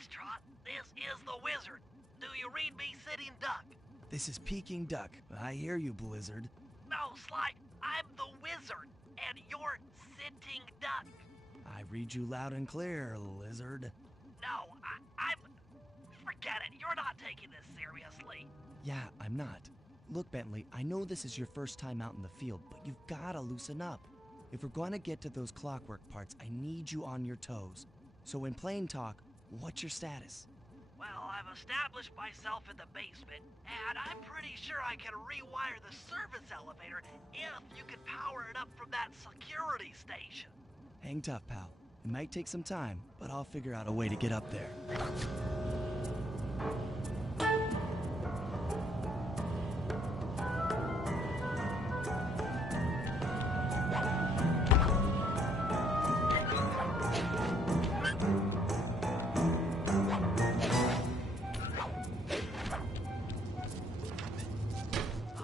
Foxtrot, this is the Wizard. Do you read me, Sitting Duck? This is Peking Duck. I hear you, Blizzard. No, Sly, I'm the Wizard, and you're Sitting Duck. I read you loud and clear, Lizard. No, I'm... Forget it, you're not taking this seriously. Yeah, I'm not. Look, Bentley, I know this is your first time out in the field, but you've gotta loosen up. If we're going to get to those clockwork parts, I need you on your toes. So in plain talk, what's your status? Well, I've established myself in the basement, and I'm pretty sure I can rewire the service elevator if you can power it up from that security station. Hang tough, pal. It might take some time, but I'll figure out a way to get up there.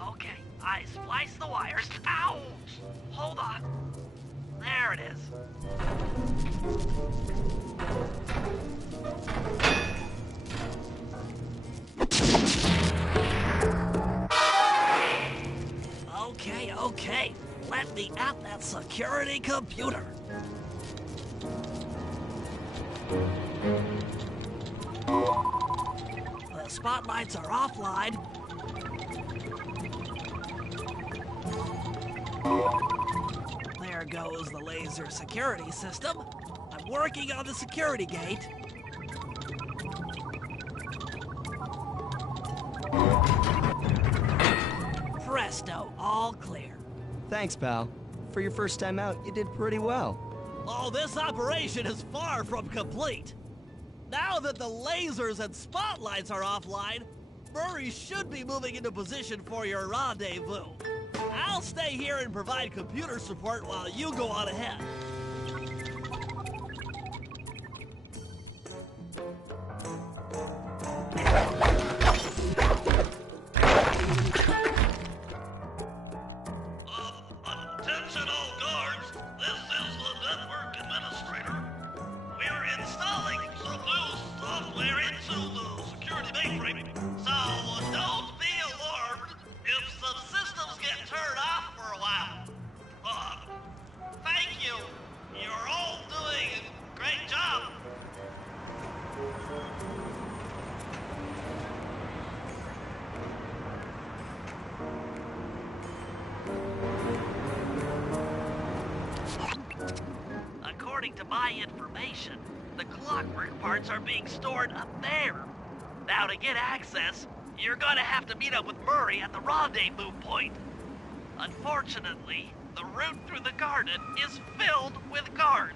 Okay, I spliced the wires. Ouch! Hold on. There it is. Okay. Let me at that security computer. The spotlights are offline. There goes the laser security system. I'm working on the security gate. Presto, all clear. Thanks, pal. For your first time out, you did pretty well. Oh, this operation is far from complete. Now that the lasers and spotlights are offline, Murray should be moving into position for your rendezvous. I'll stay here and provide computer support while you go on ahead. Attention all guards, this is the network administrator. We're installing some new software into the security mainframe, so don't be alarmed if some systems get turned off for a while. Thank you. You're all doing a great job. According to my information, the clockwork parts are being stored up there. Now to get access, you're gonna have to meet up with Murray at the rendezvous point. Unfortunately, the route through the garden is filled with guards.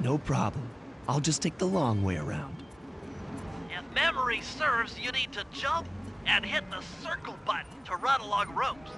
No problem. I'll just take the long way around. If memory serves, you need to jump and hit the circle button to run along ropes.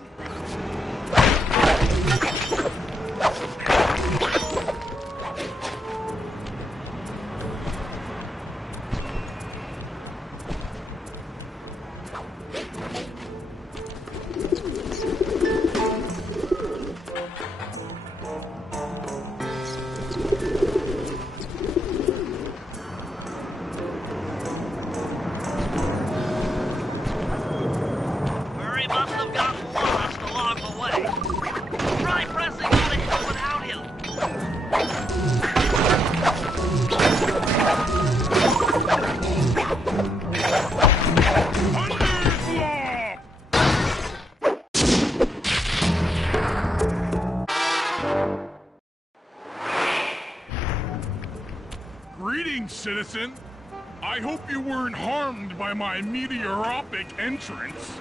Murray must have gotten lost along the way. Try pressing on a hill without him. Greetings, citizen. I hope you weren't harmed by my meteoropic entrance.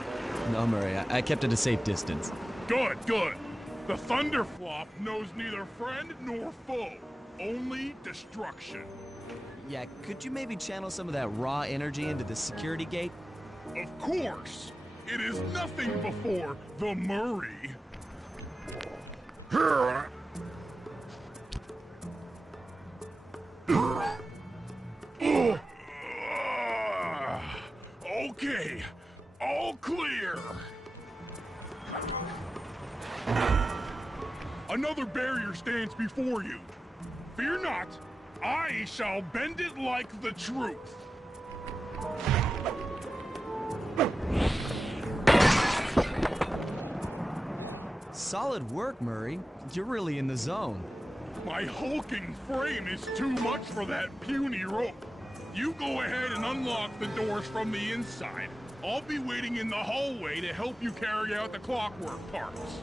No, Murray, I kept at a safe distance. Good. The Thunderflop knows neither friend nor foe, only destruction. Yeah, could you maybe channel some of that raw energy into the security gate? Of course, it is nothing before the Murray. Okay, all clear. Another barrier stands before you. Fear not, I shall bend it like the truth. Solid work, Murray. You're really in the zone. My hulking frame is too much for that puny rope. You go ahead and unlock the doors from the inside. I'll be waiting in the hallway to help you carry out the clockwork parts.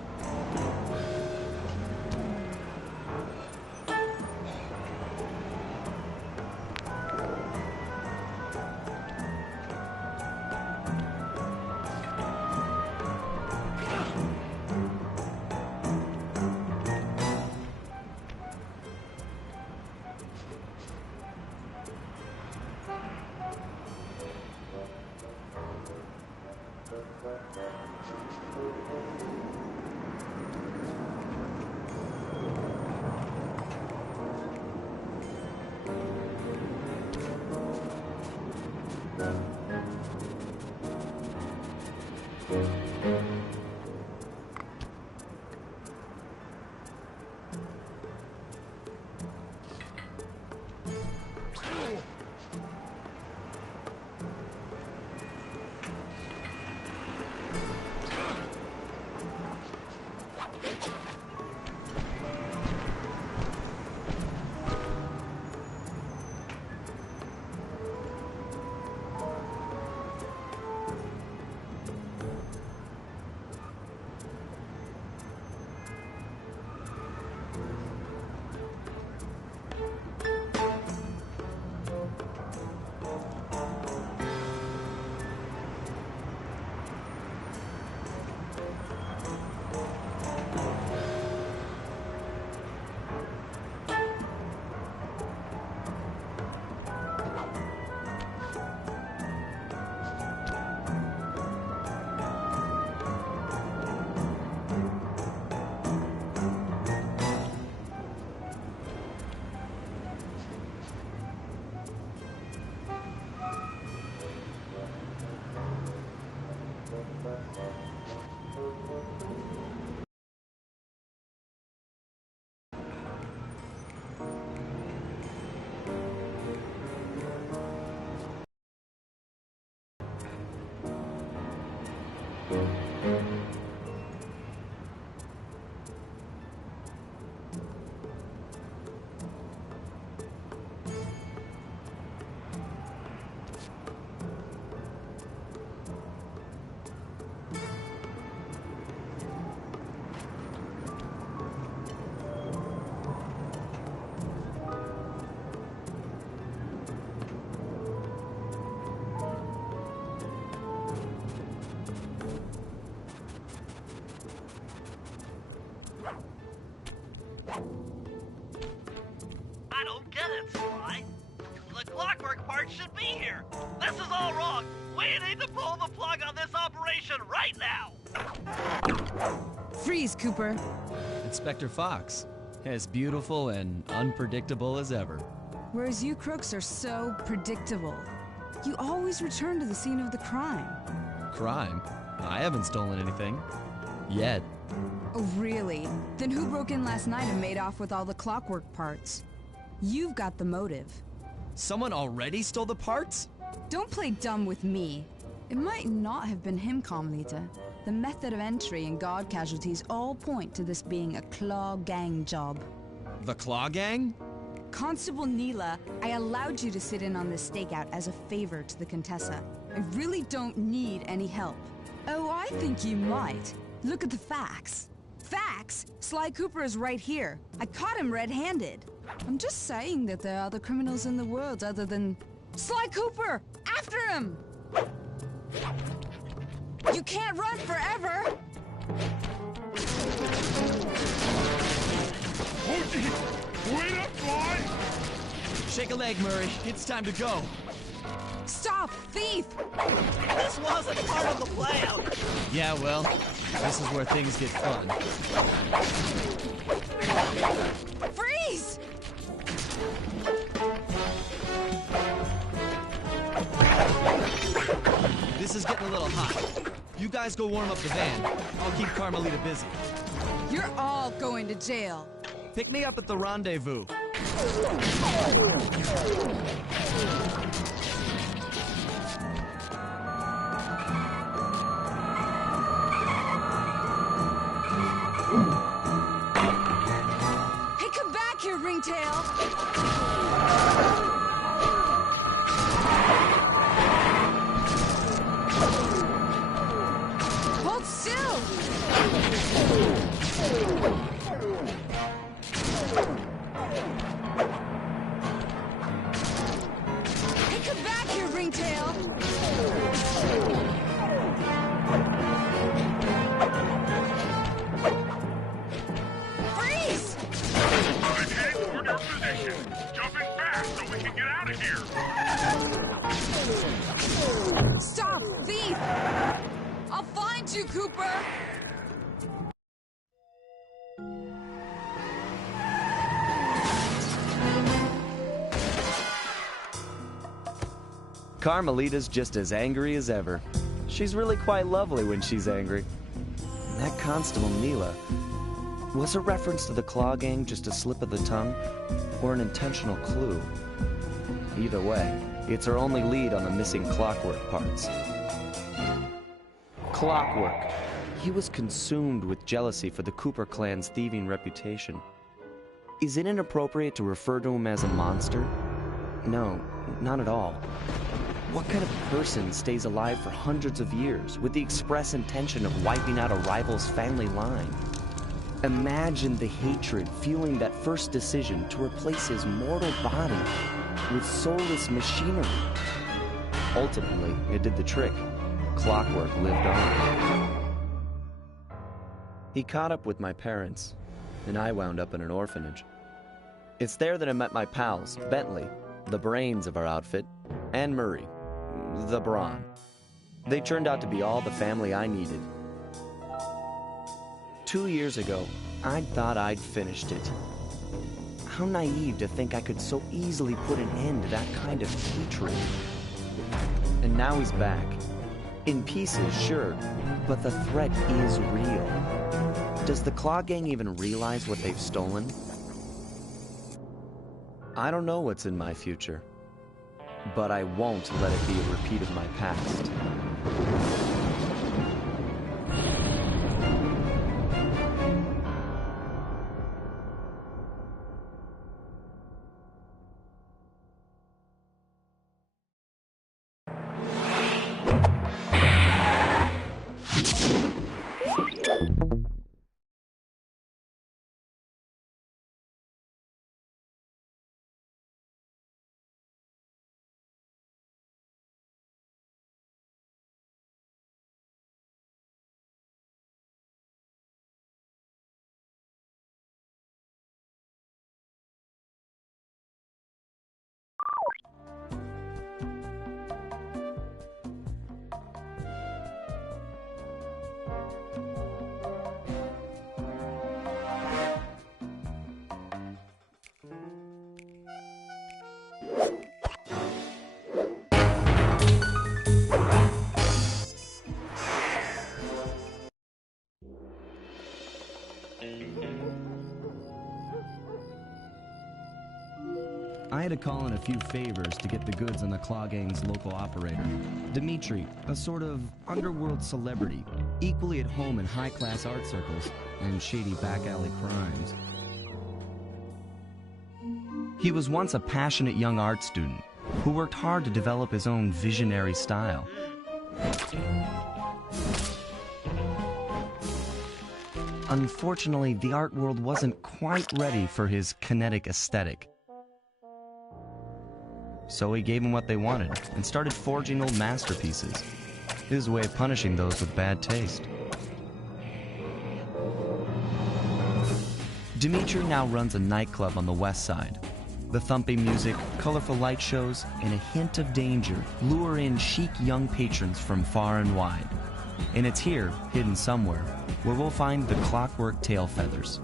I don't get it, Sly. The clockwork part should be here. This is all wrong. We need to pull the plug on this operation right now. Freeze, Cooper. Inspector Fox. As beautiful and unpredictable as ever. Whereas you crooks are so predictable. You always return to the scene of the crime. Crime? I haven't stolen anything. Yet. Oh, really? Then who broke in last night and made off with all the clockwork parts? You've got the motive. Someone already stole the parts? Don't play dumb with me. It might not have been him, Carmelita. The method of entry and guard casualties all point to this being a Claw Gang job. The Claw Gang? Constable Neela, I allowed you to sit in on this stakeout as a favor to the Contessa. I really don't need any help. Oh, I think you might. Look at the facts. Facts? Sly Cooper is right here. I caught him red-handed. I'm just saying that there are other criminals in the world other than... Sly Cooper! After him! You can't run forever! Oh, gee! Wait up, Fly! Shake a leg, Murray. It's time to go. Stop, thief! This wasn't part of the plan. Yeah, well, this is where things get fun. Freeze! This is getting a little hot. You guys go warm up the van. I'll keep Carmelita busy. You're all going to jail. Pick me up at the rendezvous. Ringtail! Freeze! I'm heading toward your position. Jumping fast so we can get out of here. Stop, thief! I'll find you, Cooper! Carmelita's just as angry as ever. She's really quite lovely when she's angry. And that Constable Neela, was a reference to the Claw Gang just a slip of the tongue, or an intentional clue? Either way, it's our only lead on the missing Clockwork parts. Clockwork. He was consumed with jealousy for the Coopeh clan's thieving reputation. Is it inappropriate to refer to him as a monster? No, not at all. What kind of person stays alive for hundreds of years with the express intention of wiping out a rival's family line? Imagine the hatred fueling that first decision to replace his mortal body with soulless machinery. Ultimately, it did the trick. Clockwork lived on. He caught up with my parents, and I wound up in an orphanage. It's there that I met my pals, Bentley, the brains of our outfit, and Murray, the brawn. They turned out to be all the family I needed. 2 years ago, I thought I'd finished it. How naive to think I could so easily put an end to that kind of hatred. And now he's back. In pieces, sure, but the threat is real. Does the Claw Gang even realize what they've stolen? I don't know what's in my future, but I won't let it be a repeat of my past. I had to call in a few favors to get the goods on the Claw Gang's local operator, Dimitri, a sort of underworld celebrity, equally at home in high-class art circles and shady back-alley crimes. He was once a passionate young art student who worked hard to develop his own visionary style. Unfortunately, the art world wasn't quite ready for his kinetic aesthetic. So he gave them what they wanted and started forging old masterpieces. His way of punishing those with bad taste. Dimitri now runs a nightclub on the west side. The thumping music, colorful light shows, and a hint of danger lure in chic young patrons from far and wide. And it's here, hidden somewhere, where we'll find the Clockwork tail feathers.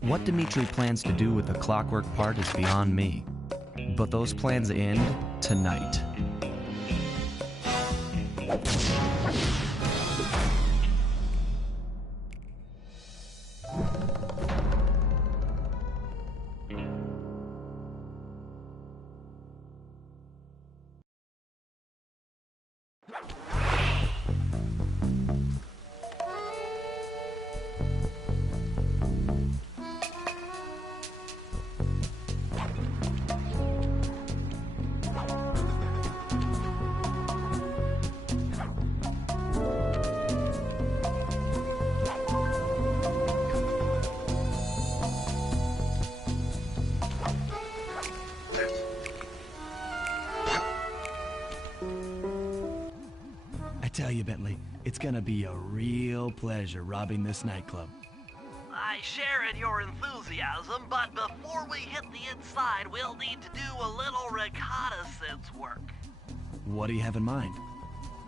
What Dimitri plans to do with the Clockwork part is beyond me. But those plans end tonight. tell you, Bentley, it's gonna be a real pleasure robbing this nightclub. I share in your enthusiasm, but before we hit the inside, we'll need to do a little reconnaissance work. What do you have in mind?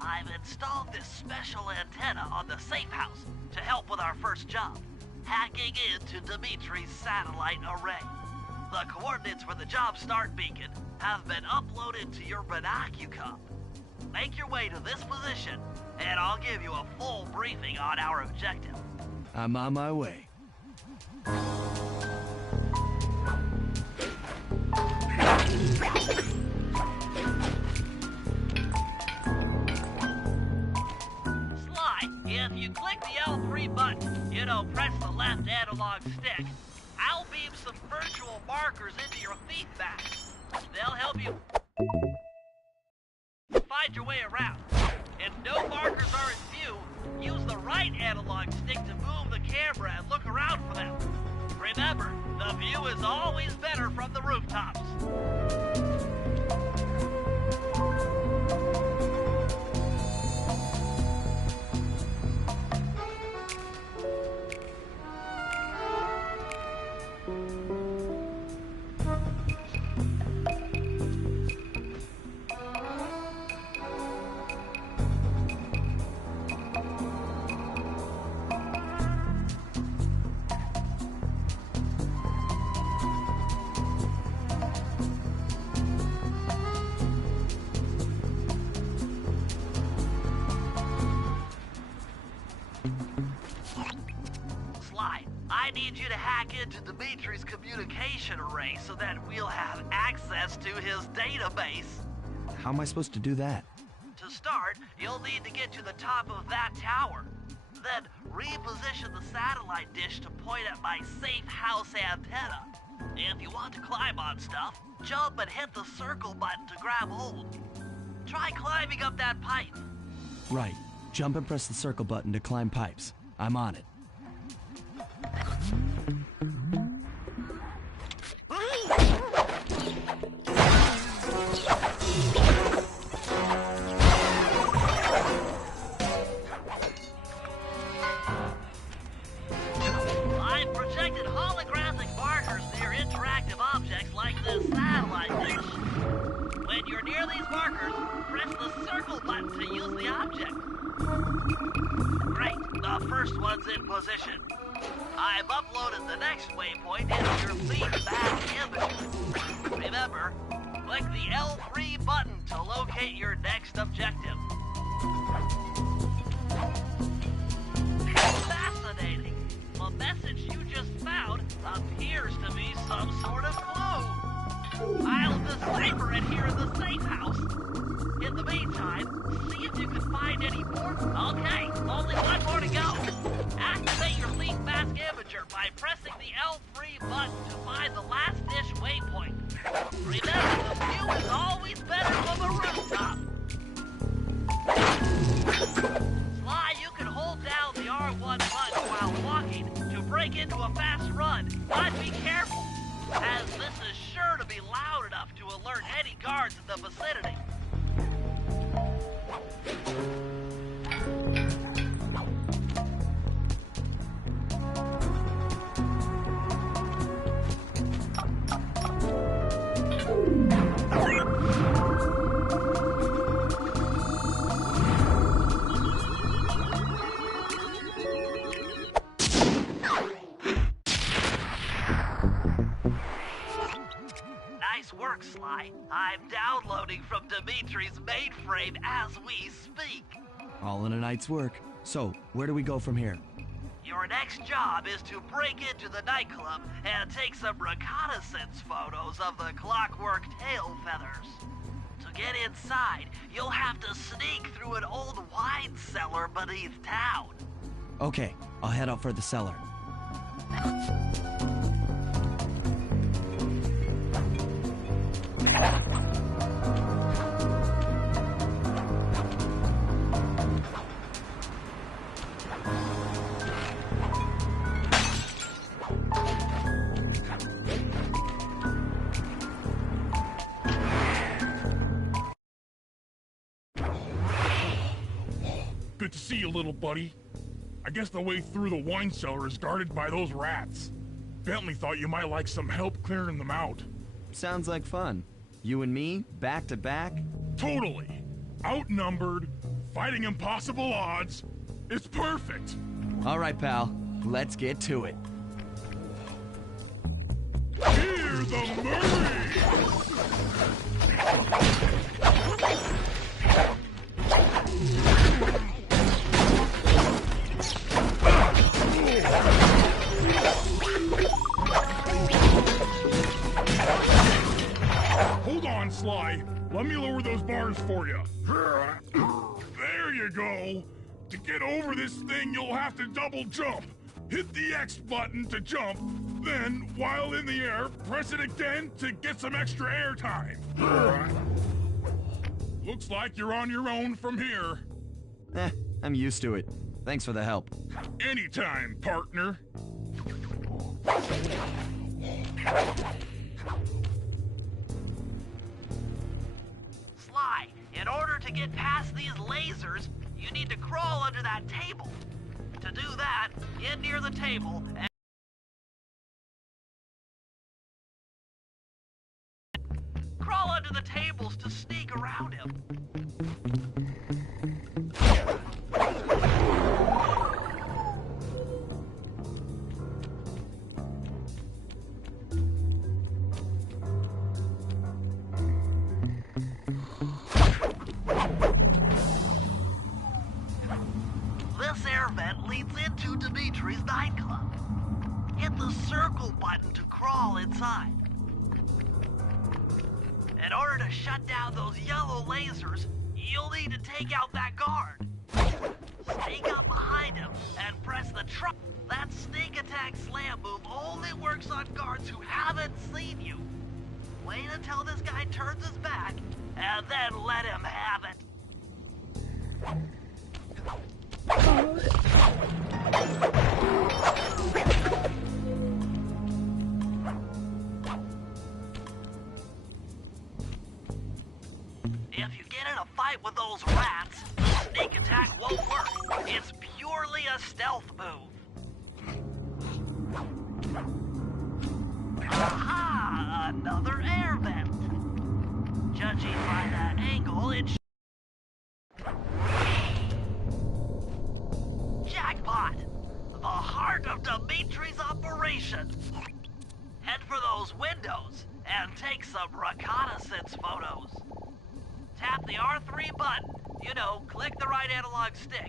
I've installed this special antenna on the safe house to help with our first job, hacking into Dimitri's satellite array. The coordinates for the job start beacon have been uploaded to your binocucom. Make your way to this position, and I'll give you a full briefing on our objective. I'm on my way. Sly, if you click the L3 button, press the left analog stick, I'll beam some virtual markers into your thief bag. They'll help you find your way around. If no markers are in view, use the right analog stick to move the camera and look around for them. Remember, the view is always better from the rooftops. I need you to hack into Dimitri's communication array so that we'll have access to his database. How am I supposed to do that? To start, you'll need to get to the top of that tower. Then reposition the satellite dish to point at my safe house antenna. If you want to climb on stuff, jump and hit the circle button to grab hold. Try climbing up that pipe. Right. Jump and press the circle button to climb pipes. I'm on it. I've projected holographic markers near interactive objects like this satellite dish. When you're near these markers, press the circle button to use the object. Great, the first one's in position. I've uploaded the next waypoint into your feedback image. Remember, click the L3 button to locate your next objective. Fascinating. The message you just found appears to be some sort of clue. I'll decipher it here in the safe house. In the meantime, see if you can find any more. Okay, only one more to go. Activate your leaf mask imager by pressing the L3 button to find the last dish waypoint. Remember, the view is always better from the rooftop. Sly, you can hold down the R1 button while walking to break into a fast run, but be careful, as this is sure to be loud enough to alert any guards in the vicinity. Nice work, Sly. I'm downloading from Dimitri's mainframe as we speak. All in a night's work. So, where do we go from here? Your next job is to break into the nightclub and take some reconnaissance photos of the clockwork tail feathers. To get inside, you'll have to sneak through an old wine cellar beneath town. Okay, I'll head out for the cellar. Good to see you, little buddy. I guess the way through the wine cellar is guarded by those rats. Bentley thought you might like some help clearing them out. Sounds like fun. You and me, back to back? Totally. Outnumbered, fighting impossible odds. It's perfect. All right, pal. Let's get to it. Hear the Murray! Hold on, Sly. Let me lower those bars for you. There you go. To get over this thing, you'll have to double jump. Hit the X button to jump, then, while in the air, press it again to get some extra air time. Looks like you're on your own from here. I'm used to it. Thanks for the help. Anytime, partner. Sly, in order to get past these lasers, you need to crawl under that table. To do that, get near the table and crawl under the tables to sneak around him. This air vent leads into Dimitri's nightclub. Hit the circle button to crawl inside. In order to shut down those yellow lasers, you'll need to take out that guard. Sneak up behind him and press the trigger. That sneak attack slam move only works on guards who haven't seen you. Wait until this guy turns his back, and then let him have it. If you get in a fight with those rats, the sneak attack won't work. It's purely a stealth move. Aha! Another air vent. Judging by that angle, it jackpot! The heart of Dimitri's operation. Head for those windows and take some reconnaissance photos. Tap the R3 button, click the right analog stick,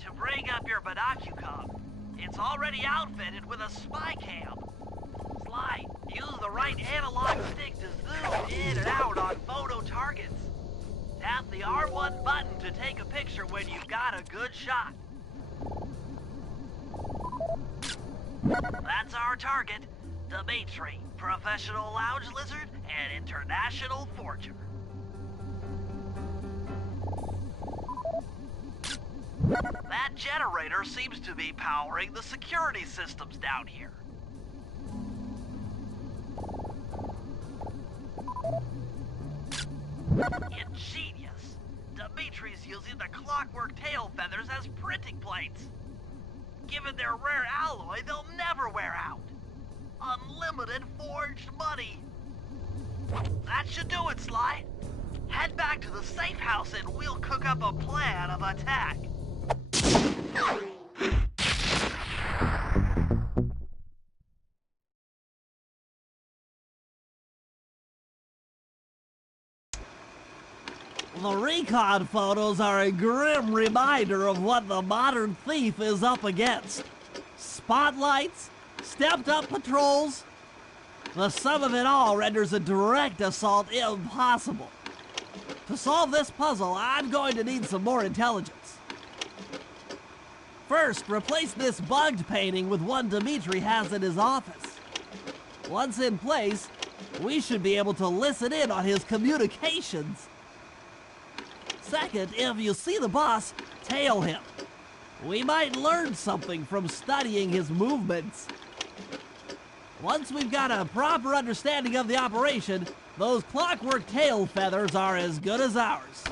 to bring up your binocucom. It's already outfitted with a spy cam. Sly, use the right analog stick to zoom in and out on photo targets. Tap the R1 button to take a picture when you've got a good shot. That's our target, Dimitri, professional lounge lizard and international forger. That generator seems to be powering the security systems down here. Ingenious. Dimitri's using the clockwork tail feathers as printing plates. Given their rare alloy, they'll never wear out. Unlimited forged money. That should do it, Sly. Head back to the safe house and we'll cook up a plan of attack. The recon photos are a grim reminder of what the modern thief is up against. Spotlights, stepped-up patrols. The sum of it all renders a direct assault impossible. To solve this puzzle, I'm going to need some more intelligence. First, replace this bugged painting with one Dimitri has in his office. Once in place, we should be able to listen in on his communications. Second, if you see the boss, tail him. We might learn something from studying his movements. Once we've got a proper understanding of the operation, those clockwork tail feathers are as good as ours.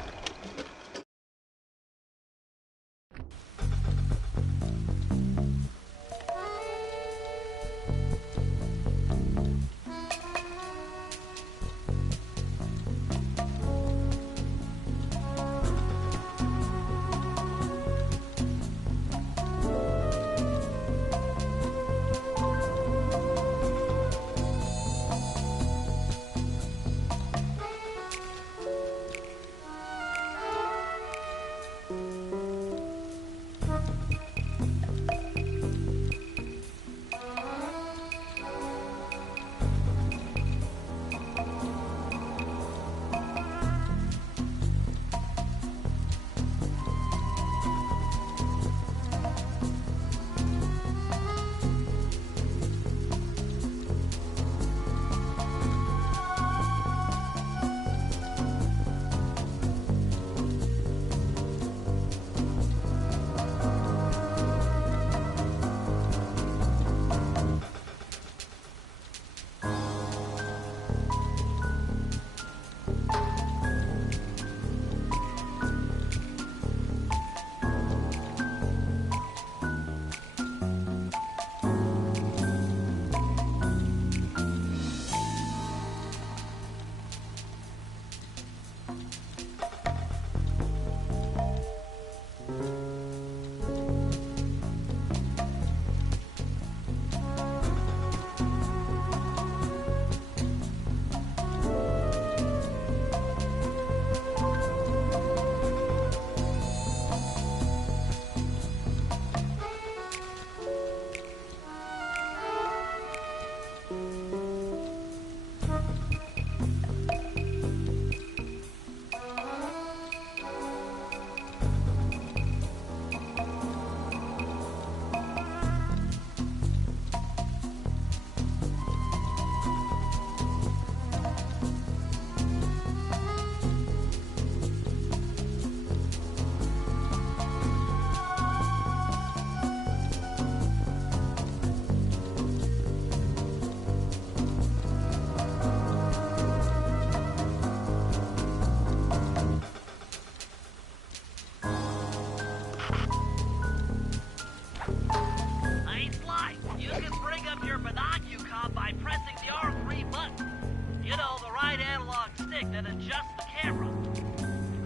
joystick that adjusts the camera.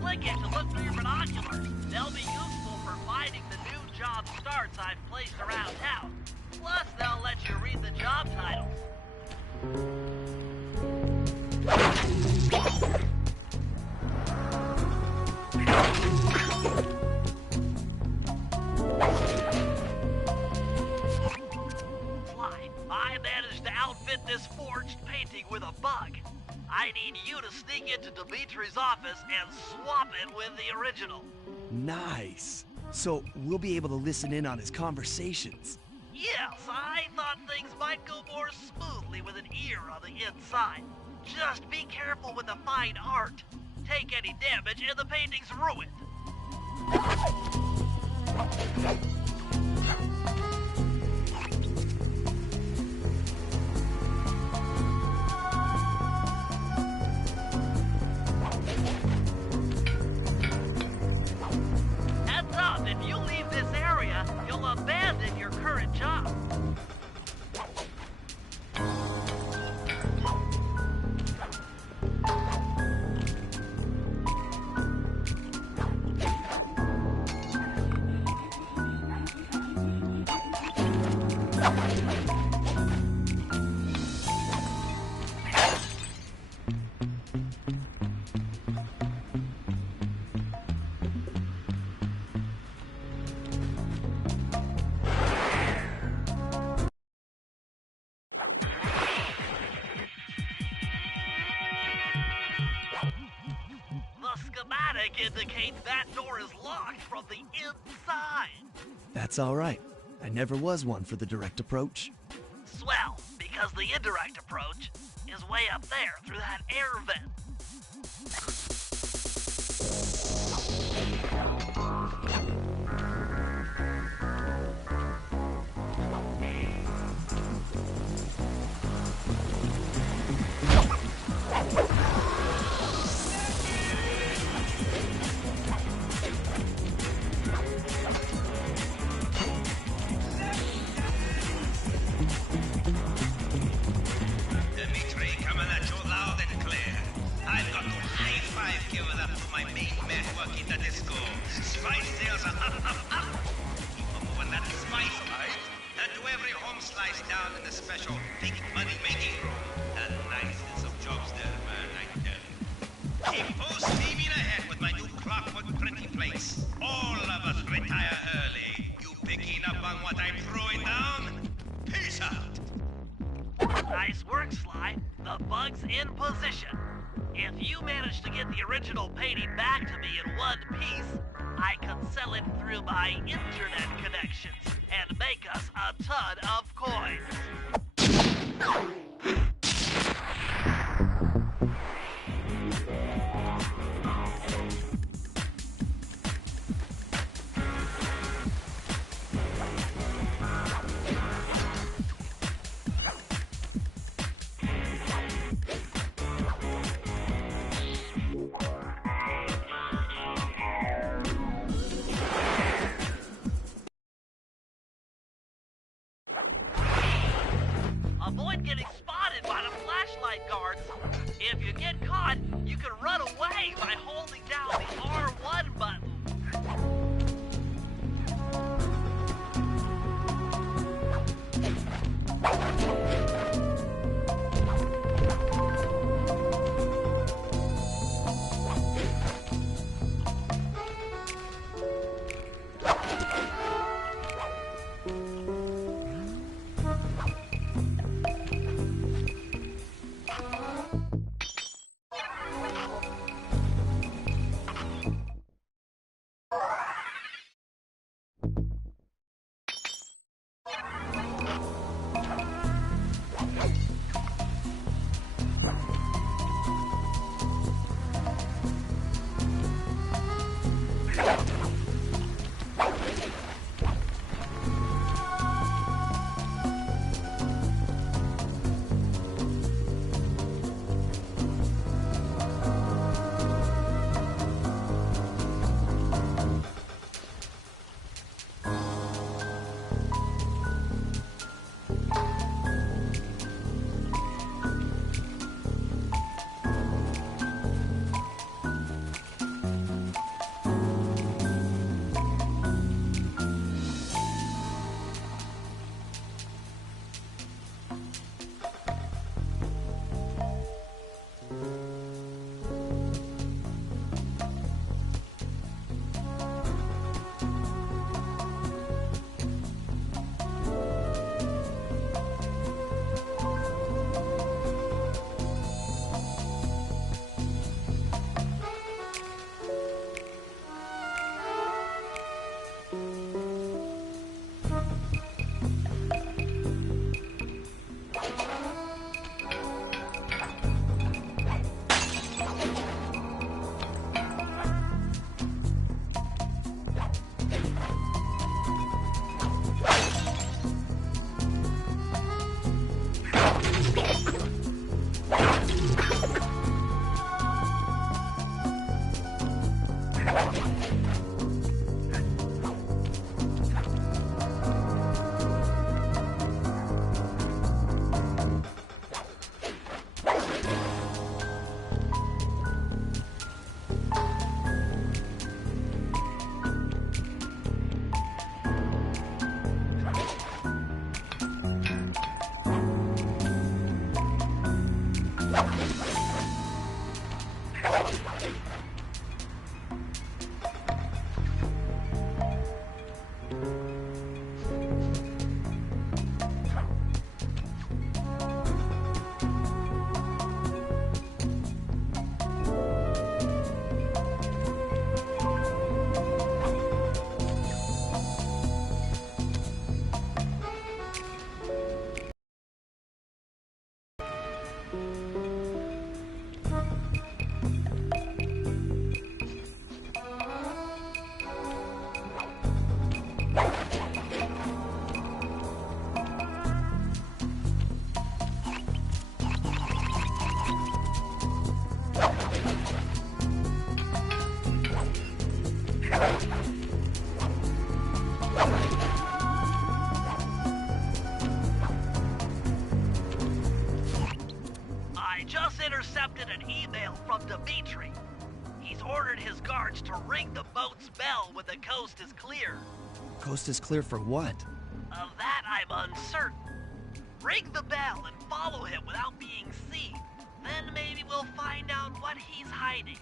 Click it to look through your binoculars. They'll be useful for finding the new job starts I've placed around town. Plus, they'll let you read the job titles. Sly, I managed to outfit this forged painting with a bug. I need you to sneak into Dimitri's office and swap it with the original. Nice. So we'll be able to listen in on his conversations. Yes, I thought things might go more smoothly with an ear on the inside. Just be careful with the fine art. Take any damage and the painting's ruined. Heads up, if you leave this area, you'll abandon your current job. Indicates that door is locked from the inside. That's all right. I never was one for the direct approach. Swell, because the indirect approach is way up there through that air vent. Nice work, Sly. The bug's in position. If you manage to get the original painting back to me in one piece, I can sell it through my internet connections and make us a ton of coins. Avoid getting spotted by the flashlight guards. If you get caught, you can run away by holding down the R1 button. I just intercepted an email from Dimitri. He's ordered his guards to ring the boat's bell when the coast is clear. Coast is clear for what? Of that, I'm uncertain. Ring the bell and follow him without being seen. Then maybe we'll find out what he's hiding.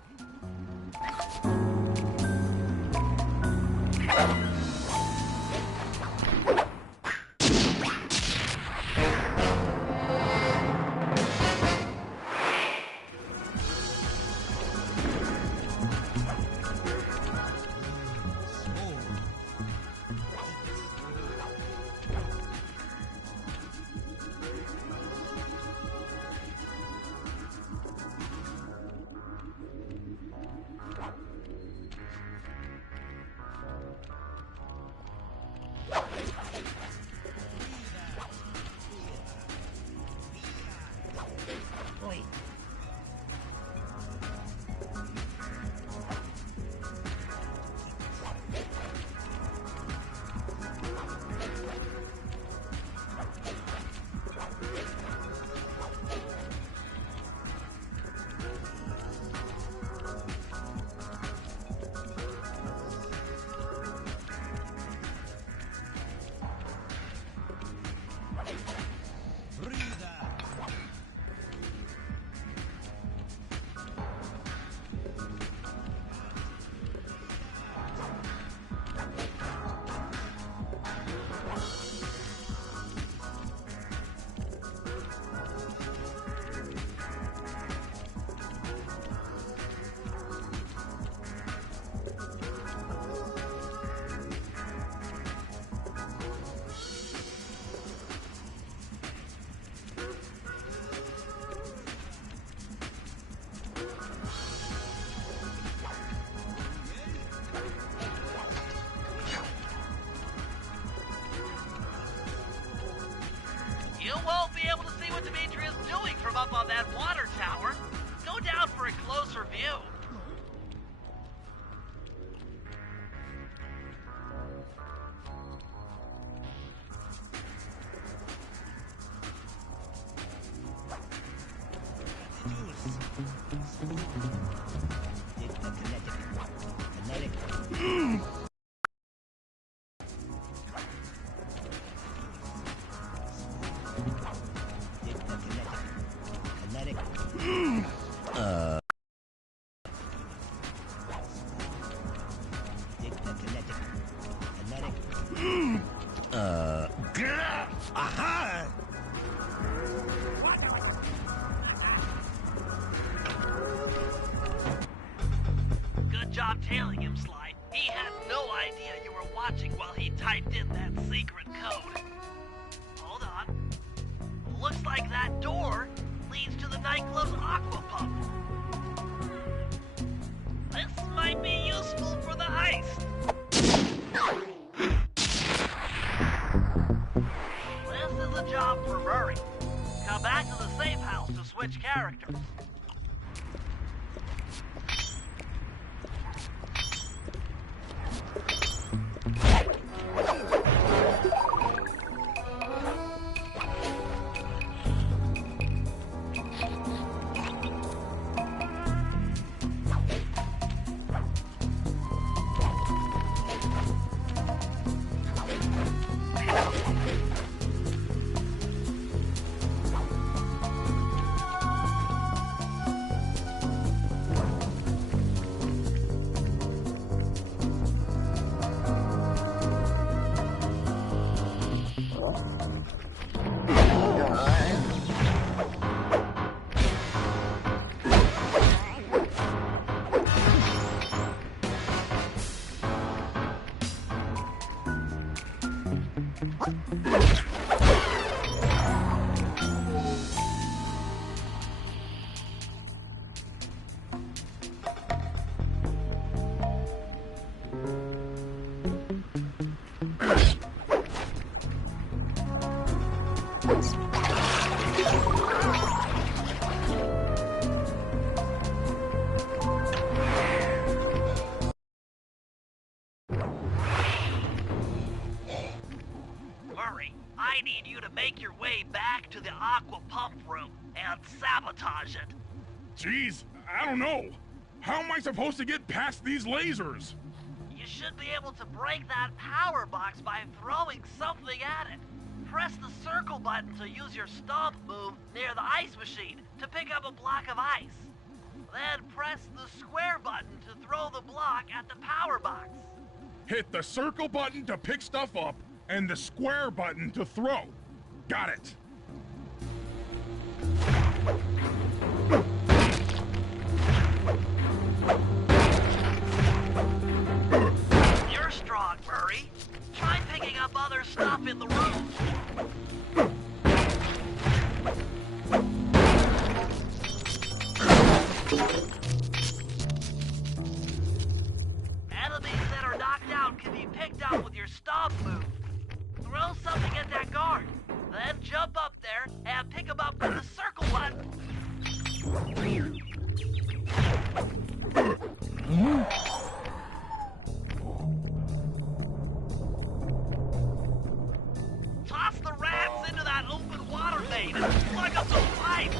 You won't be able to see what Dimitri is doing from up on that water tower. Go down for a closer view. Good job tailing him, Sly. He had no idea you were watching while he typed in that secret code. Hold on. Looks like that door leads to the nightclub's aqua pump. This might be useful for the heist. This is a job for Murray. Come back to the safe house to switch characters. I need you to make your way back to the aqua pump room and sabotage it. Jeez, I don't know. How am I supposed to get past these lasers? You should be able to break that power box by throwing something at it. Press the circle button to use your stomp move near the ice machine to pick up a block of ice. Then press the square button to throw the block at the power box. Hit the circle button to pick stuff up and the square button to throw. Got it. You're strong, Murray. Try picking up other stuff in the room. Enemies that are knocked out can be picked up with your stomp move. Throw something at that guard, then jump up there and pick him up with the circle button. Toss the rats into that open water main and plug up some pipes.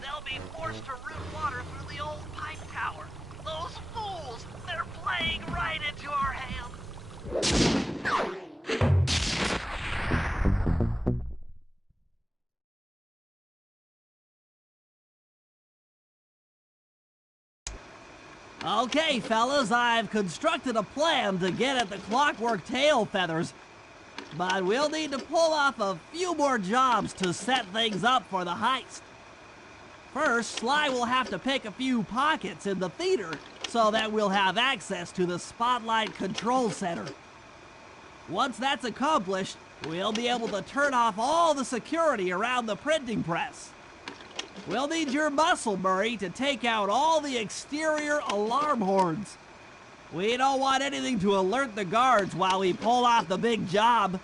They'll be forced to route water through the old pipe tower. Those fools, they're playing right into our hands. Okay, fellas, I've constructed a plan to get at the clockwork tail feathers. But we'll need to pull off a few more jobs to set things up for the heist. First, Sly will have to pick a few pockets in the theater so that we'll have access to the Spotlight Control Center. Once that's accomplished, we'll be able to turn off all the security around the printing press. We'll need your muscle, Murray, to take out all the exterior alarm horns. We don't want anything to alert the guards while we pull off the big job.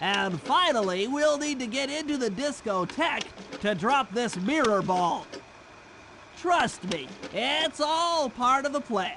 And finally, we'll need to get into the discotheque to drop this mirror ball. Trust me, it's all part of the plan.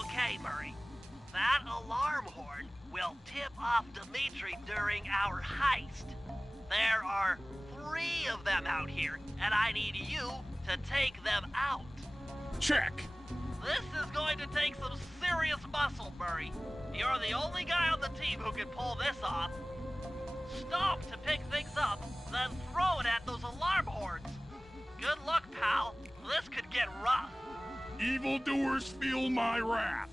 Okay, Murray. That alarm horn will tip off Dimitri during our heist. There are 3 of them out here, and I need you to take them out. Check. This is going to take some serious muscle, Murray. You're the only guy on the team who can pull this off. Stomp to pick things up, then throw it at those alarm horns. Good luck, pal. This could get rough. Evildoers feel my wrath.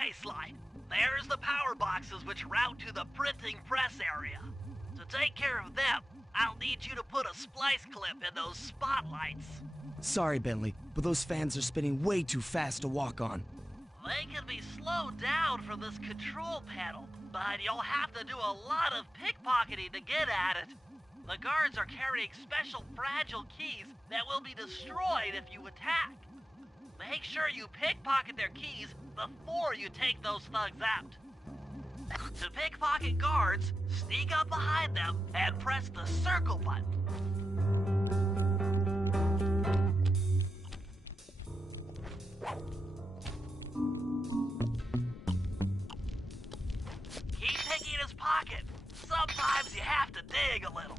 Okay, Sly. There's the power boxes which route to the printing press area. To take care of them, I'll need you to put a splice clip in those spotlights. Sorry, Bentley, but those fans are spinning way too fast to walk on. They can be slowed down from this control panel, but you'll have to do a lot of pickpocketing to get at it. The guards are carrying special fragile keys that will be destroyed if you attack. Make sure you pickpocket their keys before you take those thugs out. To pickpocket guards, sneak up behind them and press the circle button. Keep picking his pocket. Sometimes you have to dig a little.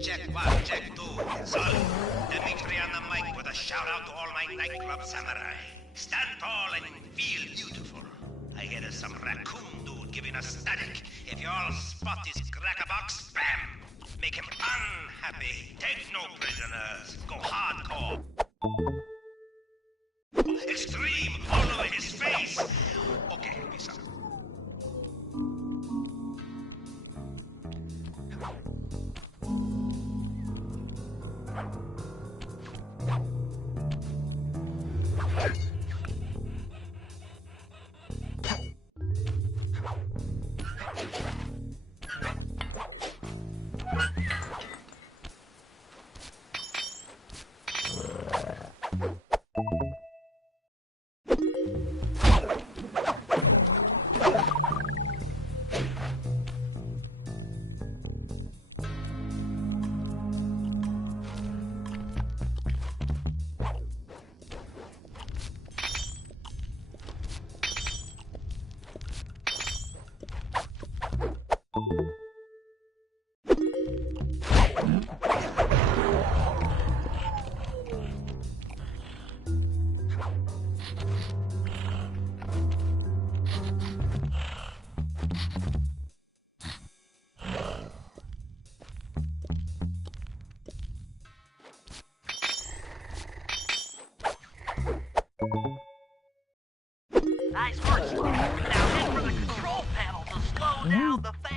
Check 1, check 2, solid. Dimitri on the mic with a shout out to all my nightclub samurai. Stand tall and feel beautiful. I hear there's some raccoon dude giving us static. If you all spot his crackerbox, bam! Make him unhappy. Take no prisoners. Go hardcore. Extreme all over his face. Okay, peace out. Nice work, Sly. Now hit for the control panel to slow down the fan.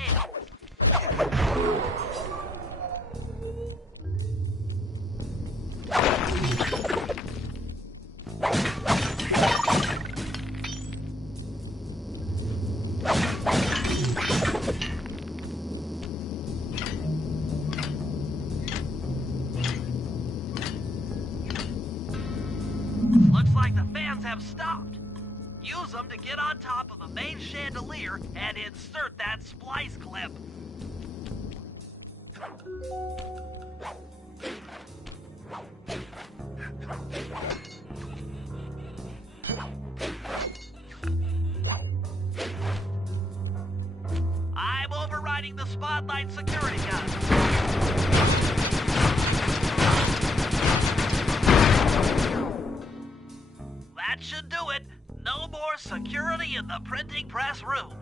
Looks like the fans have stopped. Use them to get on top of the main chandelier and insert that splice clip. I'm overriding the spotlight security gun. That should do it. No more security in the printing press room.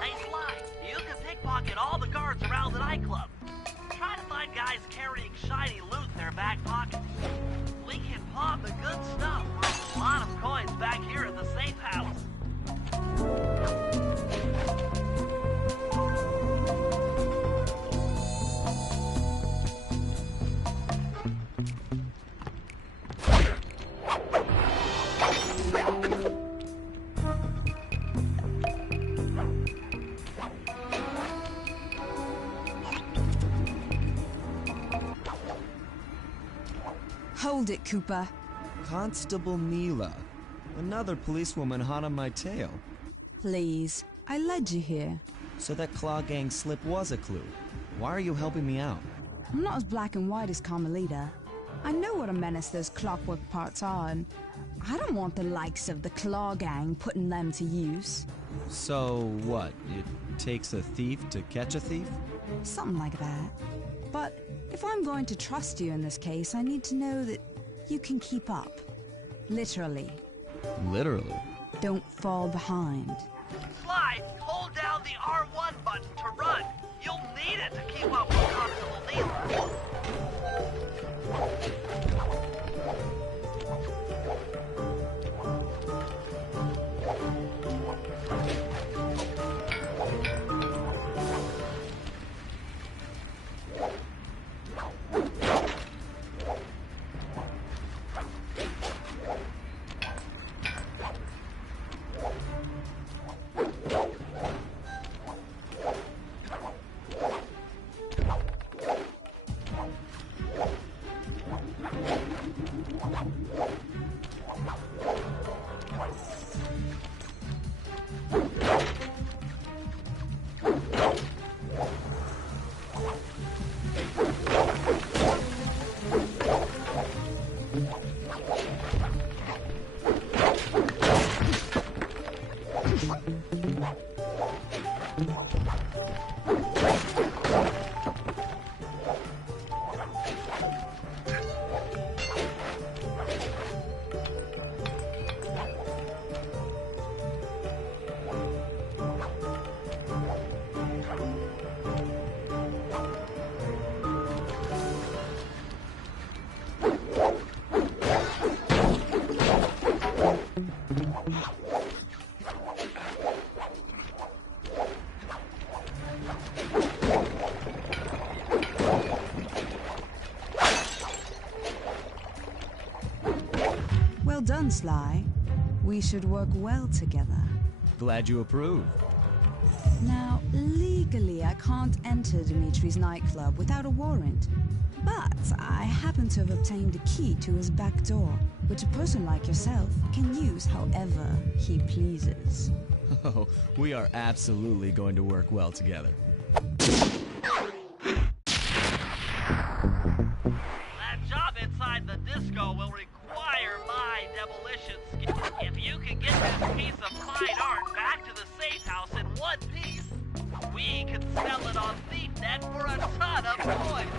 Hey, Sly, you can pickpocket all the guards around the nightclub. Try to find guys carrying shiny loot in their back pockets. We can pawn the good stuff for a lot of coins back here in the safe house. Hold it, Coopeh. Constable Neela. Another policewoman hot on my tail. Please, I led you here. So that Claw Gang slip was a clue. Why are you helping me out? I'm not as black and white as Carmelita. I know what a menace those clockwork parts are, and I don't want the likes of the Claw Gang putting them to use. So what? It takes a thief to catch a thief? Something like that. But if I'm going to trust you in this case, I need to know that you can keep up. Literally. Literally? Don't fall behind. Sly, hold down the R1 button to run. You'll need it to keep up with Constable Neela. Well done, Sly. We should work well together. Glad you approve. Now, legally, I can't enter Dimitri's nightclub without a warrant. But I happen to have obtained a key to his back door, which a person like yourself can use however he pleases. Oh, we are absolutely going to work well together. That job inside the disco will require my demolition skill. If you can get this piece of fine art back to the safe house in one piece, we can sell it on ThiefNet for a ton of coins.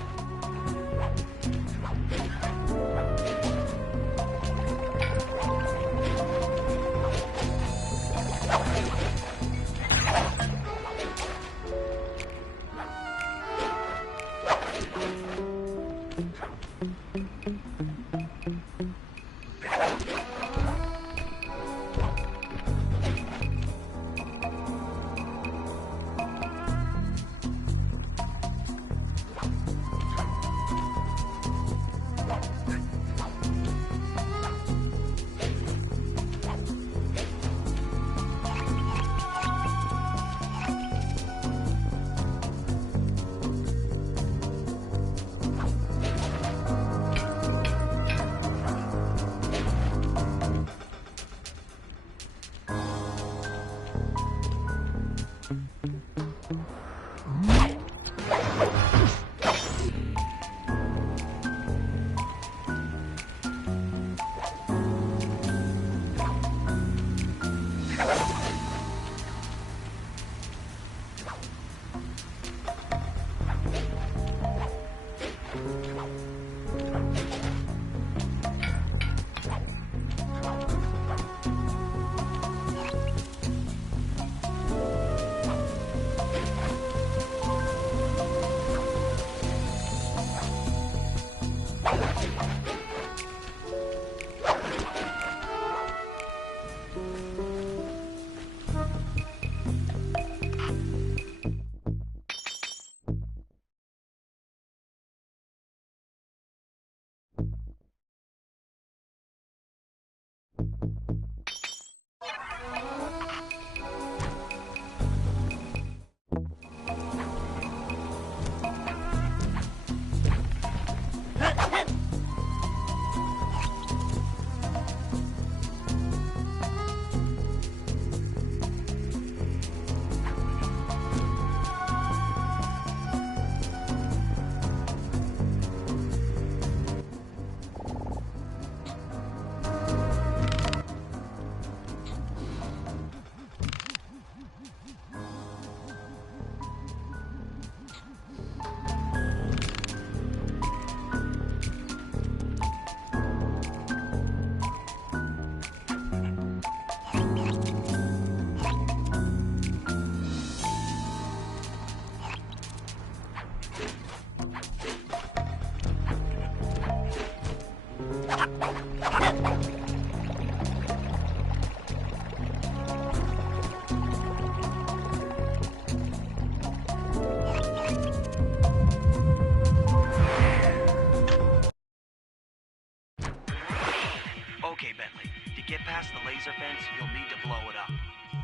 Okay, Bentley. To get past the laser fence, you'll need to blow it up.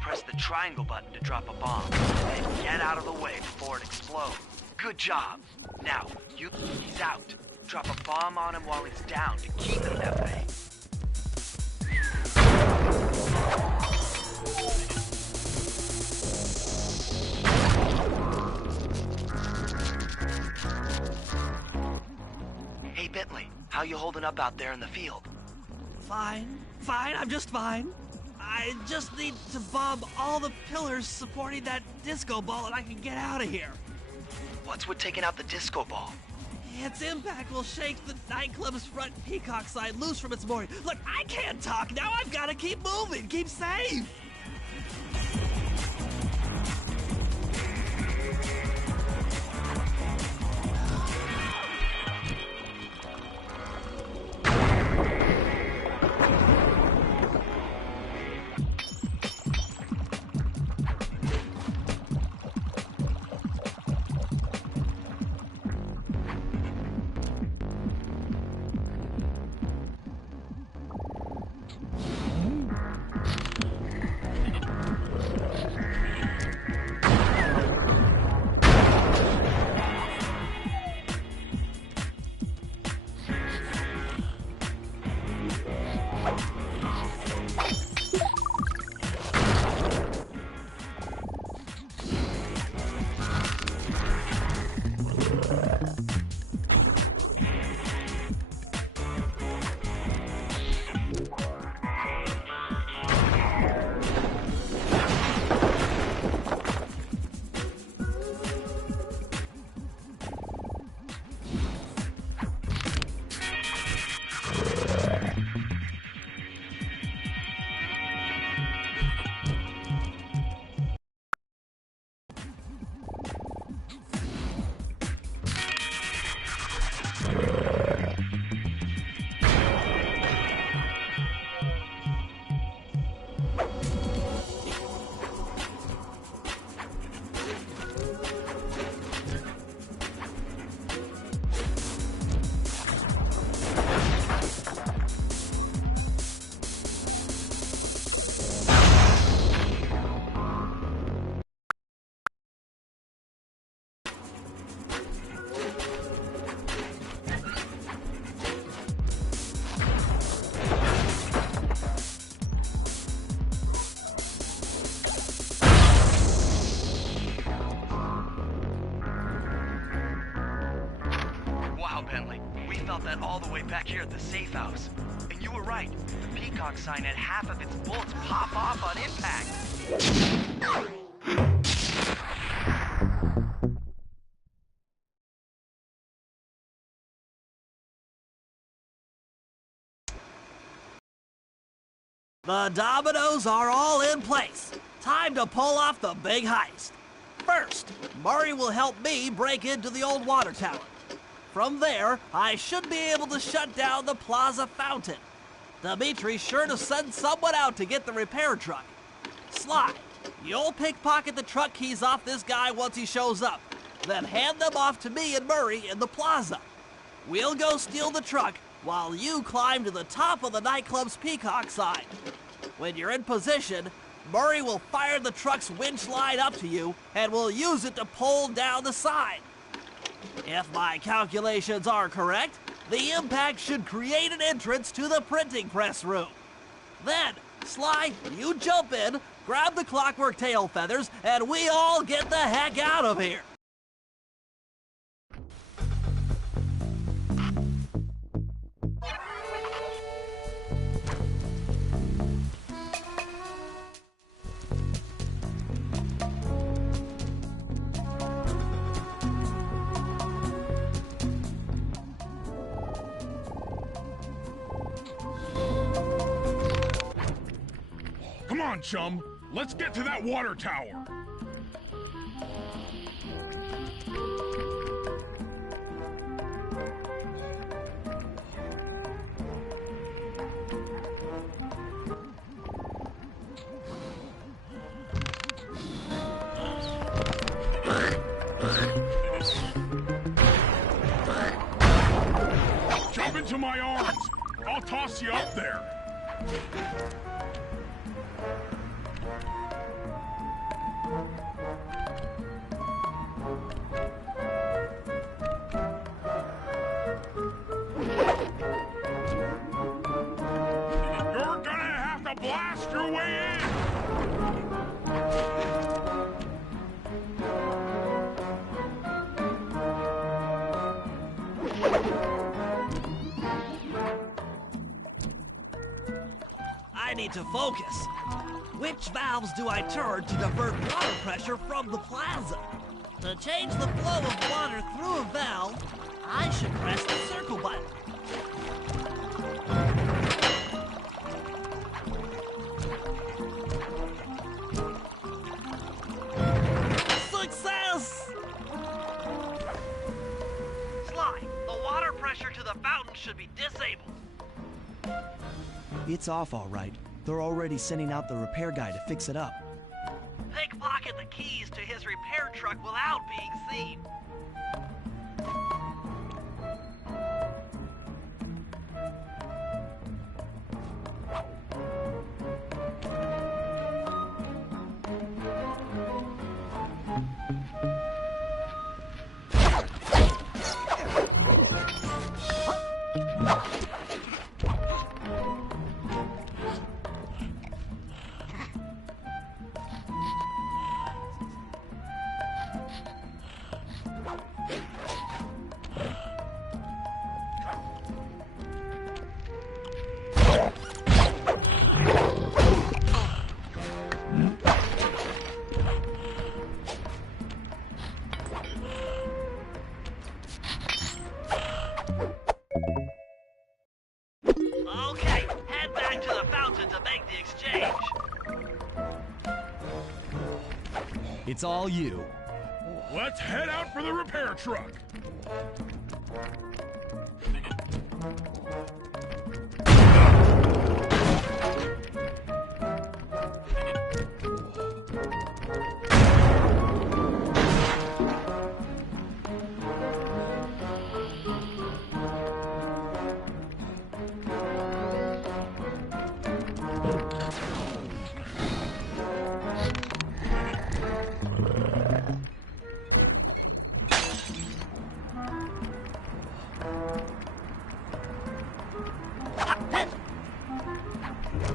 Press the triangle button to drop a bomb, and get out of the way before it explodes. Good job. Now, he's out. Drop a bomb on him while he's down to keep him that way. Hey, Bentley, how you holding up out there in the field? Fine, I'm just fine. I just need to bomb all the pillars supporting that disco ball and I can get out of here. What's with taking out the disco ball? Its impact will shake the nightclub's front peacock sign loose from its mooring. Look, I can't talk now. I've got to keep moving, keep safe. That all the way back here at the safe house. And you were right. The peacock sign had half of its bullets pop off on impact. The dominoes are all in place. Time to pull off the big heist. First, Murray will help me break into the old water tower. From there, I should be able to shut down the plaza fountain. Dimitri's sure to send someone out to get the repair truck. Sly, you'll pickpocket the truck keys off this guy once he shows up, then hand them off to me and Murray in the plaza. We'll go steal the truck while you climb to the top of the nightclub's peacock sign. When you're in position, Murray will fire the truck's winch line up to you and will use it to pull down the sign. If my calculations are correct, the impact should create an entrance to the printing press room. Then, Sly, you jump in, grab the clockwork tail feathers, and we all get the heck out of here. Come on, chum. Let's get to that water tower. Jump into my arms. I'll toss you up there. You're gonna have to blast your way in! I need to focus. Which valves do I turn to divert water pressure from the plaza? To change the flow of water through a valve, I should press the circle button. Success! Sly, the water pressure to the fountain should be disabled. It's off all right. They're already sending out the repair guy to fix it up. Pickpocket the keys to his repair truck without being seen. Okay, head back to the fountain to make the exchange. It's all you. Let's head out for the repair truck.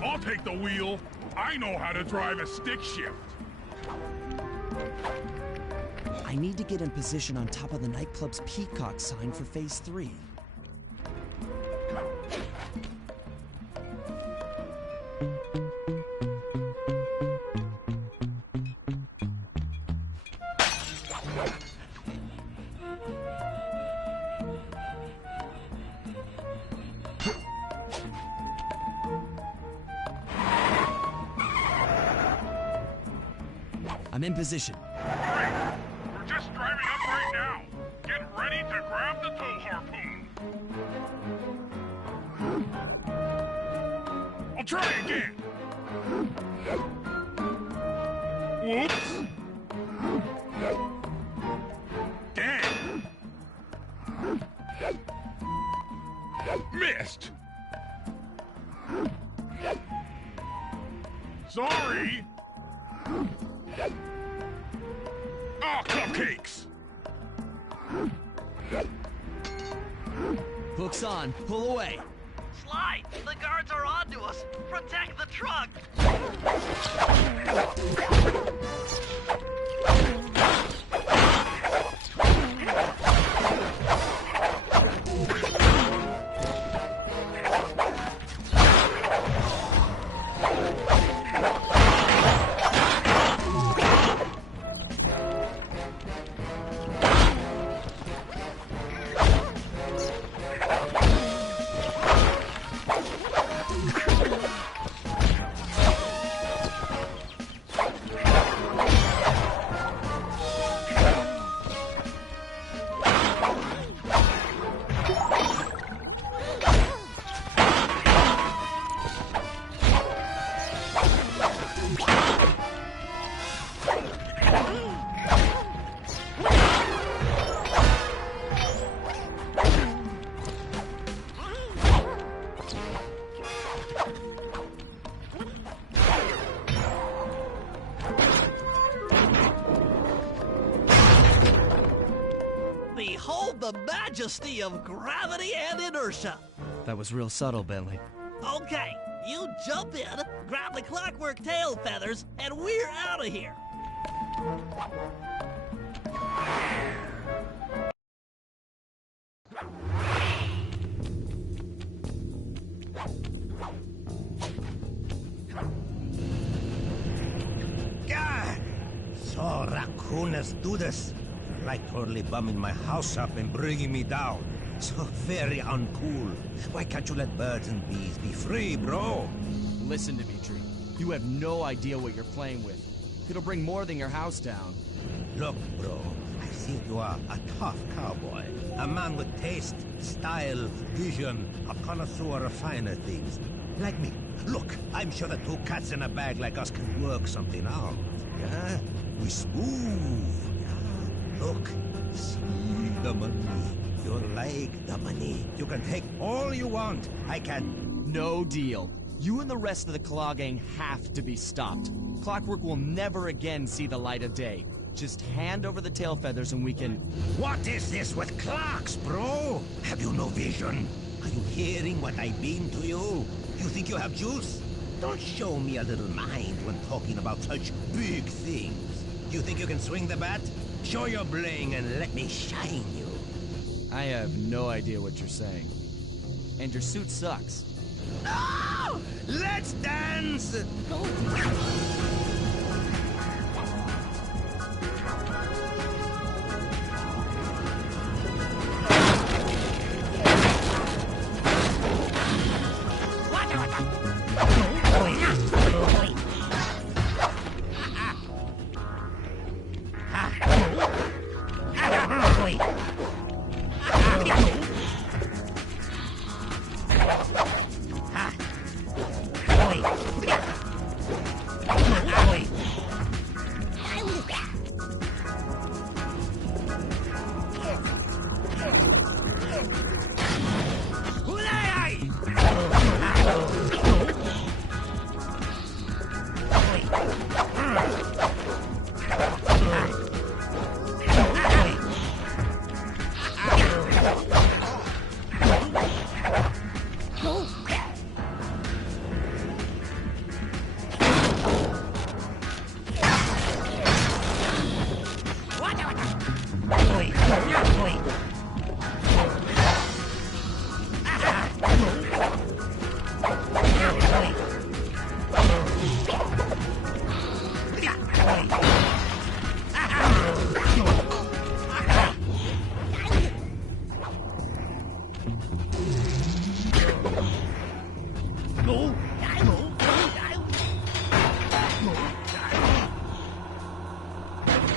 I'll take the wheel. I know how to drive a stick shift. I need to get in position on top of the nightclub's peacock sign for phase 3. I'm in position. Great. We're just driving up right now. Get ready to grab the tow harpoon. I'll try again. Whoops. Dang. Missed. Sorry. Oh, cupcakes! Hook's on. Pull away. Sly, the guards are onto us. Protect the truck. Behold the majesty of gravity and inertia. That was real subtle, Bentley. Okay, you jump in, grab the clockwork tail feathers, and we're out of here. Oh, raccooners do this. Like totally bumming my house up and bringing me down. So very uncool. Why can't you let birds and bees be free, bro? Listen, Dimitri. You have no idea what you're playing with. It'll bring more than your house down. Look, bro, I think you are a tough cowboy. A man with taste, style, vision, a connoisseur of finer things. Like me. Look, I'm sure the two cats in a bag like us can work something out. Yeah? We smooth. Yeah? Look, see the money. You like the money. You can take all you want. I can... No deal. You and the rest of the Claw Gang have to be stopped. Clockwork will never again see the light of day. Just hand over the tail feathers and we can... What is this with clocks, bro? Have you no vision? Are you hearing what I mean to you? You think you have juice? Don't show me a little mind when talking about such big things. You think you can swing the bat? Show your bling and let me shine you. I have no idea what you're saying. And your suit sucks. No! Let's dance!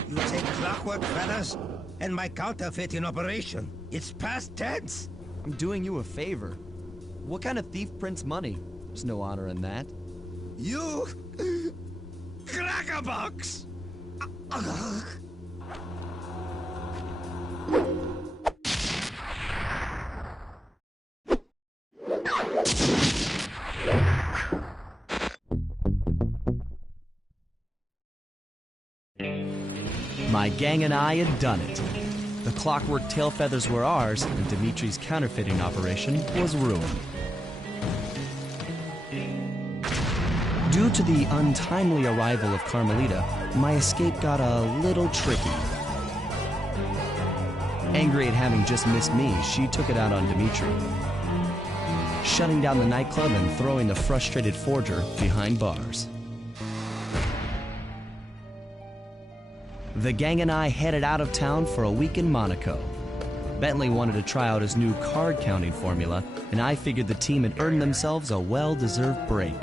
You take clockwork feathers and my counterfeit in operation. It's past tense. I'm doing you a favor. What kind of thief prints money? There's no honor in that. You... crackerbox! My gang and I had done it. The clockwork tail feathers were ours, and Dimitri's counterfeiting operation was ruined. Due to the untimely arrival of Carmelita, my escape got a little tricky. Angry at having just missed me, she took it out on Dimitri, shutting down the nightclub and throwing the frustrated forger behind bars. The gang and I headed out of town for a week in Monaco. Bentley wanted to try out his new card counting formula, and I figured the team had earned themselves a well-deserved break.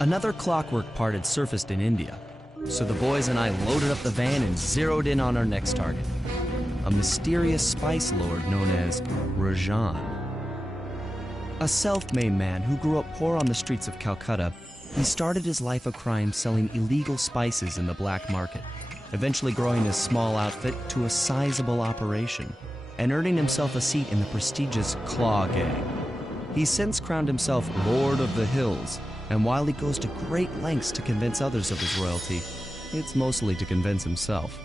Another clockwork part had surfaced in India, so the boys and I loaded up the van and zeroed in on our next target, a mysterious spice lord known as Rajan. A self-made man who grew up poor on the streets of Calcutta, he started his life of crime selling illegal spices in the black market, eventually growing his small outfit to a sizable operation and earning himself a seat in the prestigious Claw Gang. He's since crowned himself Lord of the Hills, and while he goes to great lengths to convince others of his royalty, it's mostly to convince himself.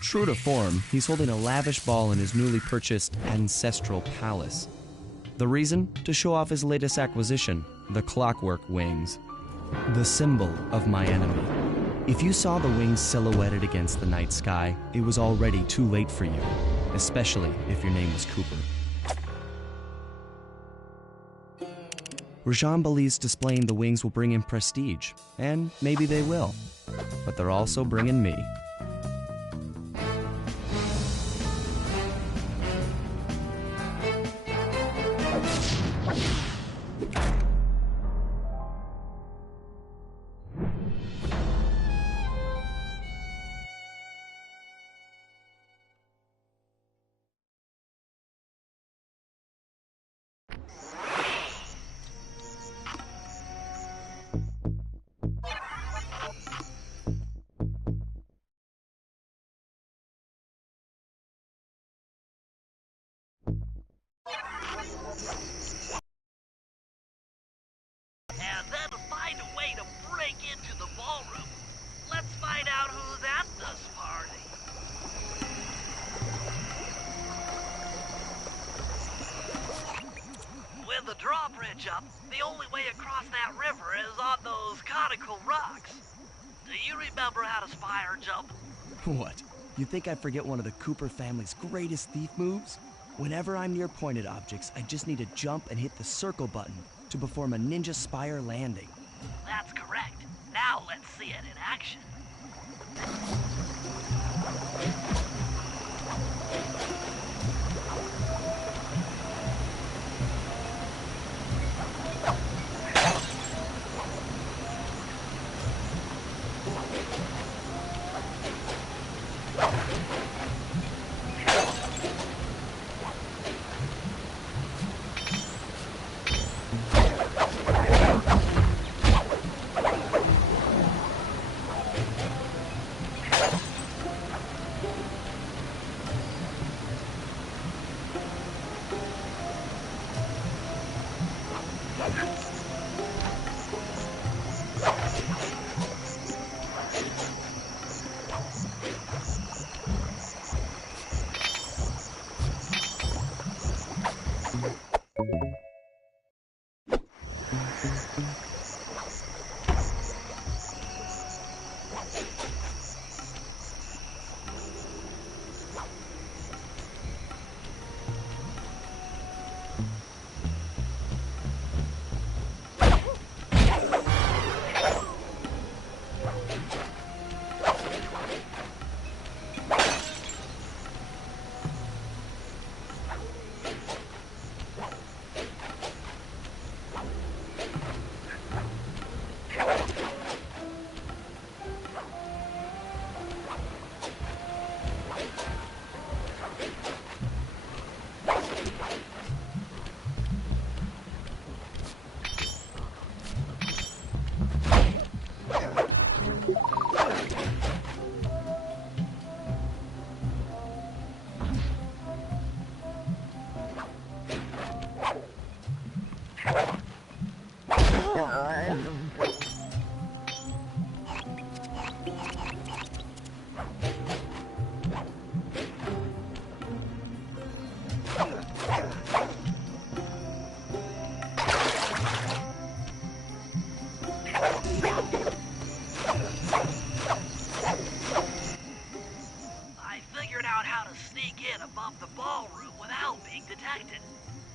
True to form, he's holding a lavish ball in his newly purchased ancestral palace. The reason? To show off his latest acquisition, the clockwork wings. The symbol of my enemy. If you saw the wings silhouetted against the night sky, it was already too late for you, especially if your name was Coopeh. Rajan believes displaying the wings will bring him prestige, and maybe they will, but they're also bringing me. And then find a way to break into the ballroom. Let's find out who's at this party. With the drawbridge up, the only way across that river is on those conical rocks. Do you remember how to spire jump? What? You think I forget one of the Coopeh family's greatest thief moves? Whenever I'm near pointed objects, I just need to jump and hit the circle button to perform a ninja spire landing. That's correct. Now let's see it in action.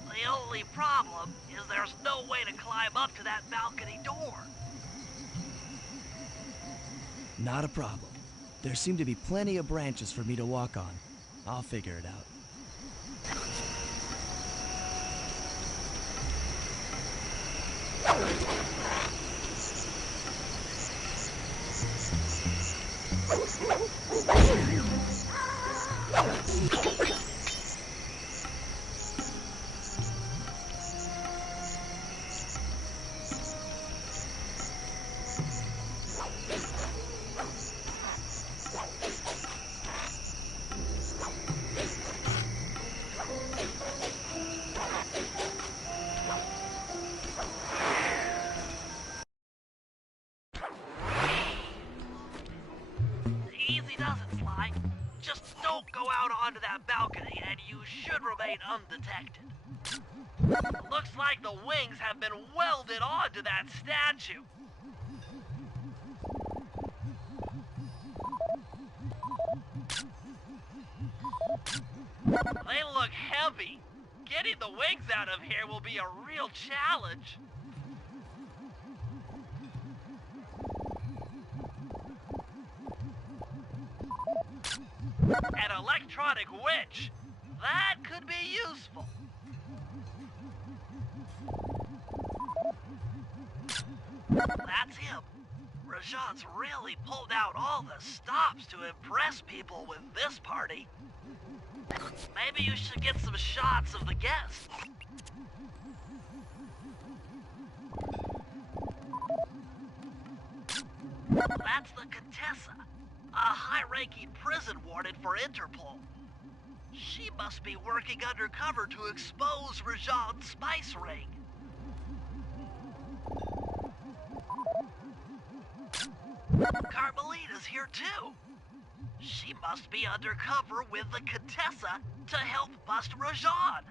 The only problem is there's no way to climb up to that balcony door. Not a problem. There seem to be plenty of branches for me to walk on. I'll figure it out. Easy does it, Sly. Just don't go out onto that balcony and you should remain undetected. Looks like the wings have been welded onto that statue. They look heavy. Getting the wings out of here will be a real challenge. An electronic winch. That could be useful. That's him. Rajan's really pulled out all the stops to impress people with this party. Maybe you should get some shots of the guests. That's the Contessa, a high-ranking prison warden for Interpol. She must be working undercover to expose Rajan's spice ring. Carmelita's here too. She must be undercover with the Contessa to help bust Rajan.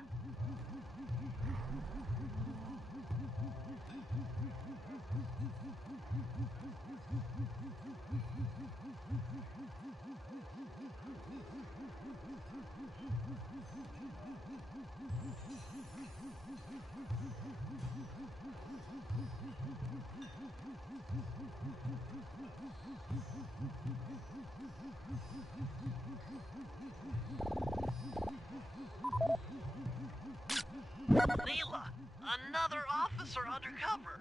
Neela, another officer undercover.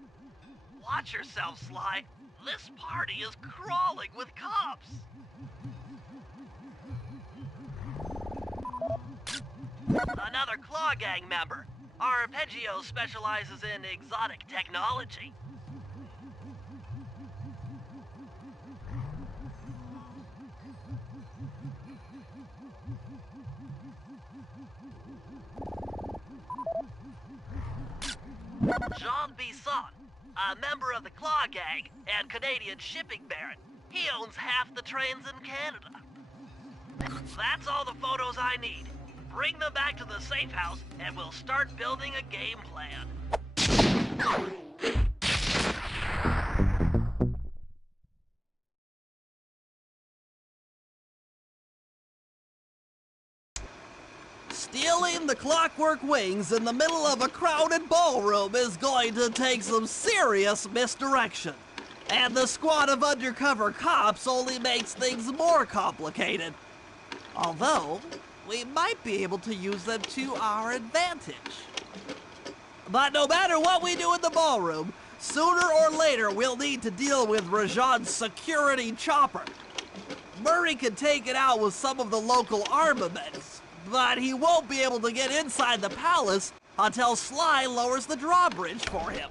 Watch yourself, Sly. This party is crawling with cops. Another Claw Gang member. Arpeggio specializes in exotic technology. Jean Bisson, a member of the Claw Gang and Canadian shipping baron. He owns half the trains in Canada. That's all the photos I need. Bring them back to the safe house and we'll start building a game plan. Stealing the clockwork wings in the middle of a crowded ballroom is going to take some serious misdirection. And the squad of undercover cops only makes things more complicated. Although, we might be able to use them to our advantage. But no matter what we do in the ballroom, sooner or later we'll need to deal with Rajan's security chopper. Murray can take it out with some of the local armaments, but he won't be able to get inside the palace until Sly lowers the drawbridge for him.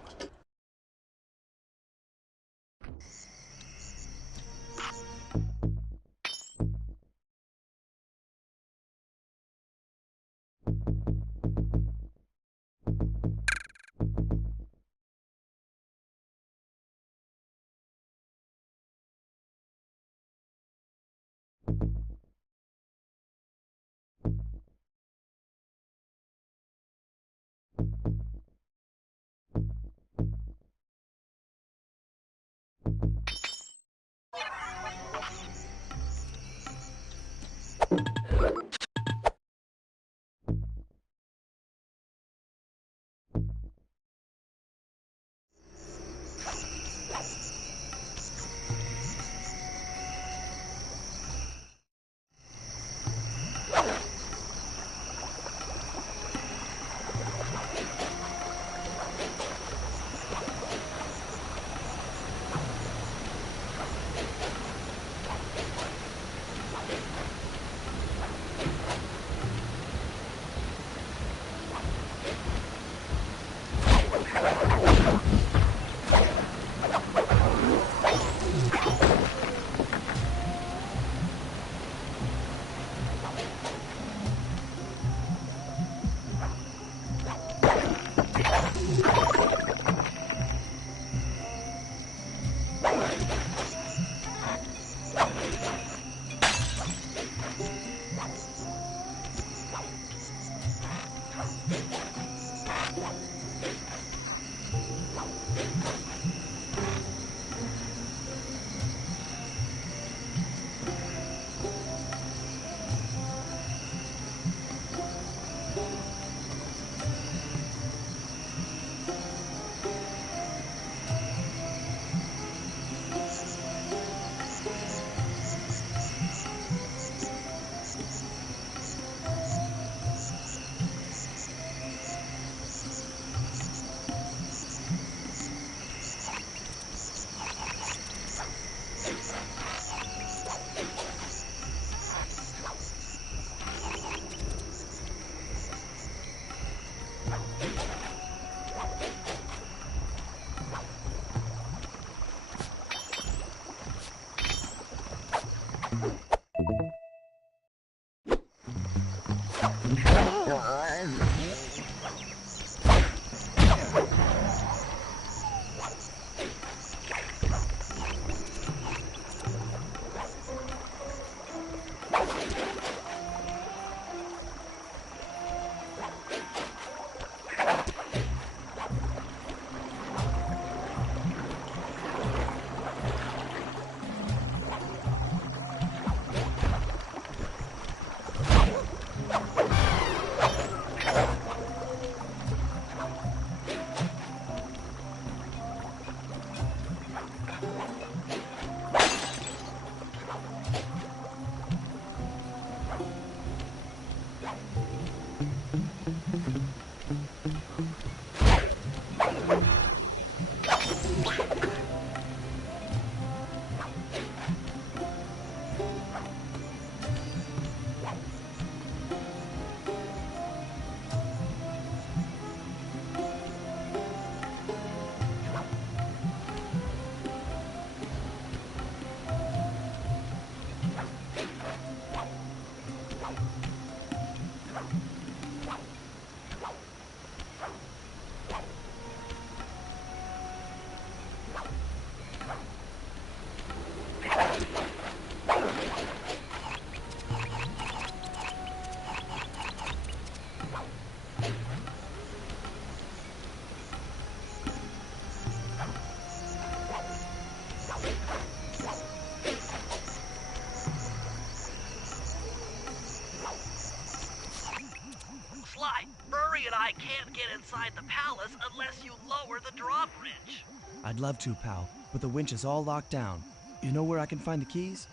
can't get inside the palace unless you lower the drawbridge. I'd love to, pal, but the winch is all locked down. You know where I can find the keys?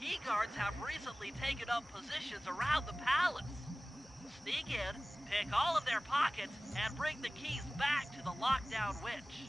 Key guards have recently taken up positions around the palace. Sneak in, pick all of their pockets, and bring the keys back to the lockdown winch.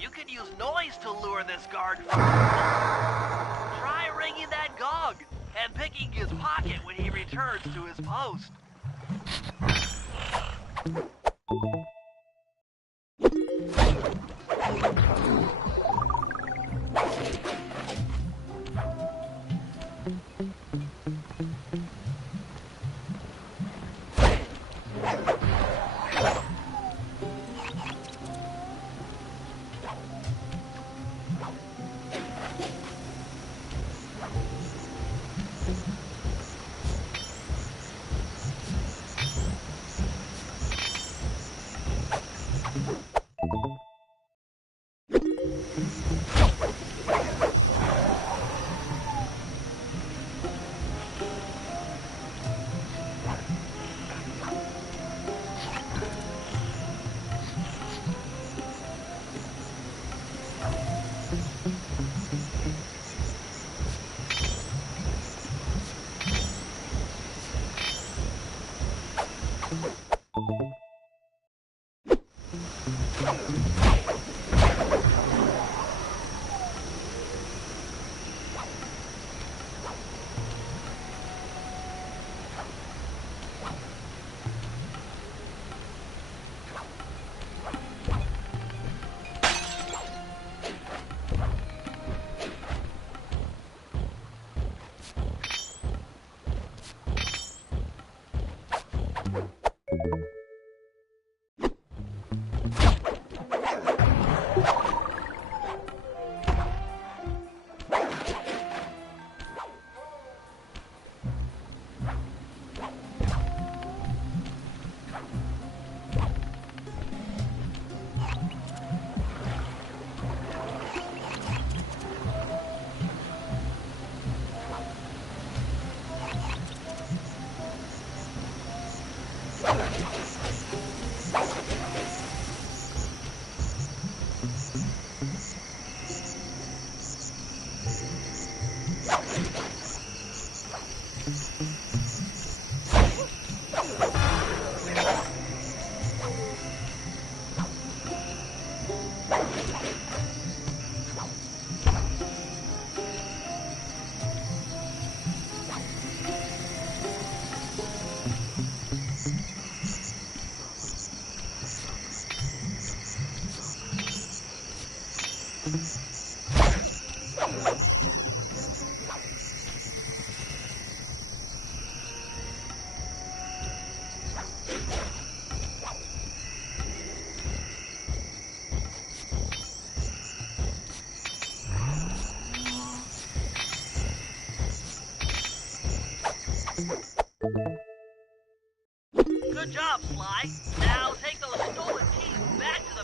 You can use noise to lure this guard from the wall. Try ringing that gong and picking his pocket when he returns to his post. Good job, Sly. Now take those stolen keys back to the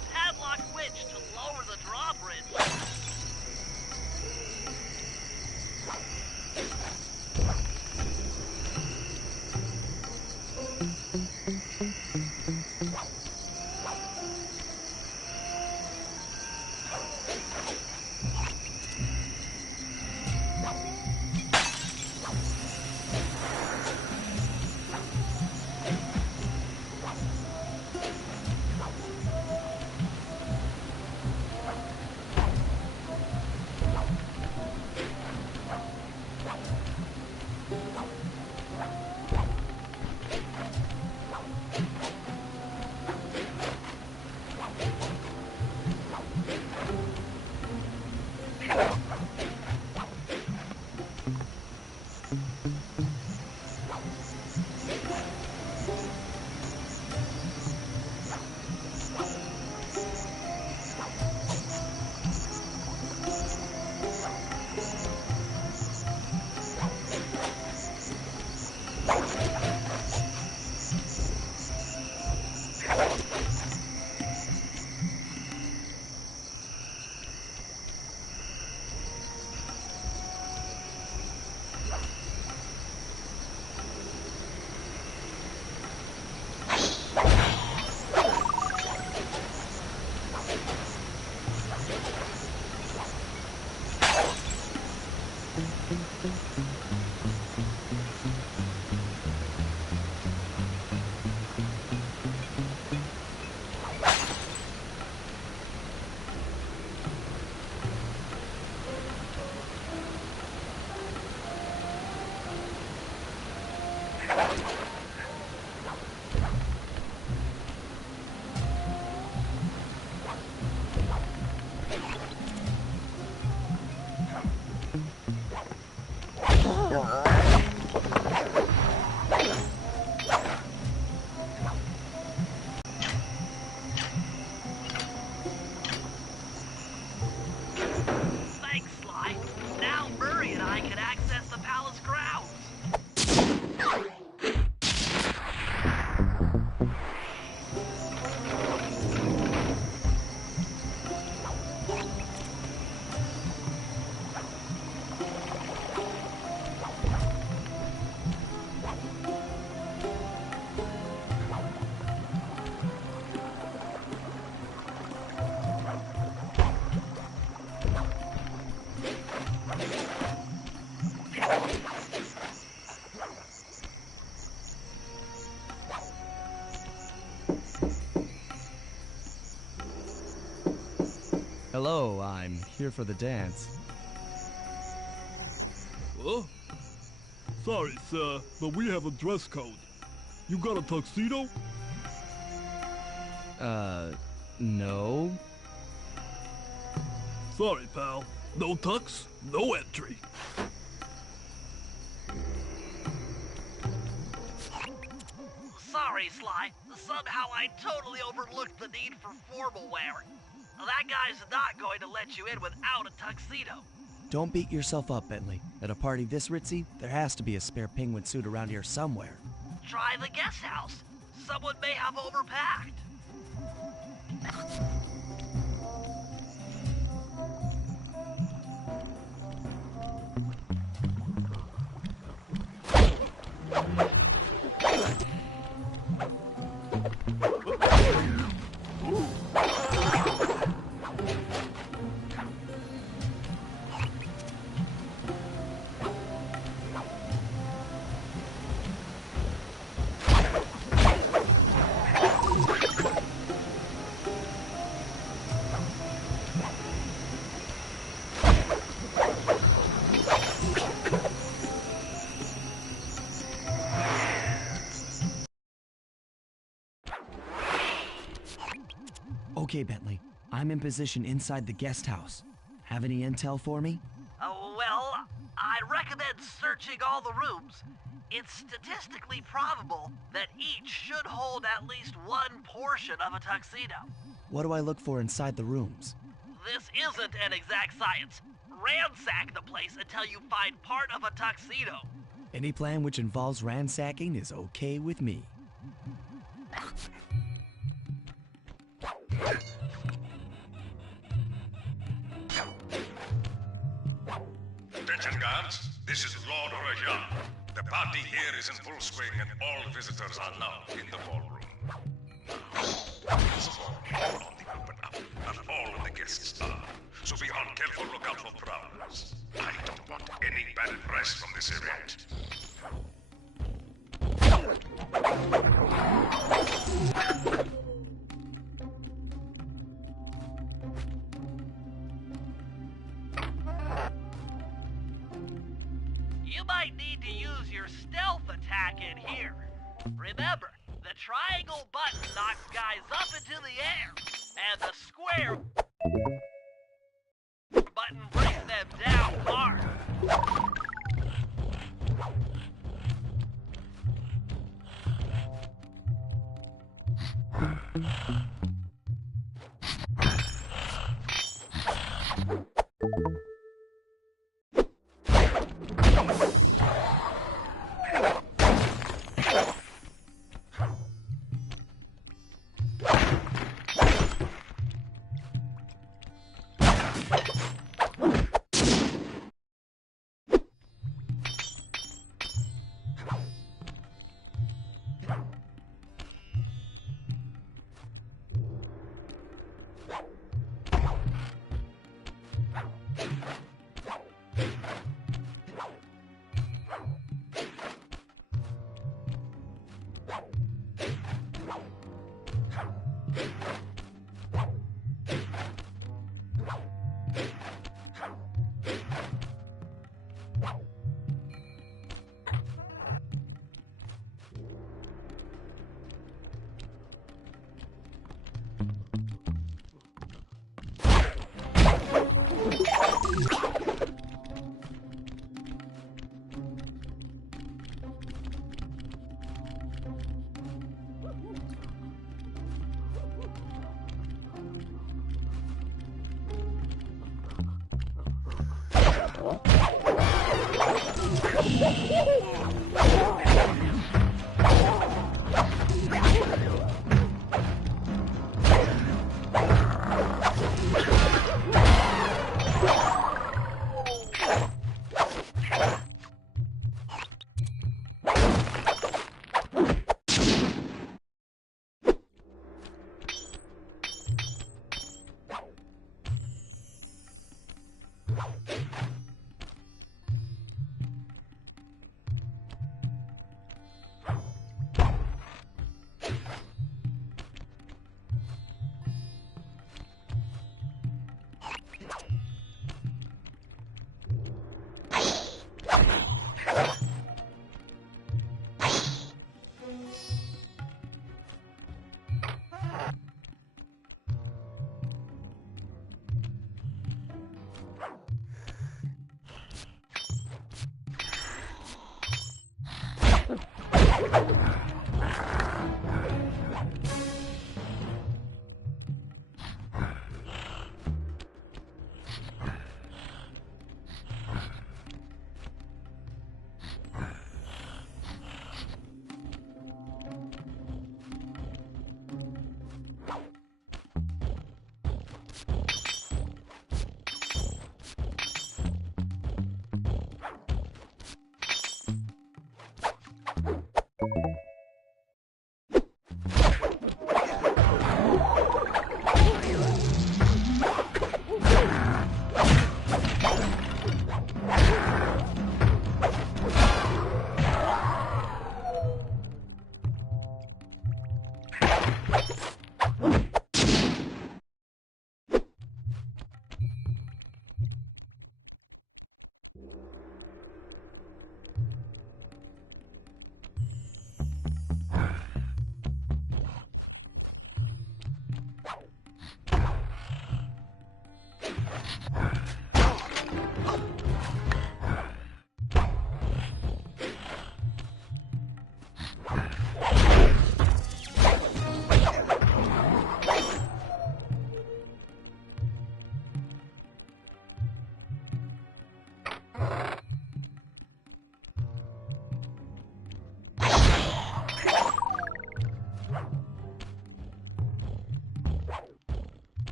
Thanks, Sly. Now Murray and I can access the palace grounds. Hello, I'm here for the dance. Huh? Sorry, sir, but we have a dress code. You got a tuxedo? No. Sorry, pal. No tux, no entry. Sorry, Sly. Somehow I totally overlooked the need for formal wear. That guy's not going to let you in without a tuxedo. Don't beat yourself up, Bentley. At a party this ritzy, there has to be a spare penguin suit around here somewhere. Try the guest house. Someone may have overpacked. Okay, Bentley. I'm in position inside the guest house. Have any intel for me? Well, I recommend searching all the rooms. It's statistically probable that each should hold at least one portion of a tuxedo. What do I look for inside the rooms? This isn't an exact science. Ransack the place until you find part of a tuxedo. Any plan which involves ransacking is okay with me. Attention guards, this is Lord Rajan. The party here is in full swing and all visitors are now in the ballroom. This hall on the open up, and all of the guests are. So be on careful lookout for prowlers. I don't want any bad press from this event. You might need to use your stealth attack in here. Remember, the triangle button knocks guys up into the air, and the square button brings them down hard.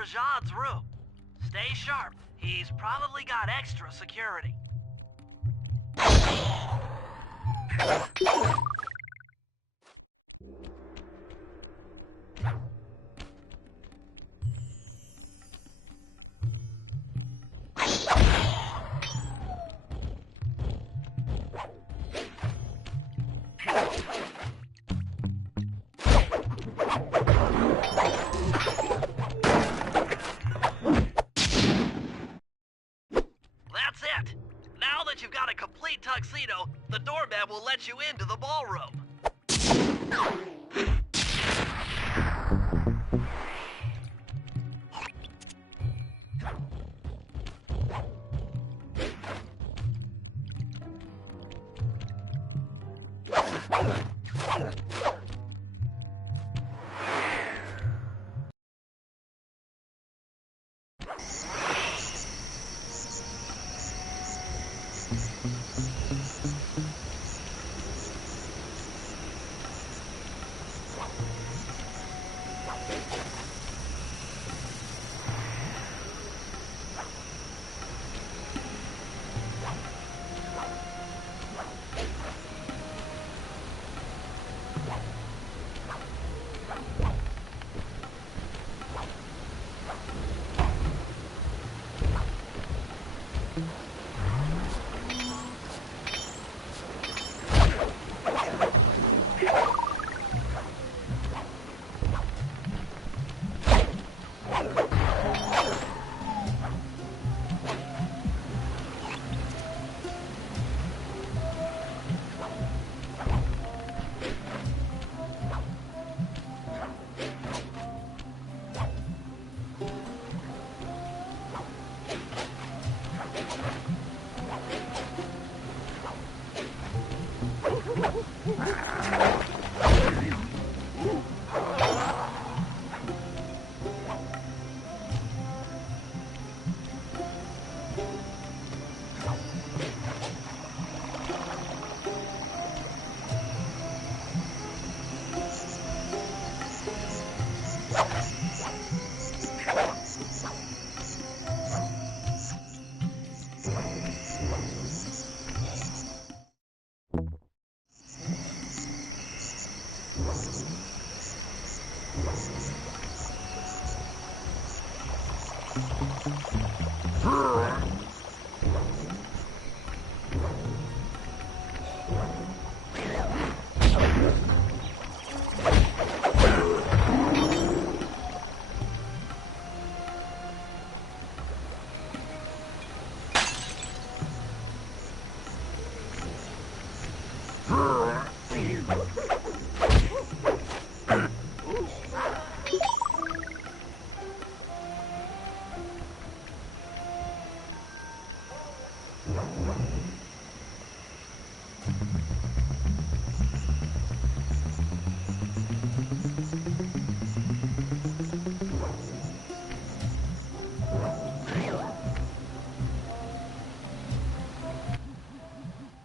Rajad's room. Stay sharp. He's probably got extra security. That's it. Now that you've got a complete tuxedo, the doorman will let you into the ballroom.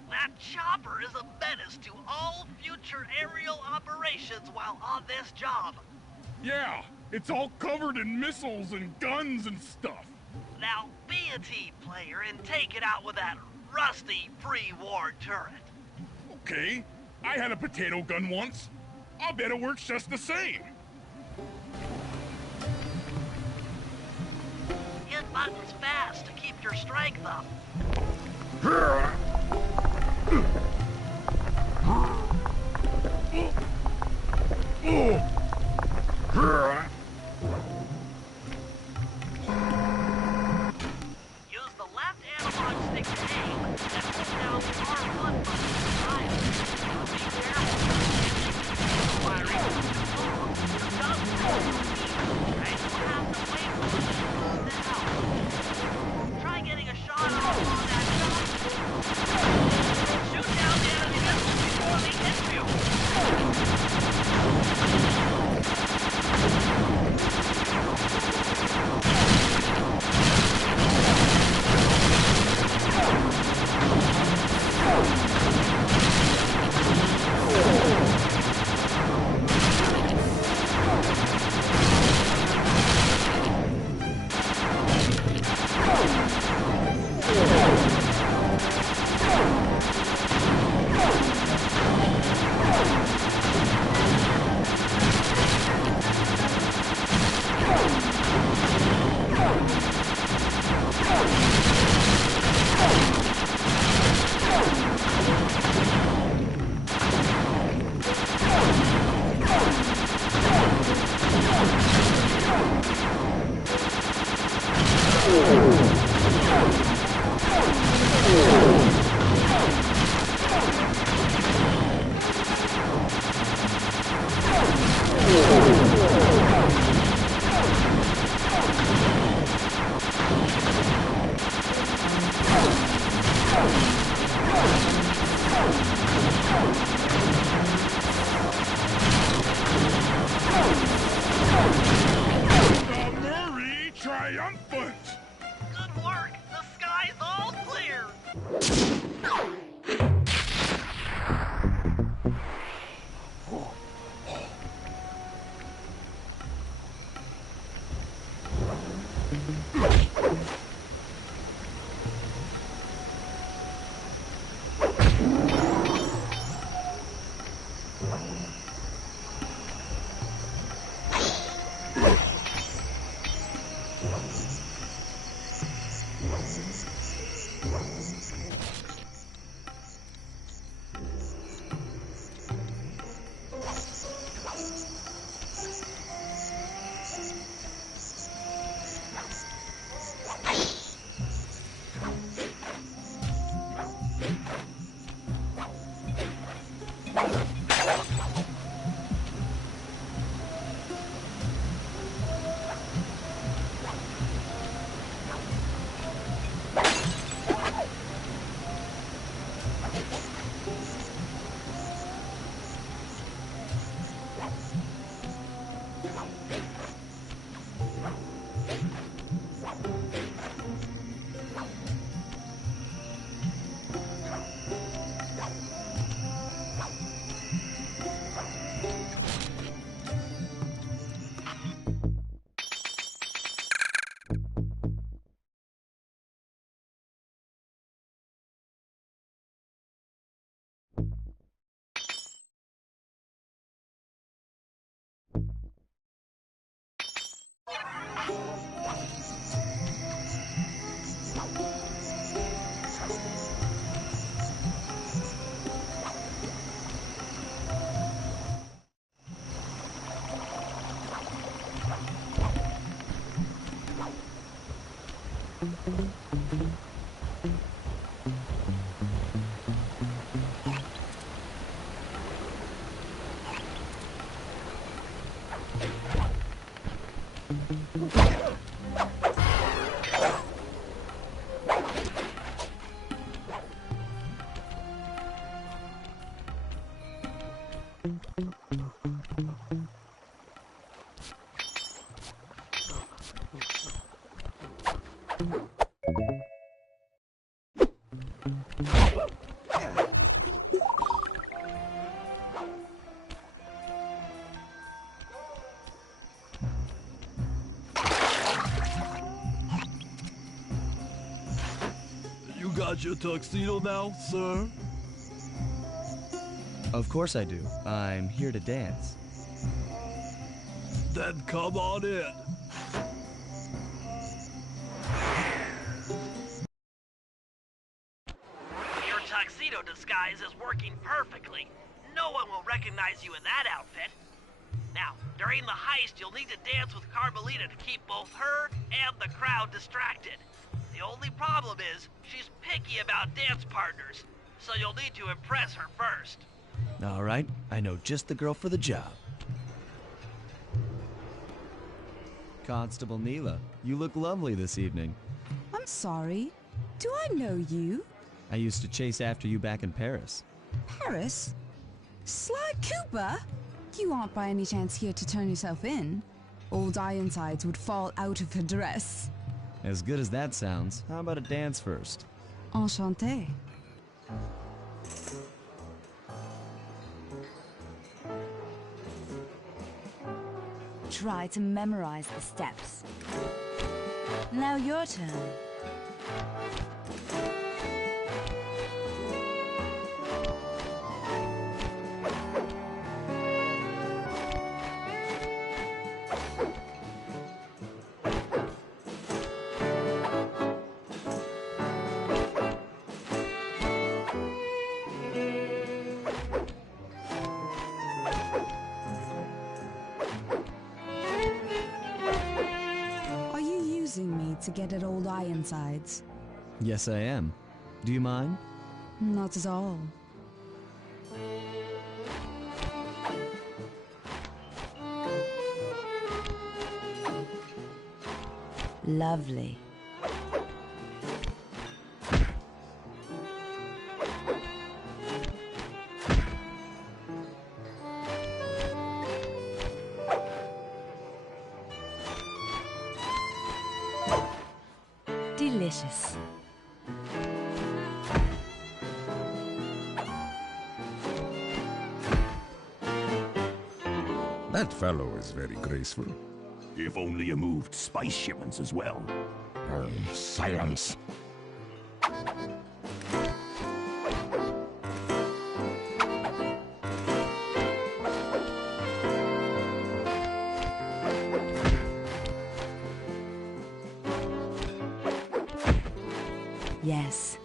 That chopper is a menace to all future aerial operations while on this job. Yeah, it's all covered in missiles and guns and stuff. Now, be a team player and take it out with that rusty pre-war turret. Okay, I had a potato gun once. I'll bet it works just the same. Hit buttons fast to keep your strength up. Use the left analog stick to aim and hold down the R1 button to fire. Be careful. Firing is too long. Your gun will go and you'll have to wait for it to cool down. Try getting a shot off on that shot. Shoot down the enemy missiles before they hit you. The Murray triumphant! Good work. The sky's all clear. You got your tuxedo now, sir? Of course I do. I'm here to dance. Then come on in. Your tuxedo disguise is working perfectly. No one will recognize you in that outfit. Now, during the heist, you'll need to dance with Carmelita to keep both her and the crowd distracted. The only problem is, she's picky about dance partners, so you'll need to impress her first. All right, I know just the girl for the job. Constable Neela, you look lovely this evening. I'm sorry. Do I know you? I used to chase after you back in Paris. Paris? Sly Coopeh? You aren't by any chance here to turn yourself in? Old Ironsides would fall out of her dress. As good as that sounds, how about a dance first? Enchanté. Try to memorize the steps. Now your turn. To get at old Ironsides. Yes, I am. Do you mind? Not at all. Lovely. Delicious. That fellow is very graceful. If only you moved spice shipments as well. Silence. Yes.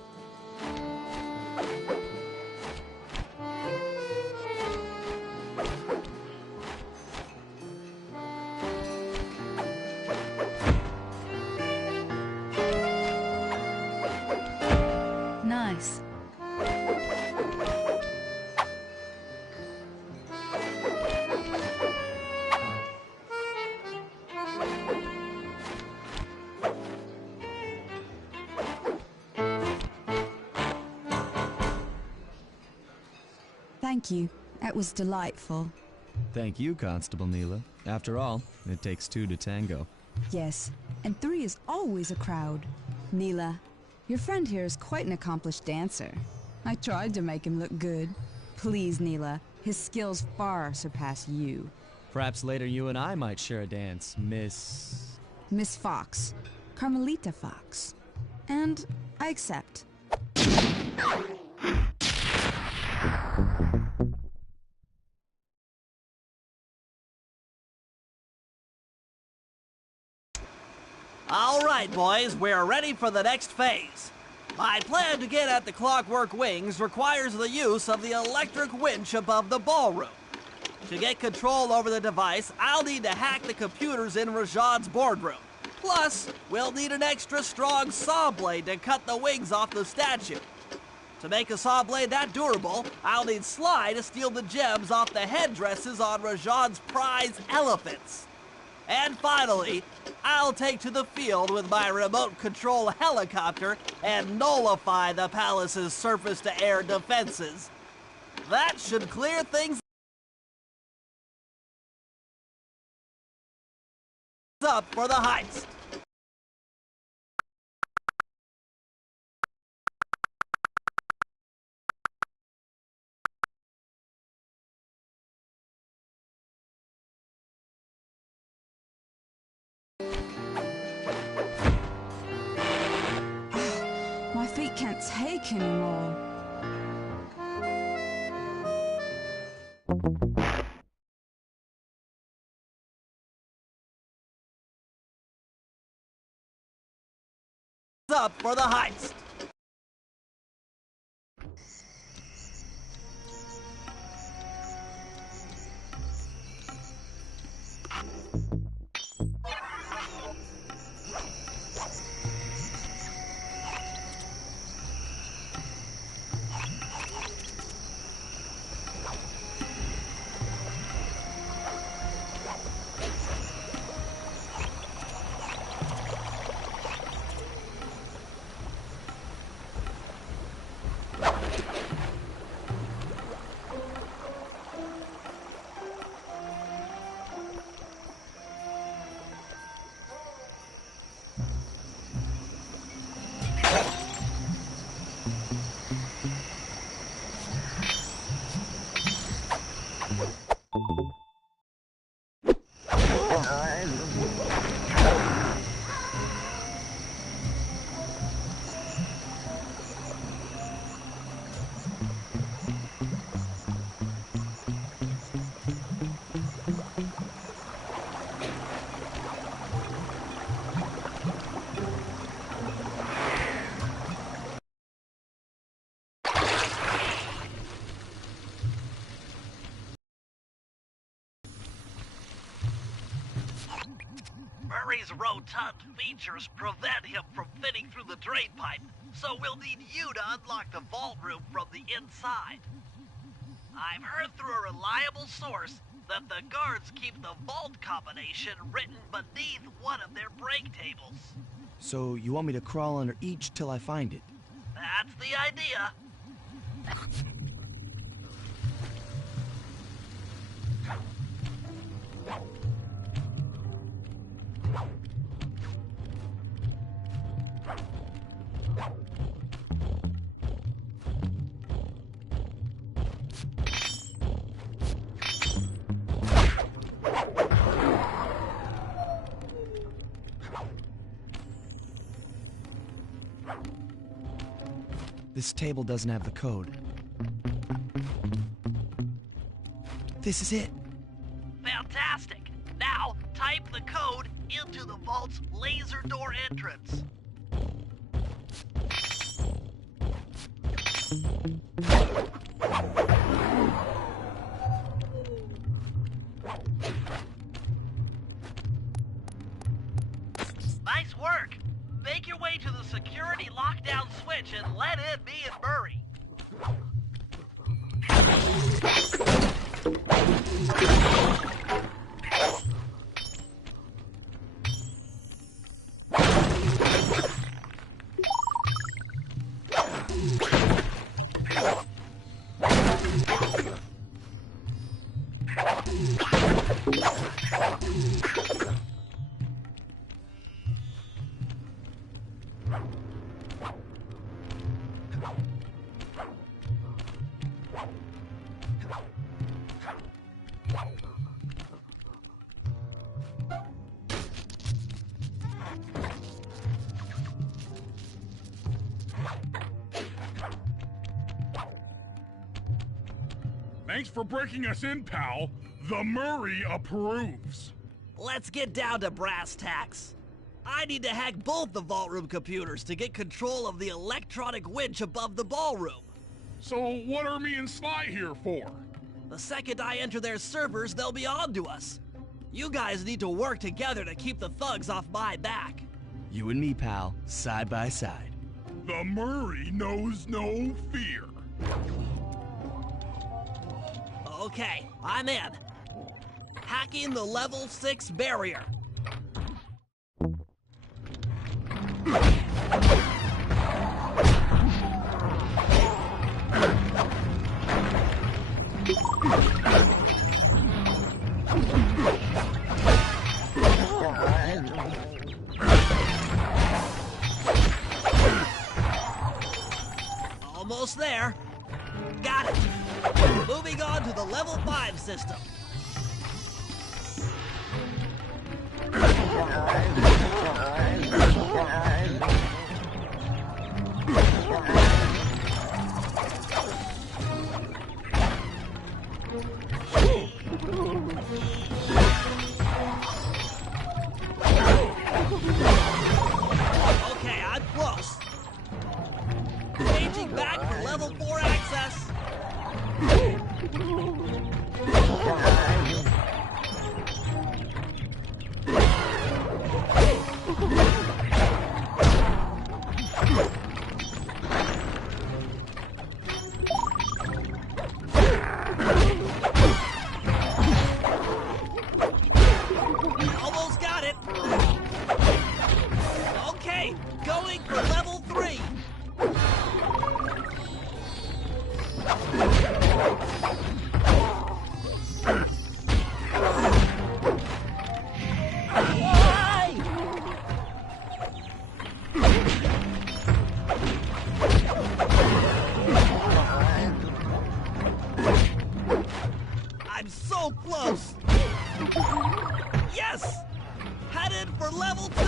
Nice. Thank you. That was delightful. Thank you, Constable Neela. After all, it takes two to tango. Yes, and three is always a crowd. Neela, your friend here is quite an accomplished dancer. I tried to make him look good. Please, Neela, his skills far surpass you. Perhaps later you and I might share a dance, Miss Fox. Carmelita Fox. And I accept. All right, boys, we're ready for the next phase. My plan to get at the Clockwork Wings requires the use of the electric winch above the ballroom. To get control over the device, I'll need to hack the computers in Rajad's boardroom. Plus, we'll need an extra strong saw blade to cut the wings off the statue. To make a saw blade that durable, I'll need Sly to steal the gems off the headdresses on Rajan's prize elephants. And finally, I'll take to the field with my remote control helicopter and nullify the palace's surface-to-air defenses. That should clear things up for the heist. My feet can't take anymore. Up for the heist. Murray's rotund features prevent him from fitting through the drain pipe, so we'll need you to unlock the vault room from the inside. I've heard through a reliable source that the guards keep the vault combination written beneath one of their break tables. So you want me to crawl under each till I find it? That's the idea. This table doesn't have the code. This is it. Fantastic. Now, type the code into the vault's laser door entrance. Nice work. Make your way to the security lockdown switch and let in me and Murray. Thanks for breaking us in, pal. The Murray approves. Let's get down to brass tacks. I need to hack both the vault room computers to get control of the electronic winch above the ballroom. So what are me and Sly here for? The second I enter their servers, they'll be on to us. You guys need to work together to keep the thugs off my back. You and me, pal, side by side. The Murray knows no fear. Okay, I'm in. Hacking the level 6 barrier. Almost there. Got it. Moving on to the level 5 system. Okay, I'm close. Changing back for level 4 access. Almost got it. Okay, going for level 3. I'm so close. Yes! Headed for level 2.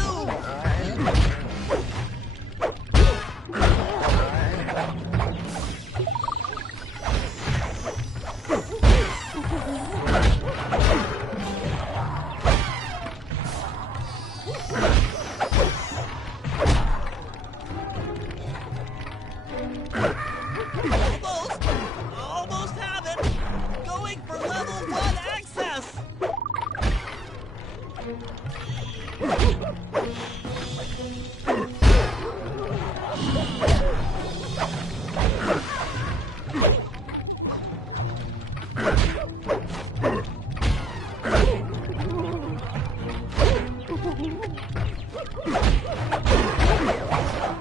Almost have it. Going for level 1 access.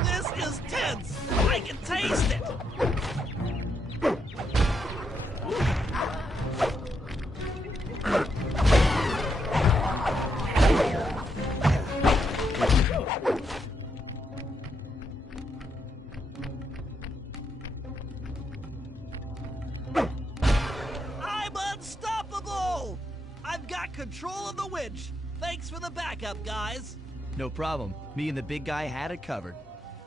This is tense. I can taste it. I'm unstoppable! I've got control of the winch. Thanks for the backup, guys. No problem. Me and the big guy had it covered.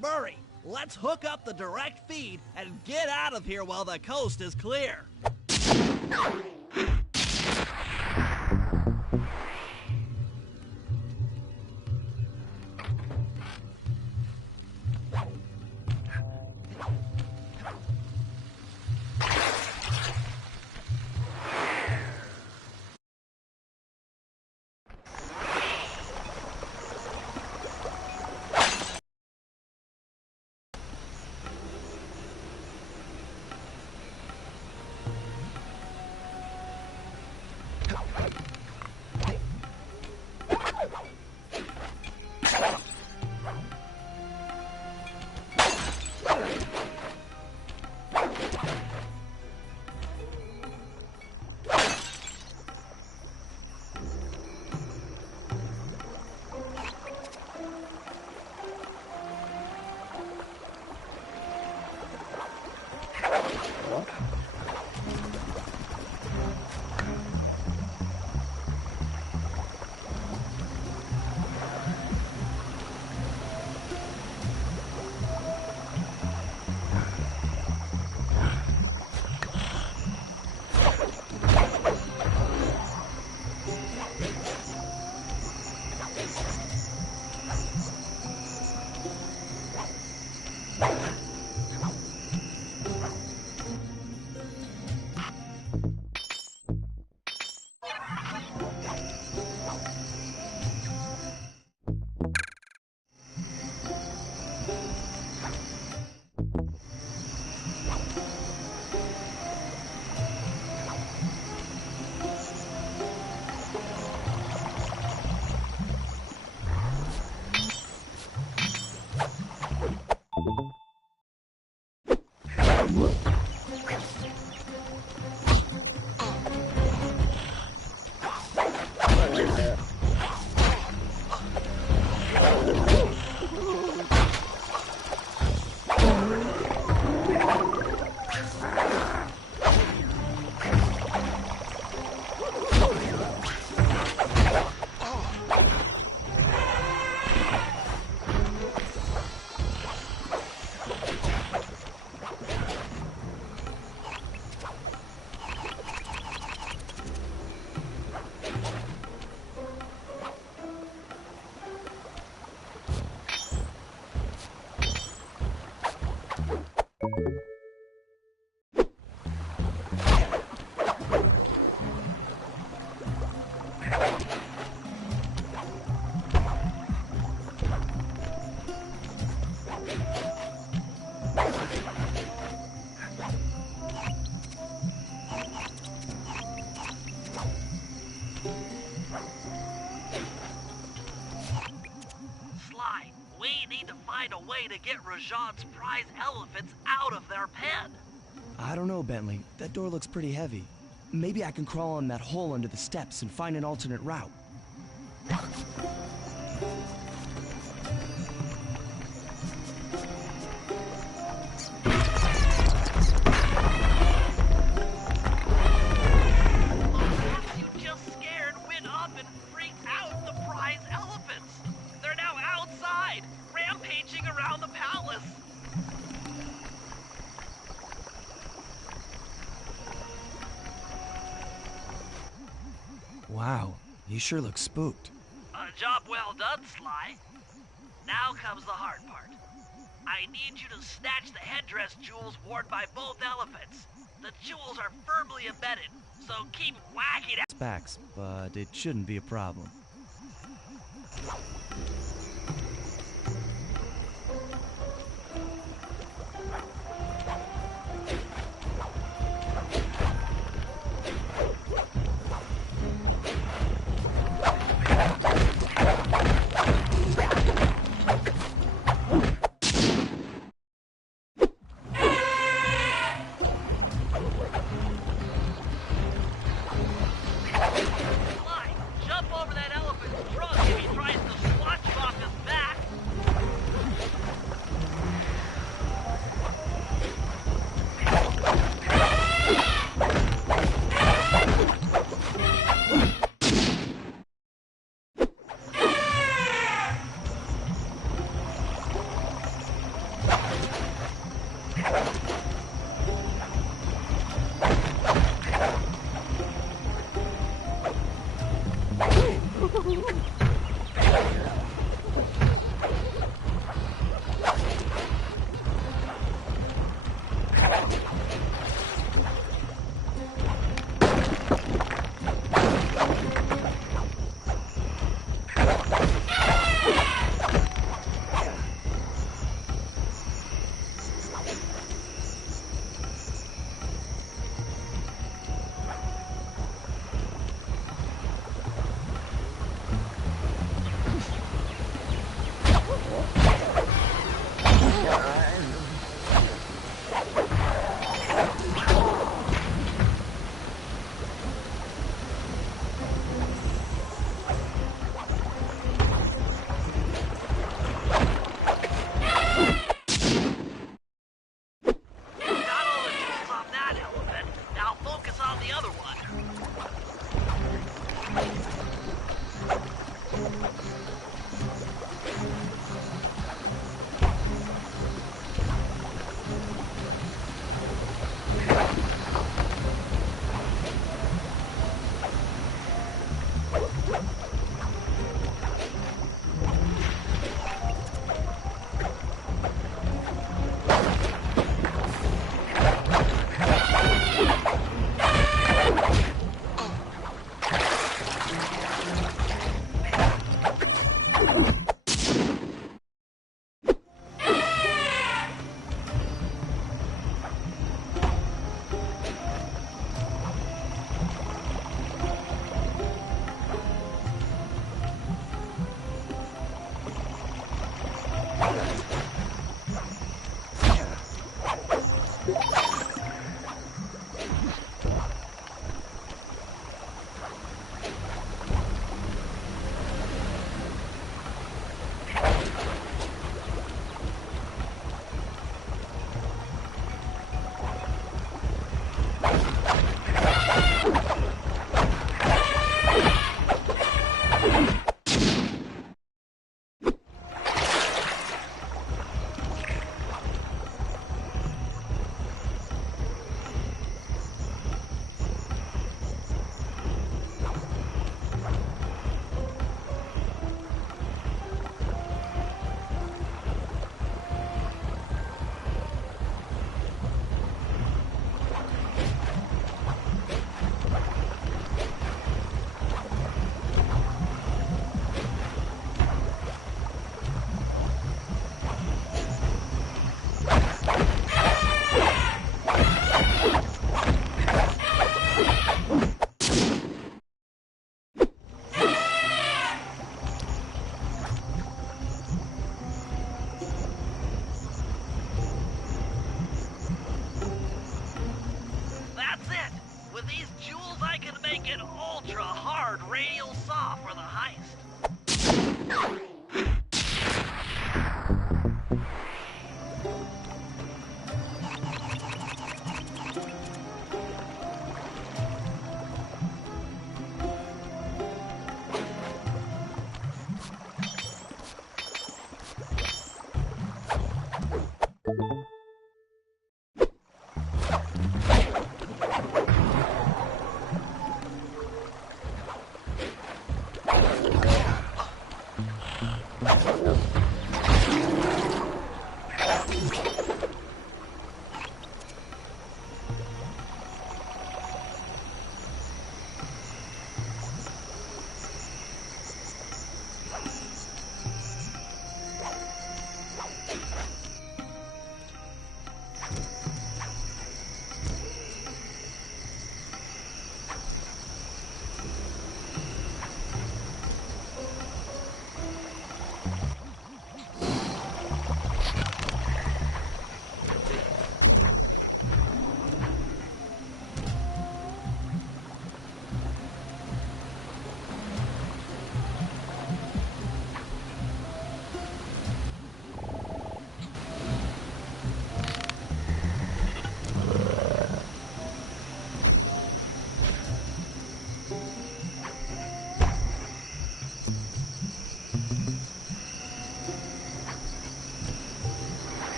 Murray, let's hook up the direct feed and get out of here while the coast is clear. Sly, we need to find a way to get Rajan's prize elephants out of their pen. I don't know, Bentley. That door looks pretty heavy. Maybe I can crawl in that hole under the steps and find an alternate route. You just scared, went up, and freaked out the prize elephants. They're now outside, rampaging around the palace. Wow, you sure look spooked. A job well done, Sly. Now comes the hard part. I need you to snatch the headdress jewels worn by both elephants. The jewels are firmly embedded, so keep whacking at Backs, but it shouldn't be a problem. Sly, jump over that elephant's trunk if he tries to swat you off his back.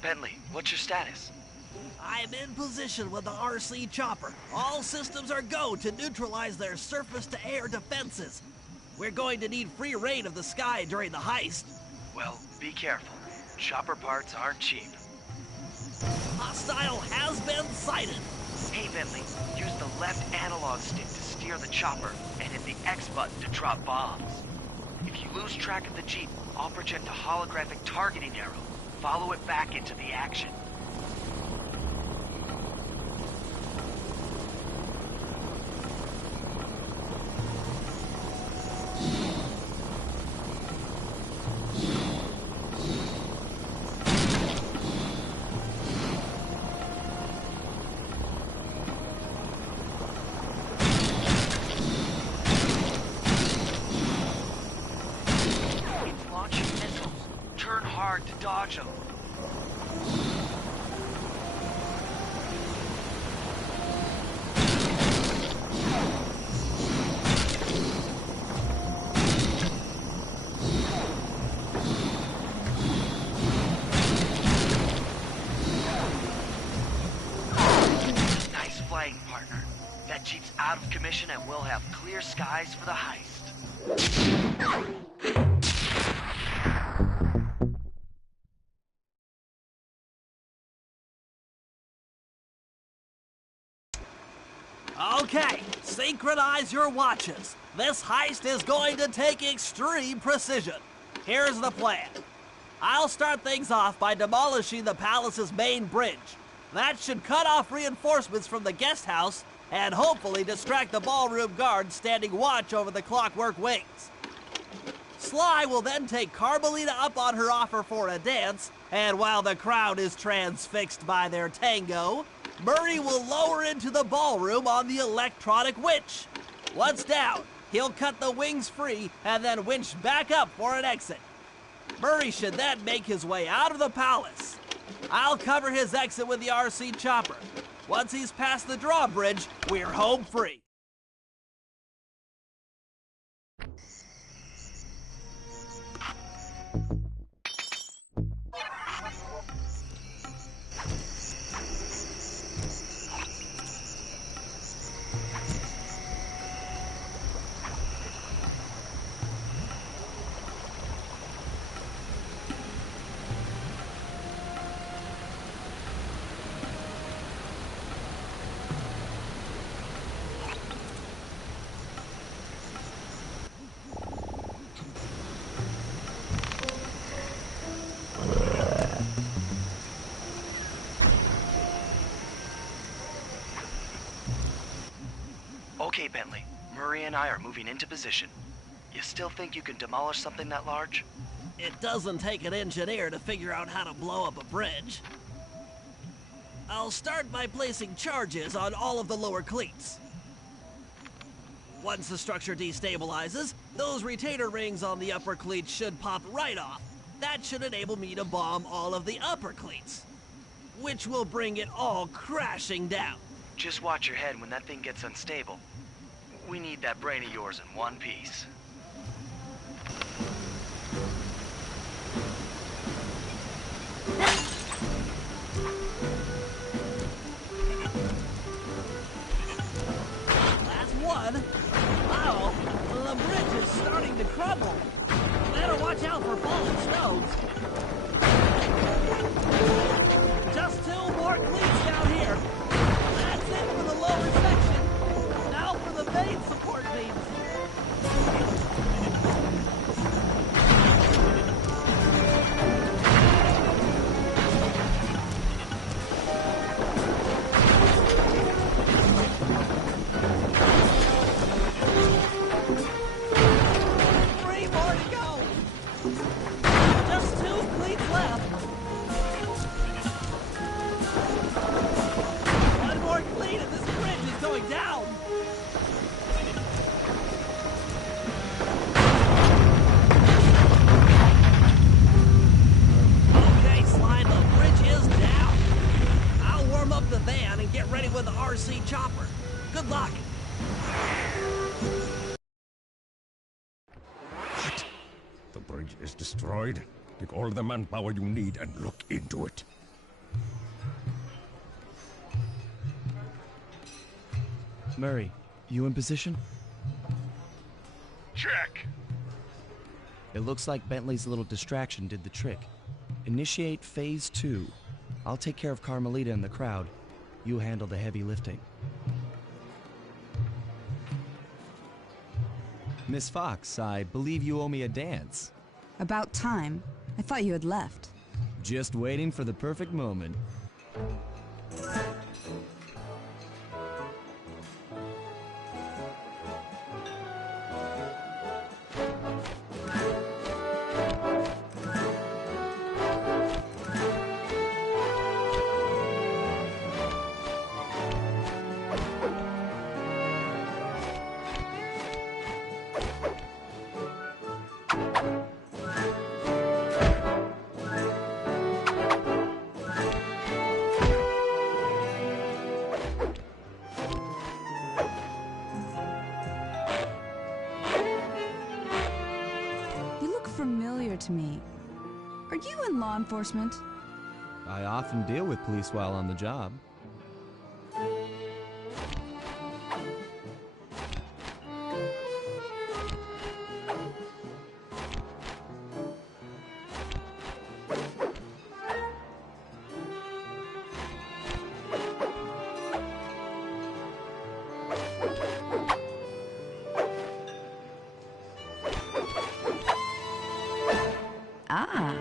Bentley, what's your status? I'm in position with the RC chopper. All systems are go to neutralize their surface-to-air defenses. We're going to need free reign of the sky during the heist. Well, be careful. Chopper parts aren't cheap. Hostile has been sighted. Hey, Bentley, use the left analog stick to steer the chopper and hit the X button to drop bombs. If you lose track of the Jeep, I'll project a holographic targeting arrow. Follow it back into the action. It's launching missiles. Turn hard to dodge them. Nice flying, partner. That Jeep's out of commission and we'll have clear skies for the heist. Okay, synchronize your watches. This heist is going to take extreme precision. Here's the plan. I'll start things off by demolishing the palace's main bridge. That should cut off reinforcements from the guest house and hopefully distract the ballroom guards standing watch over the Clockwork Wings. Sly will then take Carmelita up on her offer for a dance, and while the crowd is transfixed by their tango, Murray will lower into the ballroom on the electronic winch. Once down, he'll cut the wings free and then winch back up for an exit. Murray should then make his way out of the palace. I'll cover his exit with the RC chopper. Once he's past the drawbridge, we're home free. Okay, Bentley. Murray and I are moving into position. You still think you can demolish something that large? It doesn't take an engineer to figure out how to blow up a bridge. I'll start by placing charges on all of the lower cleats. Once the structure destabilizes, those retainer rings on the upper cleats should pop right off. That should enable me to bomb all of the upper cleats, which will bring it all crashing down. Just watch your head when that thing gets unstable. We need that brain of yours in one piece. trouble. Better watch out for falling stones. Just 2 more cleats down here. That's it for the lower section. Now for the main support beams. Good luck! What? The bridge is destroyed? Take all the manpower you need and look into it. Murray, you in position? Check. It looks like Bentley's little distraction did the trick. Initiate Phase 2. I'll take care of Carmelita and the crowd. You handle the heavy lifting. Miss Fox, I believe you owe me a dance. About time. I thought you had left. Just waiting for the perfect moment. Familiar to me. Are you in law enforcement? I often deal with police while on the job. Ah.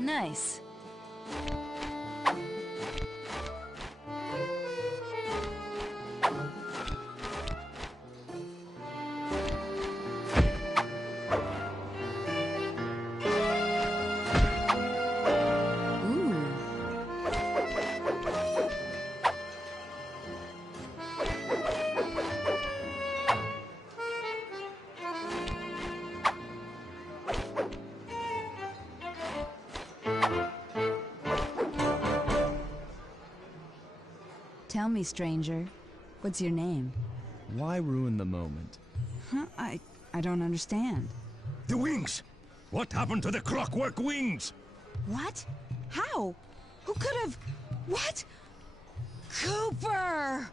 Nice. Tell me, stranger, what's your name? Why ruin the moment? Huh? I don't understand. The wings! What happened to the clockwork wings? What? How? Who could have... What? Cooper!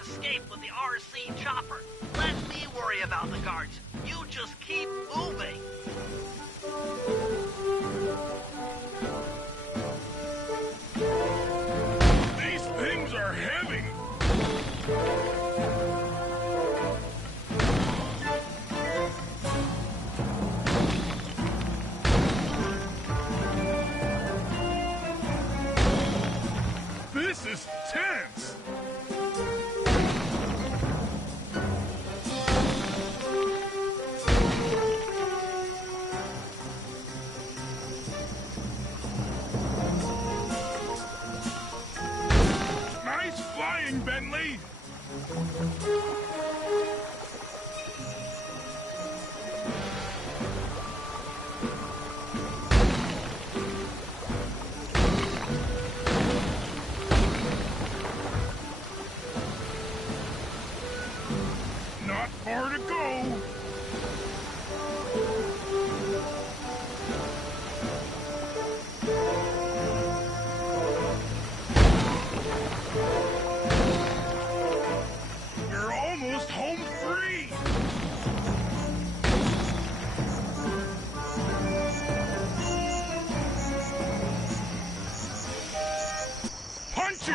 Escape with the RC chopper. Let me worry about the guards. You just keep moving. These things are heavy. This is tense. Not far to go. We're almost home free. Punch it!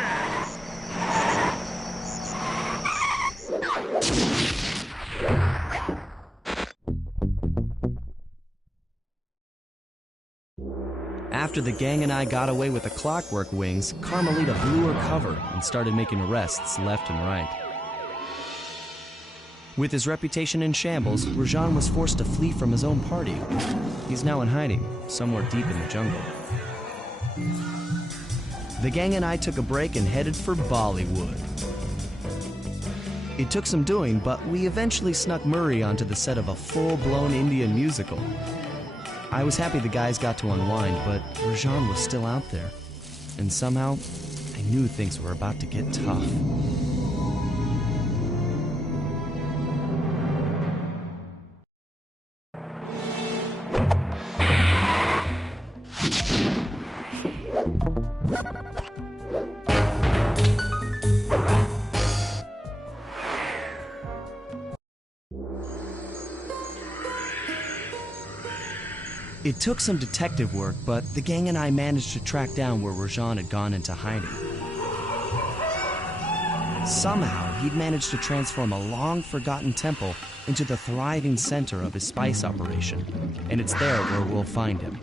After the gang and I got away with the Clockwork Wings, Carmelita blew her cover and started making arrests left and right. With his reputation in shambles, Rajan was forced to flee from his own party. He's now in hiding, somewhere deep in the jungle. The gang and I took a break and headed for Bollywood. It took some doing, but we eventually snuck Murray onto the set of a full-blown Indian musical. I was happy the guys got to unwind, but Rajan was still out there. And somehow, I knew things were about to get tough. It took some detective work, but the gang and I managed to track down where Rajan had gone into hiding. Somehow, he'd managed to transform a long-forgotten temple into the thriving center of his spice operation, and it's there where we'll find him.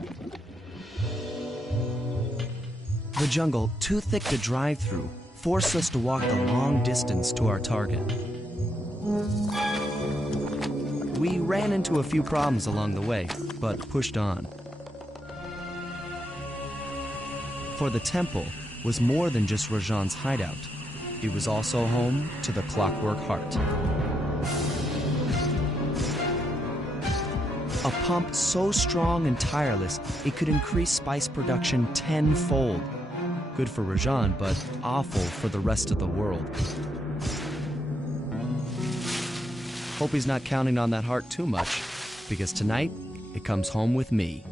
The jungle, too thick to drive through, forced us to walk the long distance to our target. We ran into a few problems along the way, but pushed on. For the temple was more than just Rajan's hideout. It was also home to the Clockwork Heart. A pump so strong and tireless, it could increase spice production tenfold. Good for Rajan, but awful for the rest of the world. Hope he's not counting on that heart too much, because tonight, it comes home with me.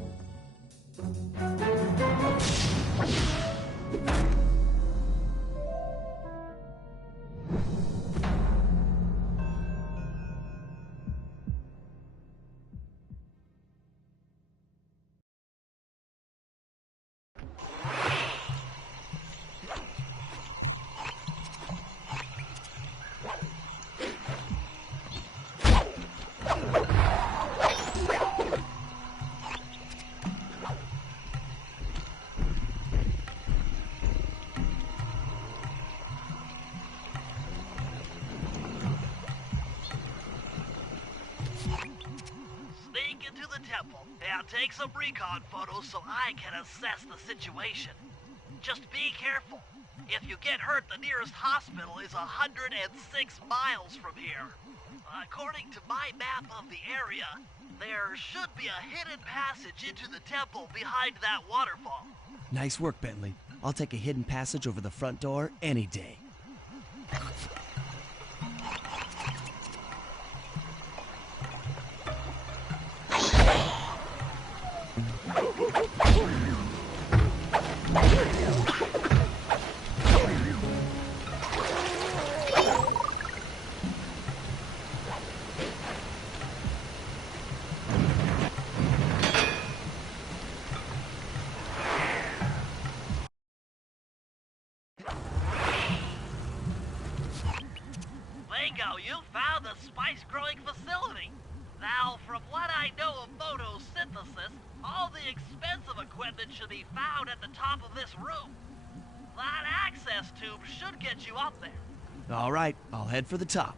Now take some recon photos so I can assess the situation. Just be careful. If you get hurt, the nearest hospital is 106 miles from here. According to my map of the area, there should be a hidden passage into the temple behind that waterfall. Nice work, Bentley. I'll take a hidden passage over the front door any day. Bingo, you found the spice growing facility. Now, from what I know of photosynthesis, all the expensive equipment should be found at the top of this room. That access tube should get you up there. All right, I'll head for the top.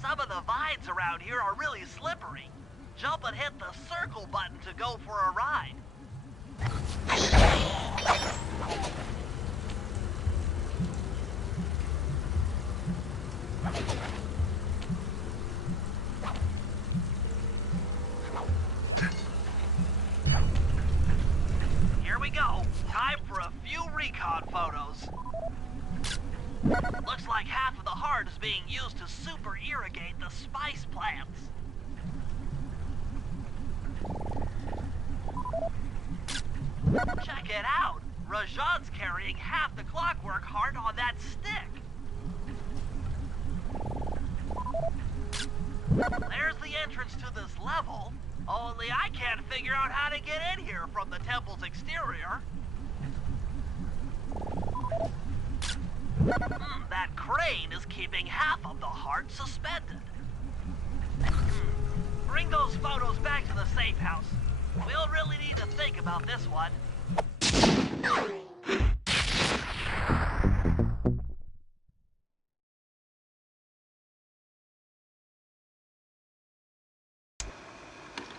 Some of the vines around here are really slippery. Jump and hit the circle button to go for a ride. Here we go. Time for a few recon photos. Looks like half of the heart is being used to super irrigate the spice plants. Check it out! Rajan's carrying half the clockwork heart on that stick. There's the entrance to this level, only I can't figure out how to get in here from the temple's exterior. That crane is keeping half of the heart suspended. Bring those photos back to the safe house. We'll really need to think about this one.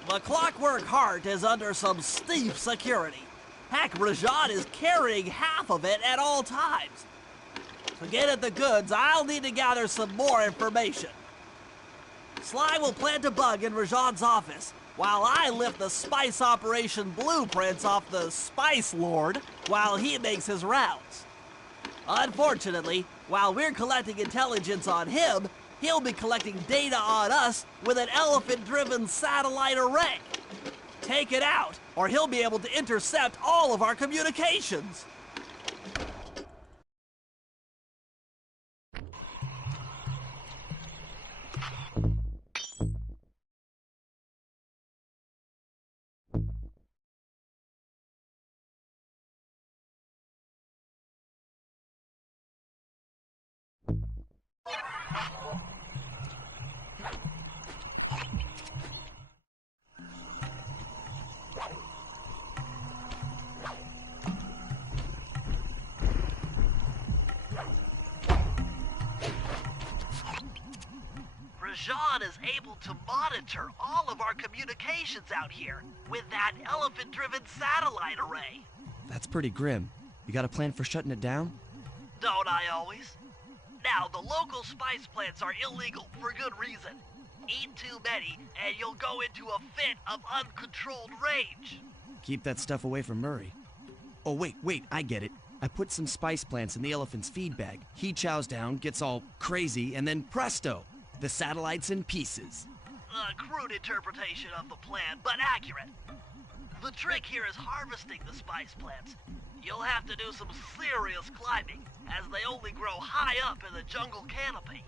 The clockwork heart is under some steep security. Heck, Rajan is carrying half of it at all times. To get at the goods, I'll need to gather some more information. Sly will plant a bug in Rajan's office, while I lift the spice operation blueprints off the Spice Lord while he makes his rounds. Unfortunately, while we're collecting intelligence on him, he'll be collecting data on us with an elephant-driven satellite array. Take it out, or he'll be able to intercept all of our communications. Rajan is able to monitor all of our communications out here with that elephant-driven satellite array. That's pretty grim. You got a plan for shutting it down? Don't I always? Now, the local spice plants are illegal for good reason. Eat too many, and you'll go into a fit of uncontrolled rage. Keep that stuff away from Murray. Oh, wait, I get it. I put some spice plants in the elephant's feed bag. He chows down, gets all crazy, and then presto! The satellite's in pieces. A crude interpretation of the plan, but accurate. The trick here is harvesting the spice plants. You'll have to do some serious climbing, as they only grow high up in the jungle canopy.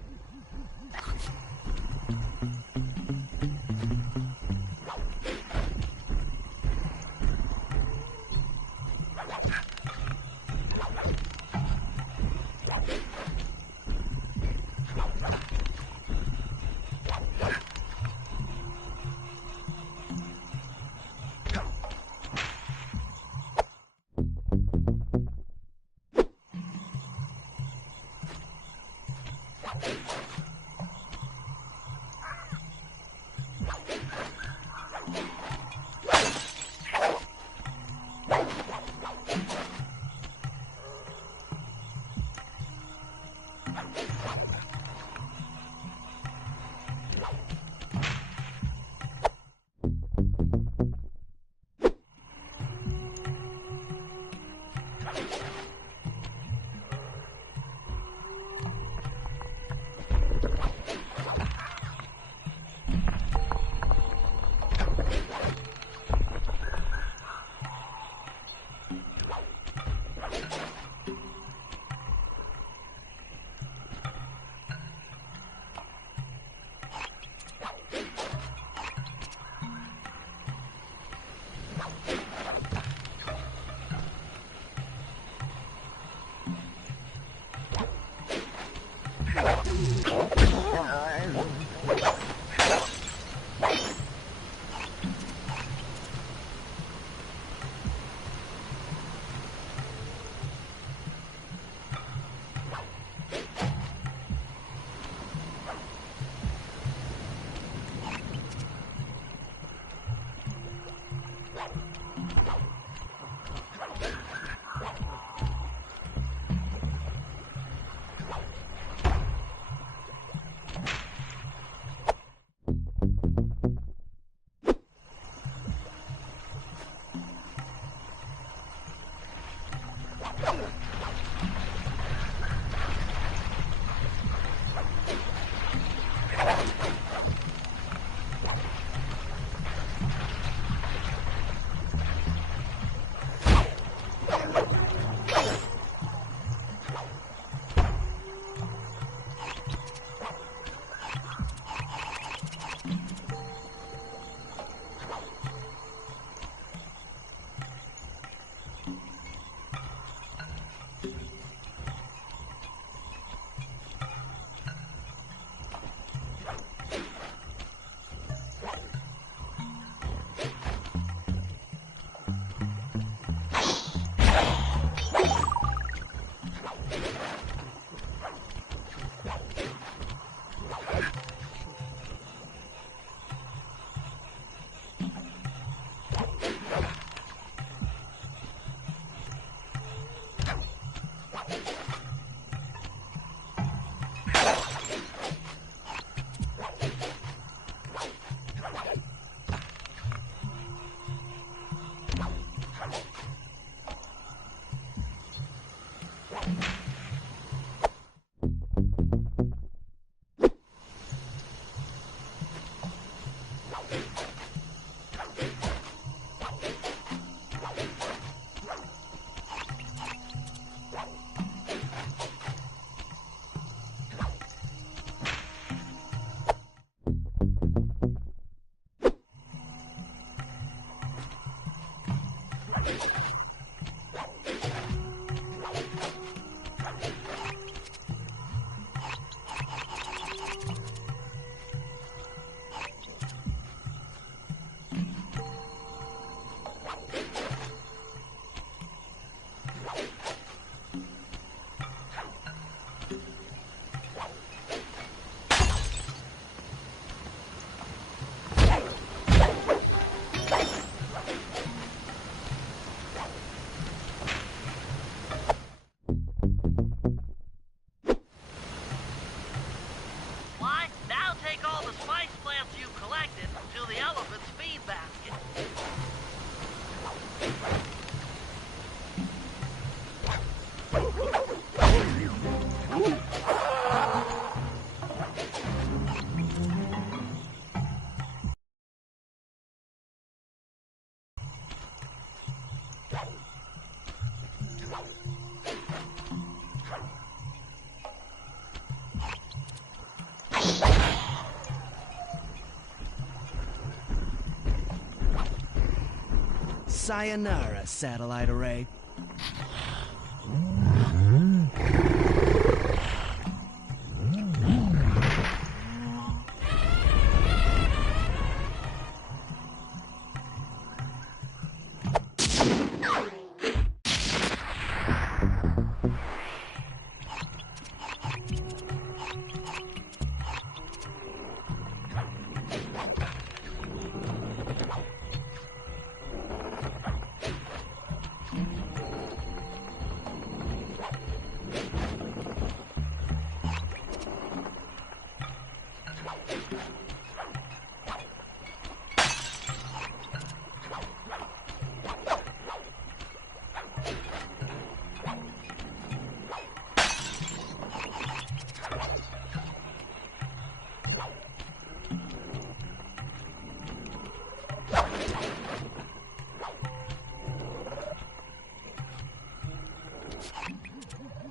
Sayonara, satellite array.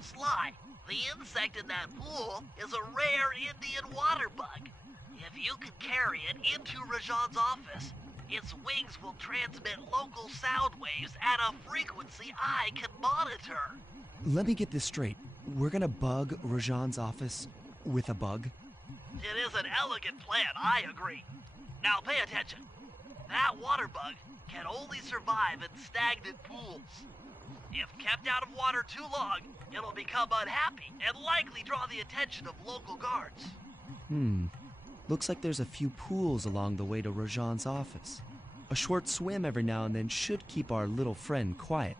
Sly, the insect in that pool is a rare Indian water bug. If you can carry it into Rajan's office, its wings will transmit local sound waves at a frequency I can monitor. Let me get this straight. We're gonna bug Rajan's office with a bug? It is an elegant plan, I agree. Now pay attention. That water bug can only survive in stagnant pools. If kept out of water too long, it'll become unhappy and likely draw the attention of local guards. Looks like there's a few pools along the way to Rajan's office. A short swim every now and then should keep our little friend quiet.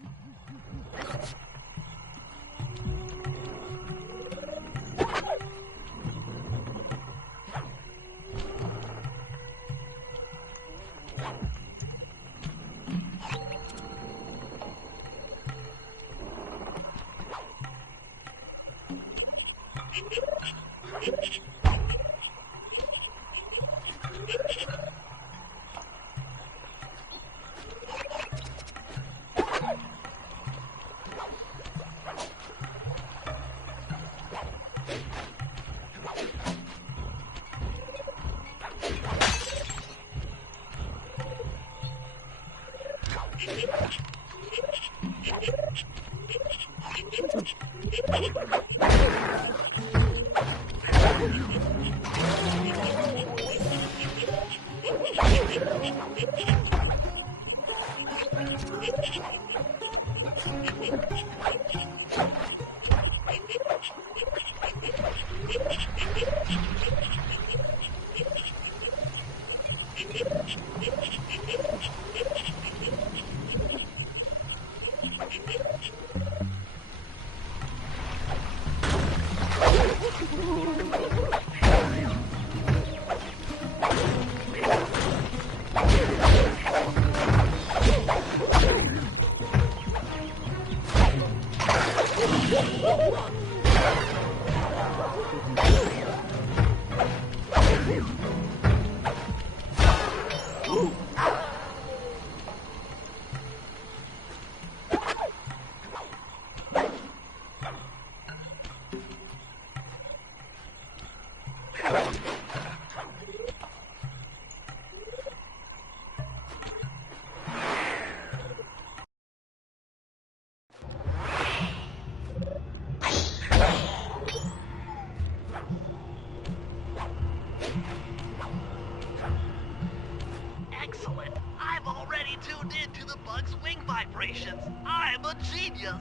Excellent. I've already tuned into the bug's wing vibrations. I'm a genius.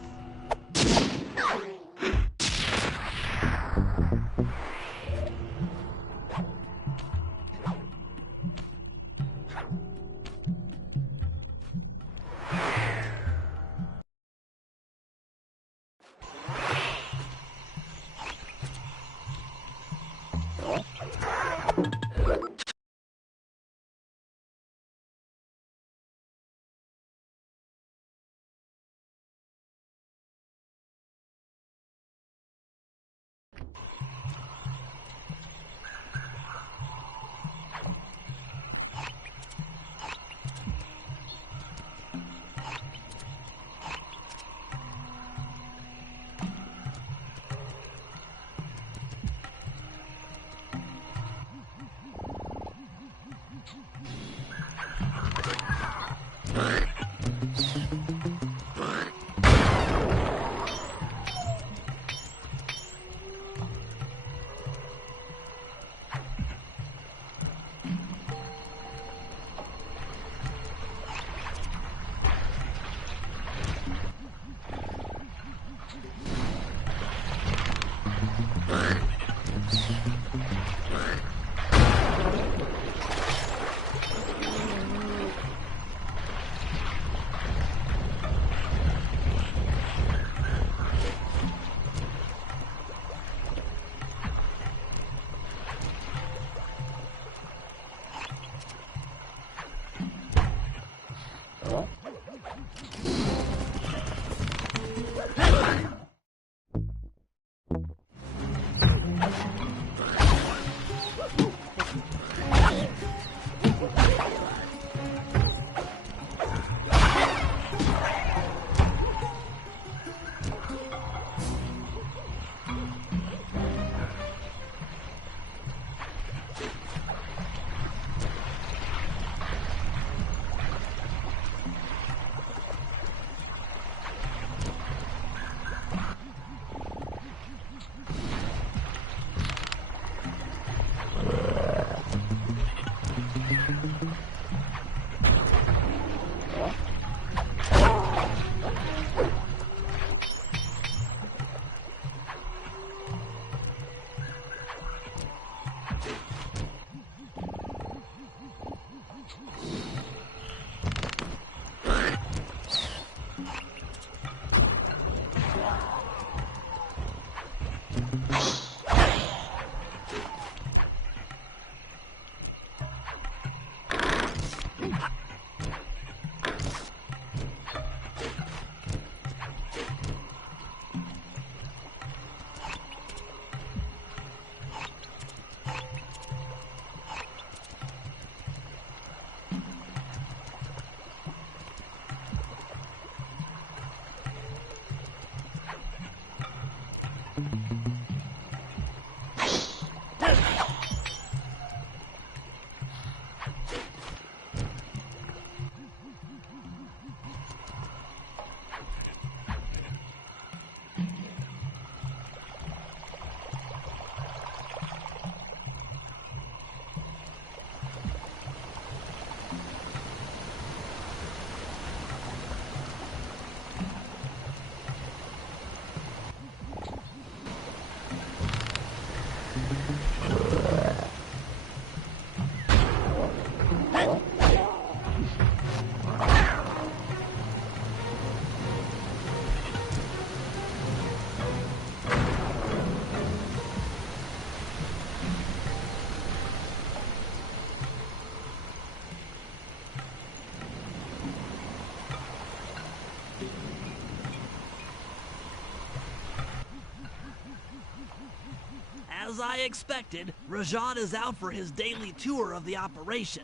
As I expected, Rajan is out for his daily tour of the operation.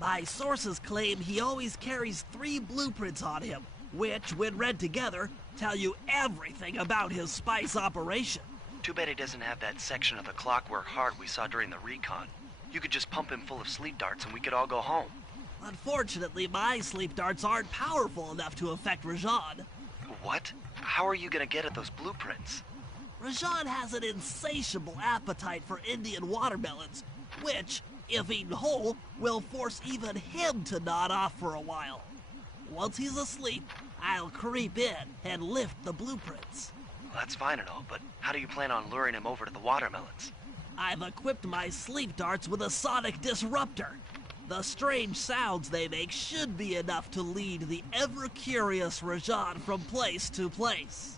My sources claim he always carries 3 blueprints on him, which, when read together, tell you everything about his spice operation. Too bad he doesn't have that section of the clockwork heart we saw during the recon. You could just pump him full of sleep darts and we could all go home. Unfortunately, my sleep darts aren't powerful enough to affect Rajan. What? How are you gonna get at those blueprints? Rajan has an insatiable appetite for Indian watermelons, which, if eaten whole, will force even him to nod off for a while. Once he's asleep, I'll creep in and lift the blueprints. Well, that's fine and all, but how do you plan on luring him over to the watermelons? I've equipped my sleep darts with a sonic disruptor. The strange sounds they make should be enough to lead the ever-curious Rajan from place to place.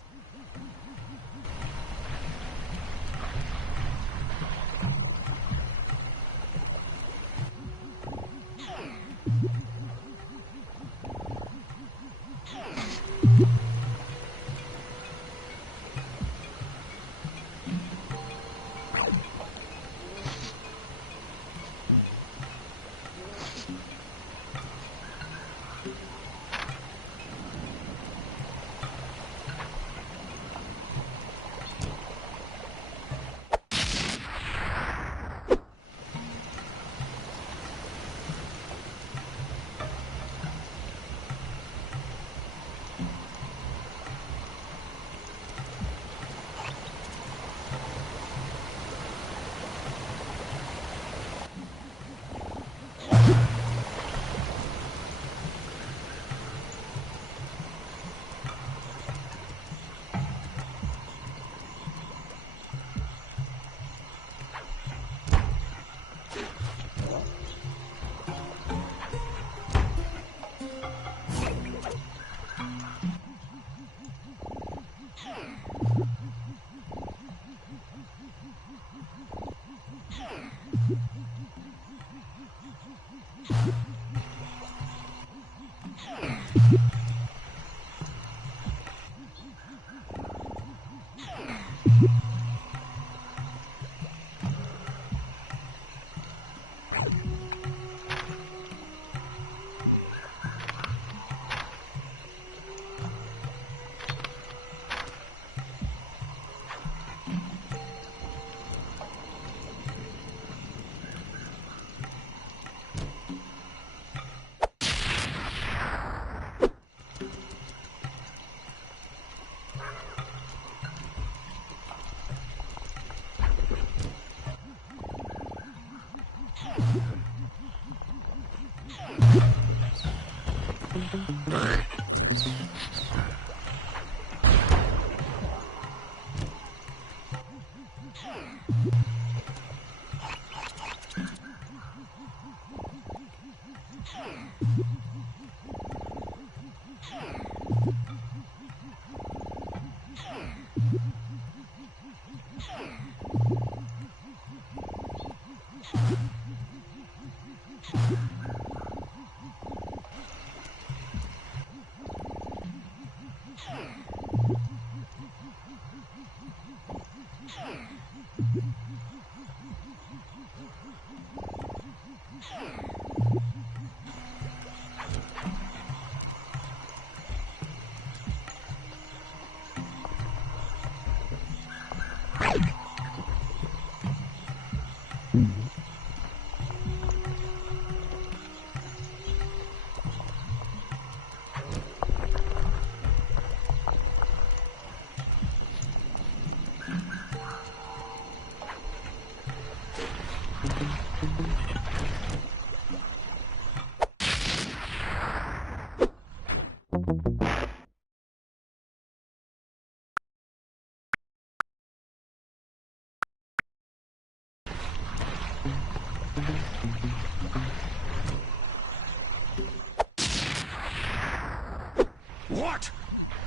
What?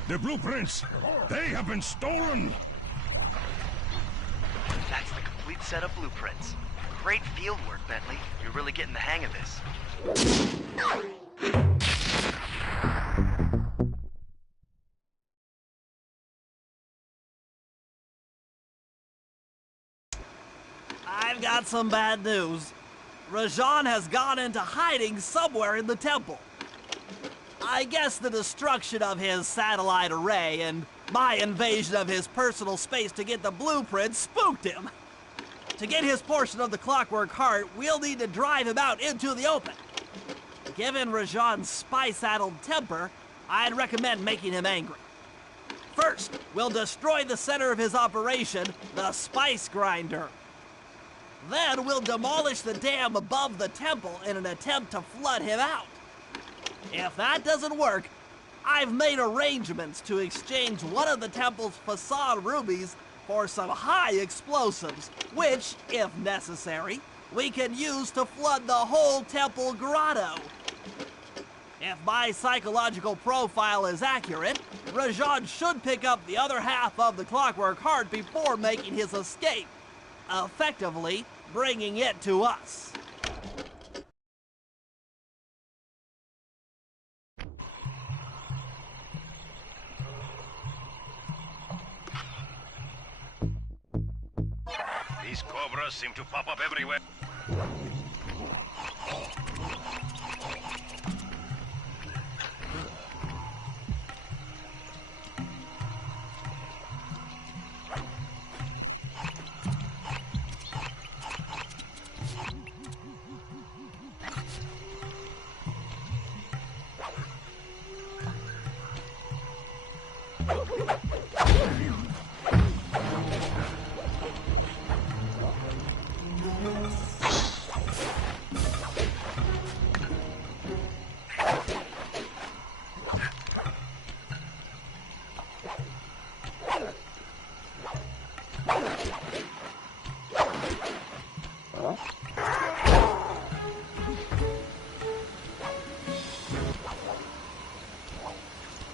The blueprints! They have been stolen! That's the complete set of blueprints. Great field work, Bentley. You're really getting the hang of this. I've got some bad news. Rajan has gone into hiding somewhere in the temple. I guess the destruction of his satellite array and my invasion of his personal space to get the blueprints spooked him. To get his portion of the Clockwork Heart, we'll need to drive him out into the open. Given Rajan's spy-saddled temper, I'd recommend making him angry. First, we'll destroy the center of his operation, the Spice Grinder. Then we'll demolish the dam above the temple in an attempt to flood him out. If that doesn't work, I've made arrangements to exchange one of the temple's facade rubies for some high explosives, which, if necessary, we can use to flood the whole temple grotto. If my psychological profile is accurate, Rajan should pick up the other half of the Clockwork Heart before making his escape, effectively bringing it to us. These cobras seem to pop up everywhere.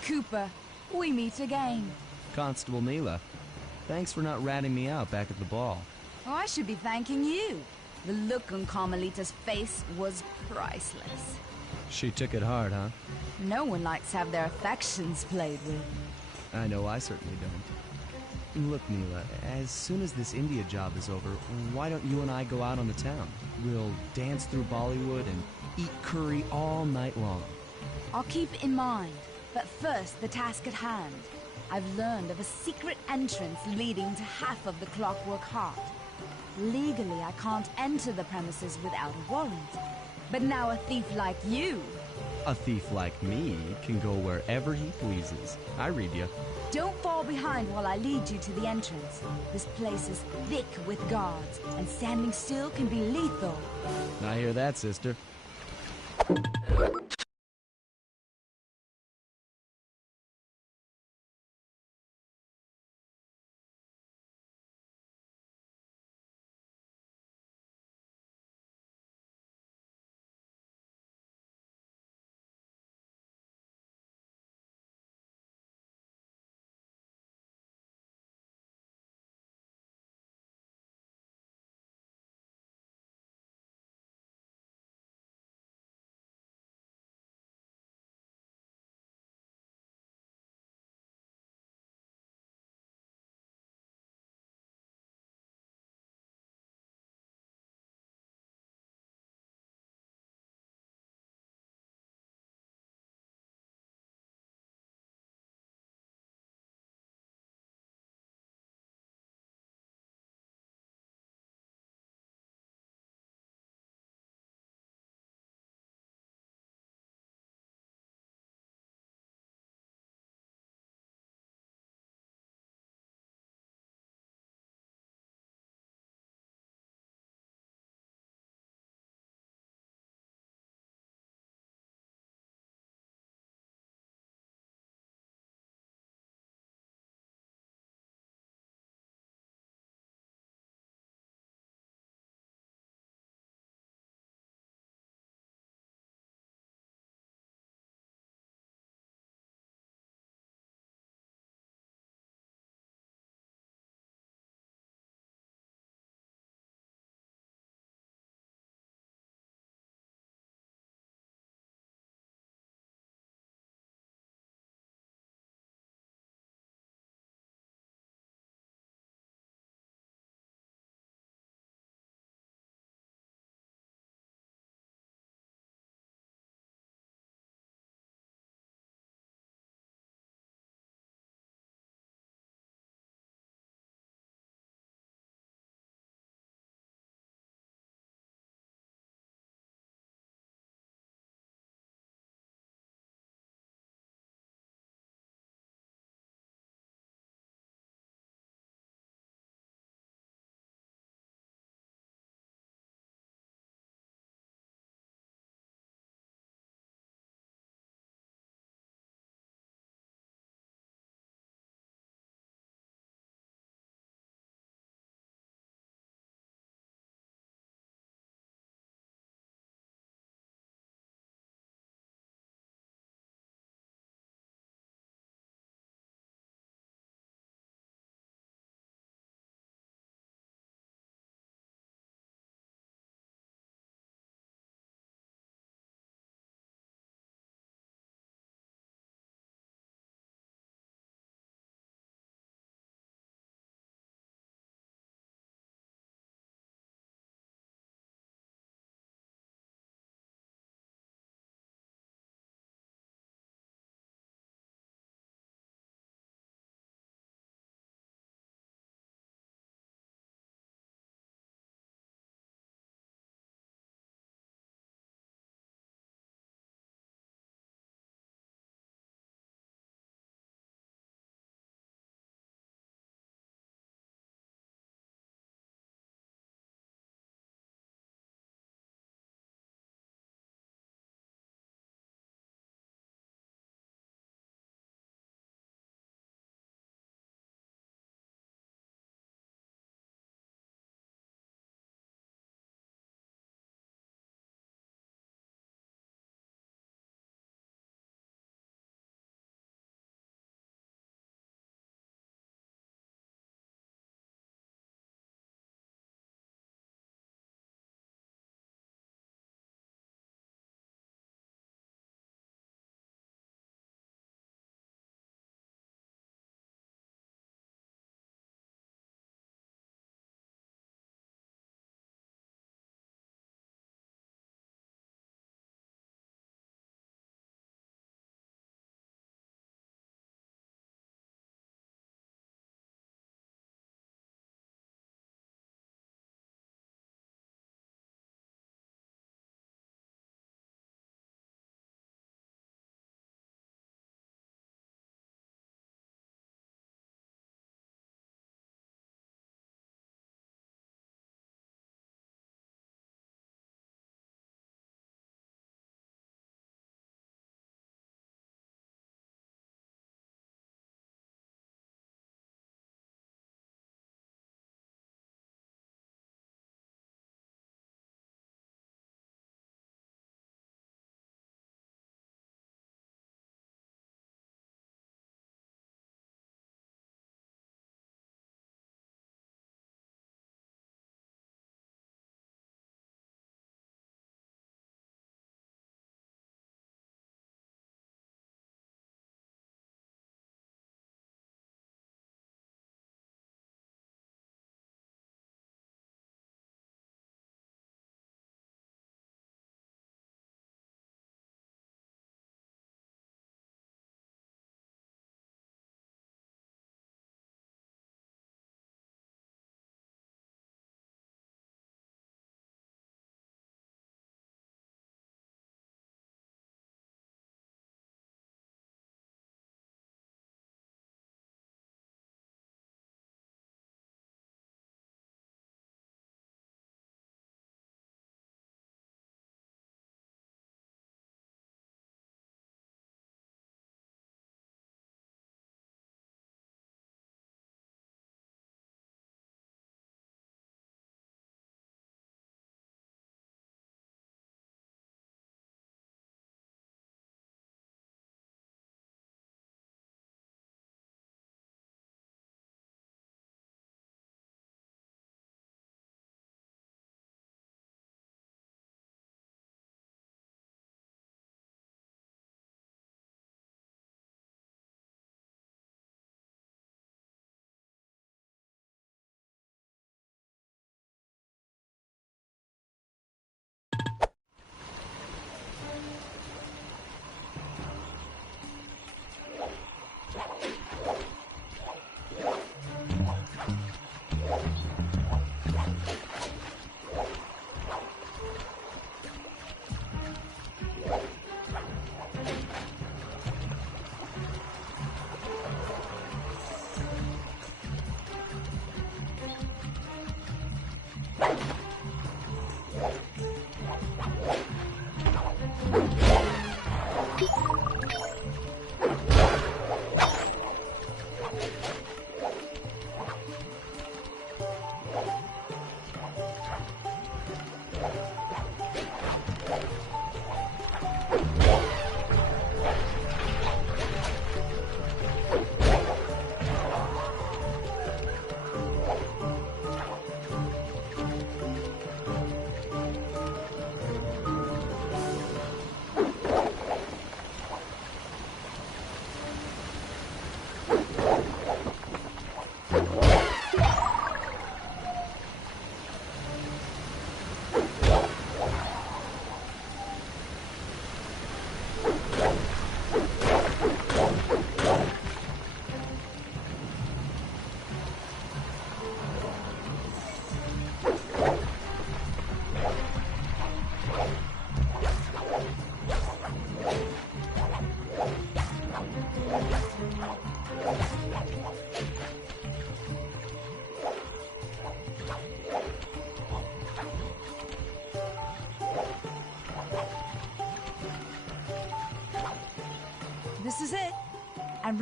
Coopeh, we meet again. Constable Neela, thanks for not ratting me out back at the ball. Oh, I should be thanking you. The look on Carmelita's face was priceless. She took it hard, huh? No one likes to have their affections played with. I know I certainly don't. Look, Neela, as soon as this India job is over, why don't you and I go out on the town? We'll dance through Bollywood and eat curry all night long. I'll keep it in mind. But first, the task at hand. I've learned of a secret entrance leading to half of the Clockwork Heart. Legally, I can't enter the premises without a warrant. But now a thief like you... A thief like me can go wherever he pleases. I read you. Don't fall behind while I lead you to the entrance. This place is thick with guards, and standing still can be lethal. I hear that, sister.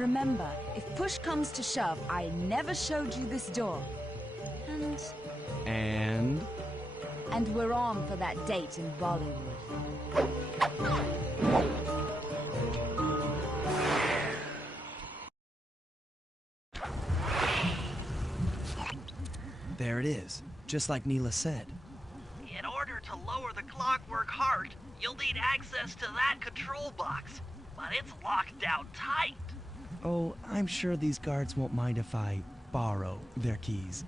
remember, if push comes to shove, I never showed you this door. And? And we're on for that date in Bollywood. There it is, just like Neela said. In order to lower the clockwork heart, you'll need access to that control box. But it's locked down tight. Oh, I'm sure these guards won't mind if I borrow their keys.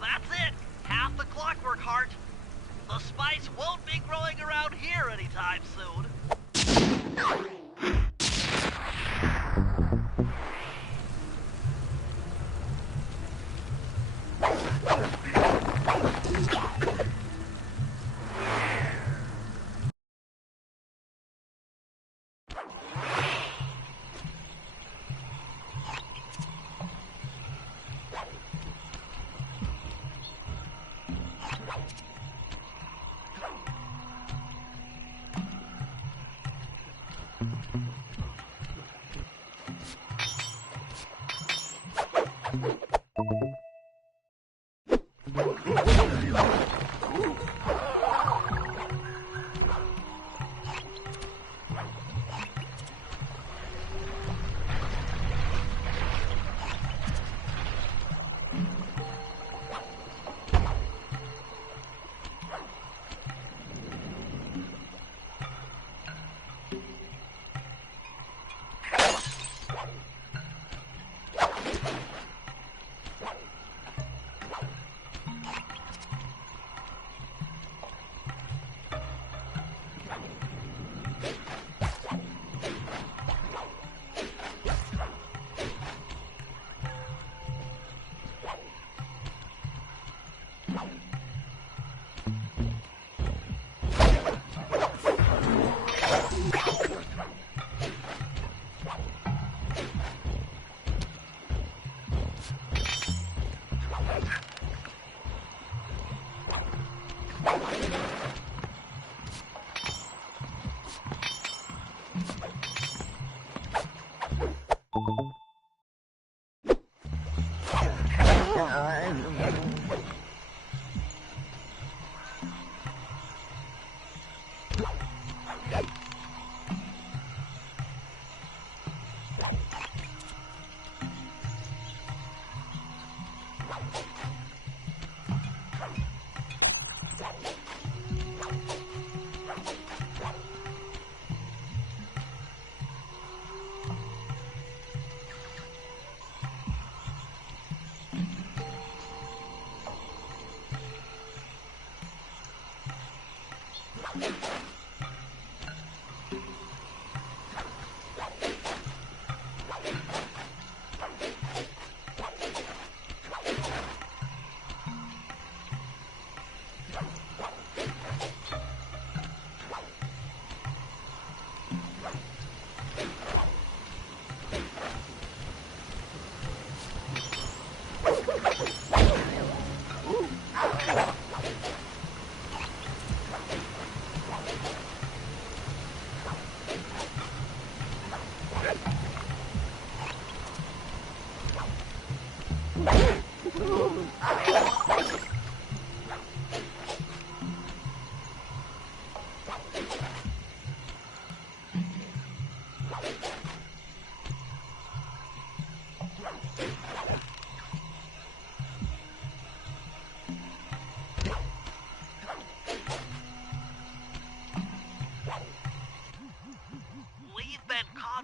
That's it. Half the clockwork heart. The spice won't be growing around here anytime soon.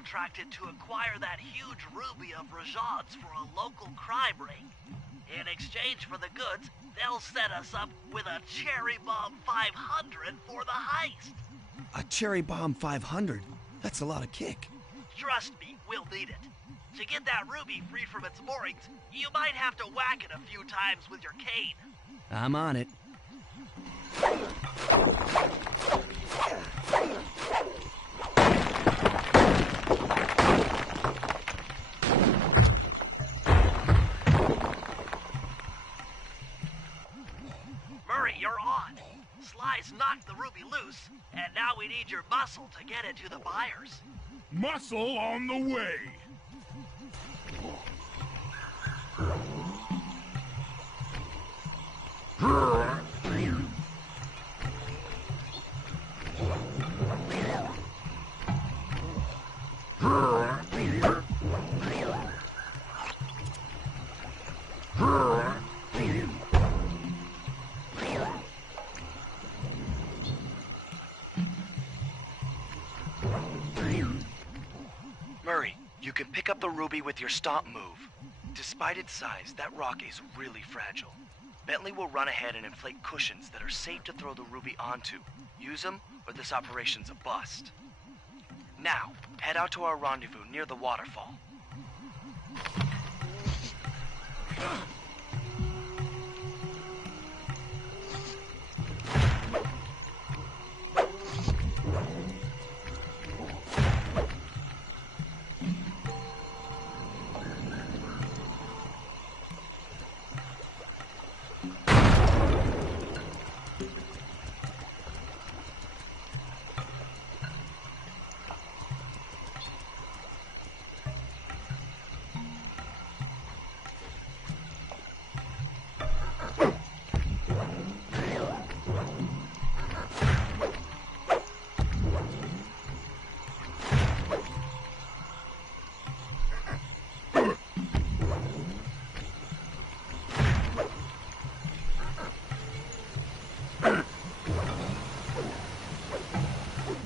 contracted to acquire that huge ruby of Rajad's for a local crime ring. In exchange for the goods, they'll set us up with a Cherry Bomb 500 for the heist. A Cherry Bomb 500? That's a lot of kick. Trust me, we'll need it. To get that ruby free from its moorings, you might have to whack it a few times with your cane. I'm on it. Murray, you're on. Sly's knocked the ruby loose, and now we need your muscle to get it to the buyers. Muscle on the way. Murray, you can pick up the ruby with your stomp move. Despite its size, that rock is really fragile. Bentley will run ahead and inflate cushions that are safe to throw the ruby onto. Use them, or this operation's a bust. Now, head out to our rendezvous near the waterfall.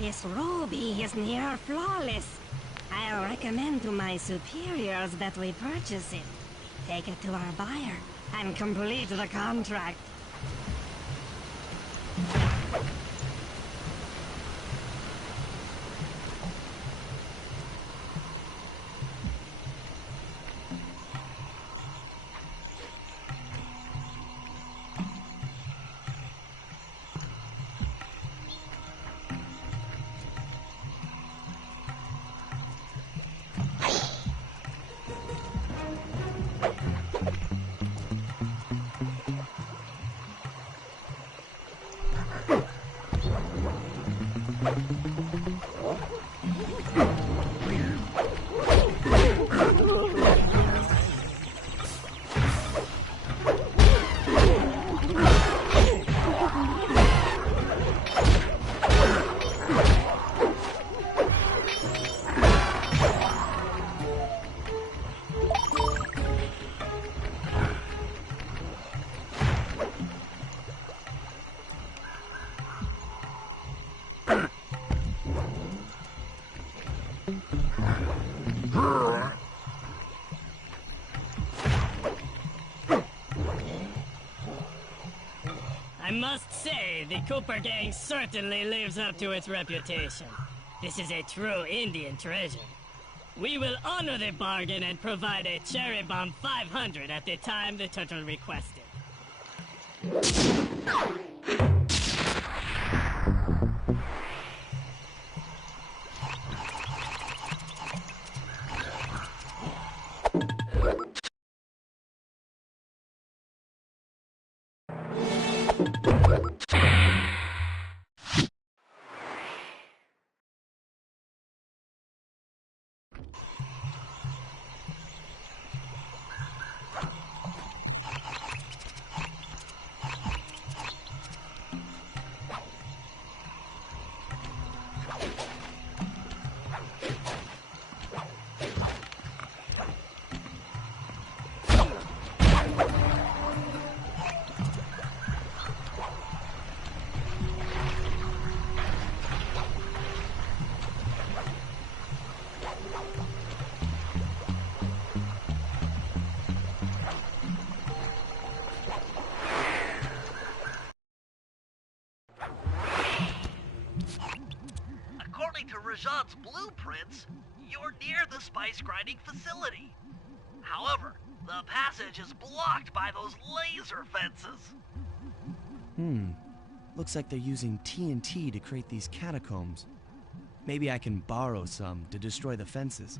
This ruby is near flawless. I'll recommend to my superiors that we purchase it, take it to our buyer, and complete the contract. I must say, the Coopeh gang certainly lives up to its reputation. This is a true Indian treasure. We will honor the bargain and provide a Cherry Bomb 500 at the time the turtle requested. According to Rajan's blueprints, you're near the spice grinding facility. However, the passage is blocked by those laser fences. Looks like they're using TNT to create these catacombs. Maybe I can borrow some to destroy the fences.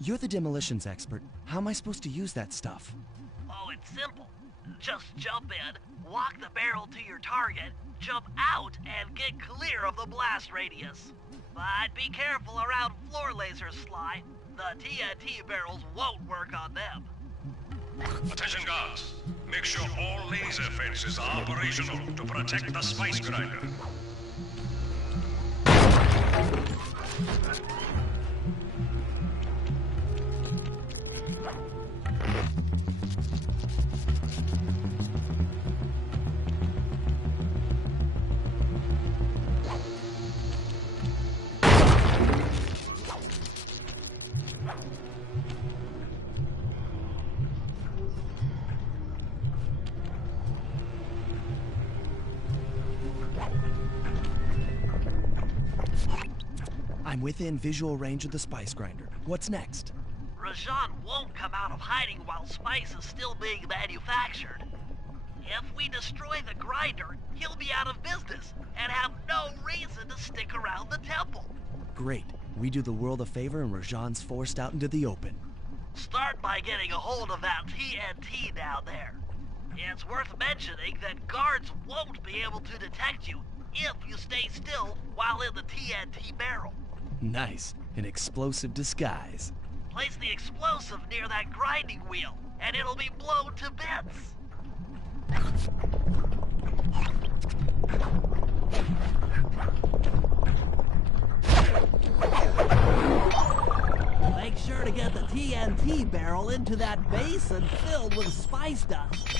You're the demolitions expert. How am I supposed to use that stuff? Oh, it's simple. Just jump in, walk the barrel to your target, jump out, and get clear of the blast radius. But be careful around floor lasers, Sly. The TNT barrels won't work on them. Attention guards. Make sure all laser fences are operational to protect the spice grinder. I'm within visual range of the spice grinder. What's next? Rajan won't come out of hiding while spice is still being manufactured. If we destroy the grinder, he'll be out of business and have no reason to stick around the temple. Great. We do the world a favor and Rajan's forced out into the open. Start by getting a hold of that TNT down there. It's worth mentioning that guards won't be able to detect you if you stay still while in the TNT barrel. Nice. An explosive disguise. Place the explosive near that grinding wheel, and it'll be blown to bits. Make sure to get the TNT barrel into that basin filled with spice dust.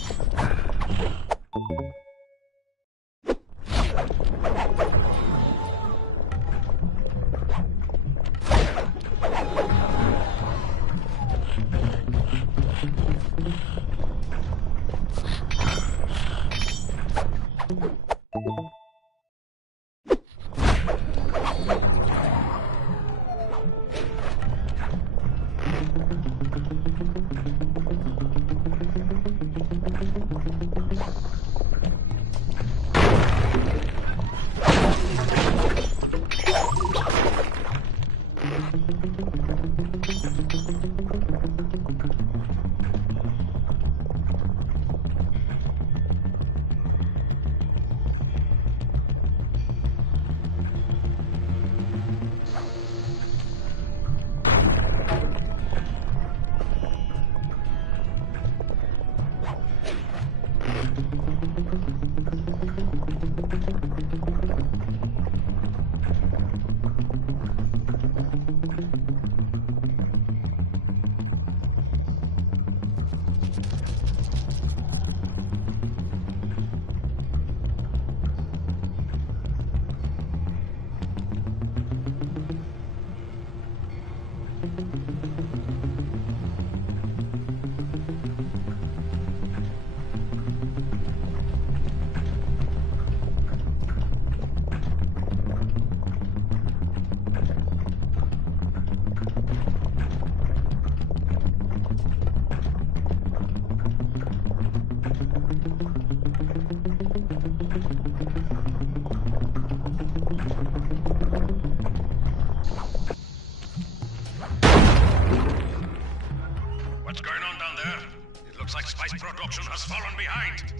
Production has fallen behind.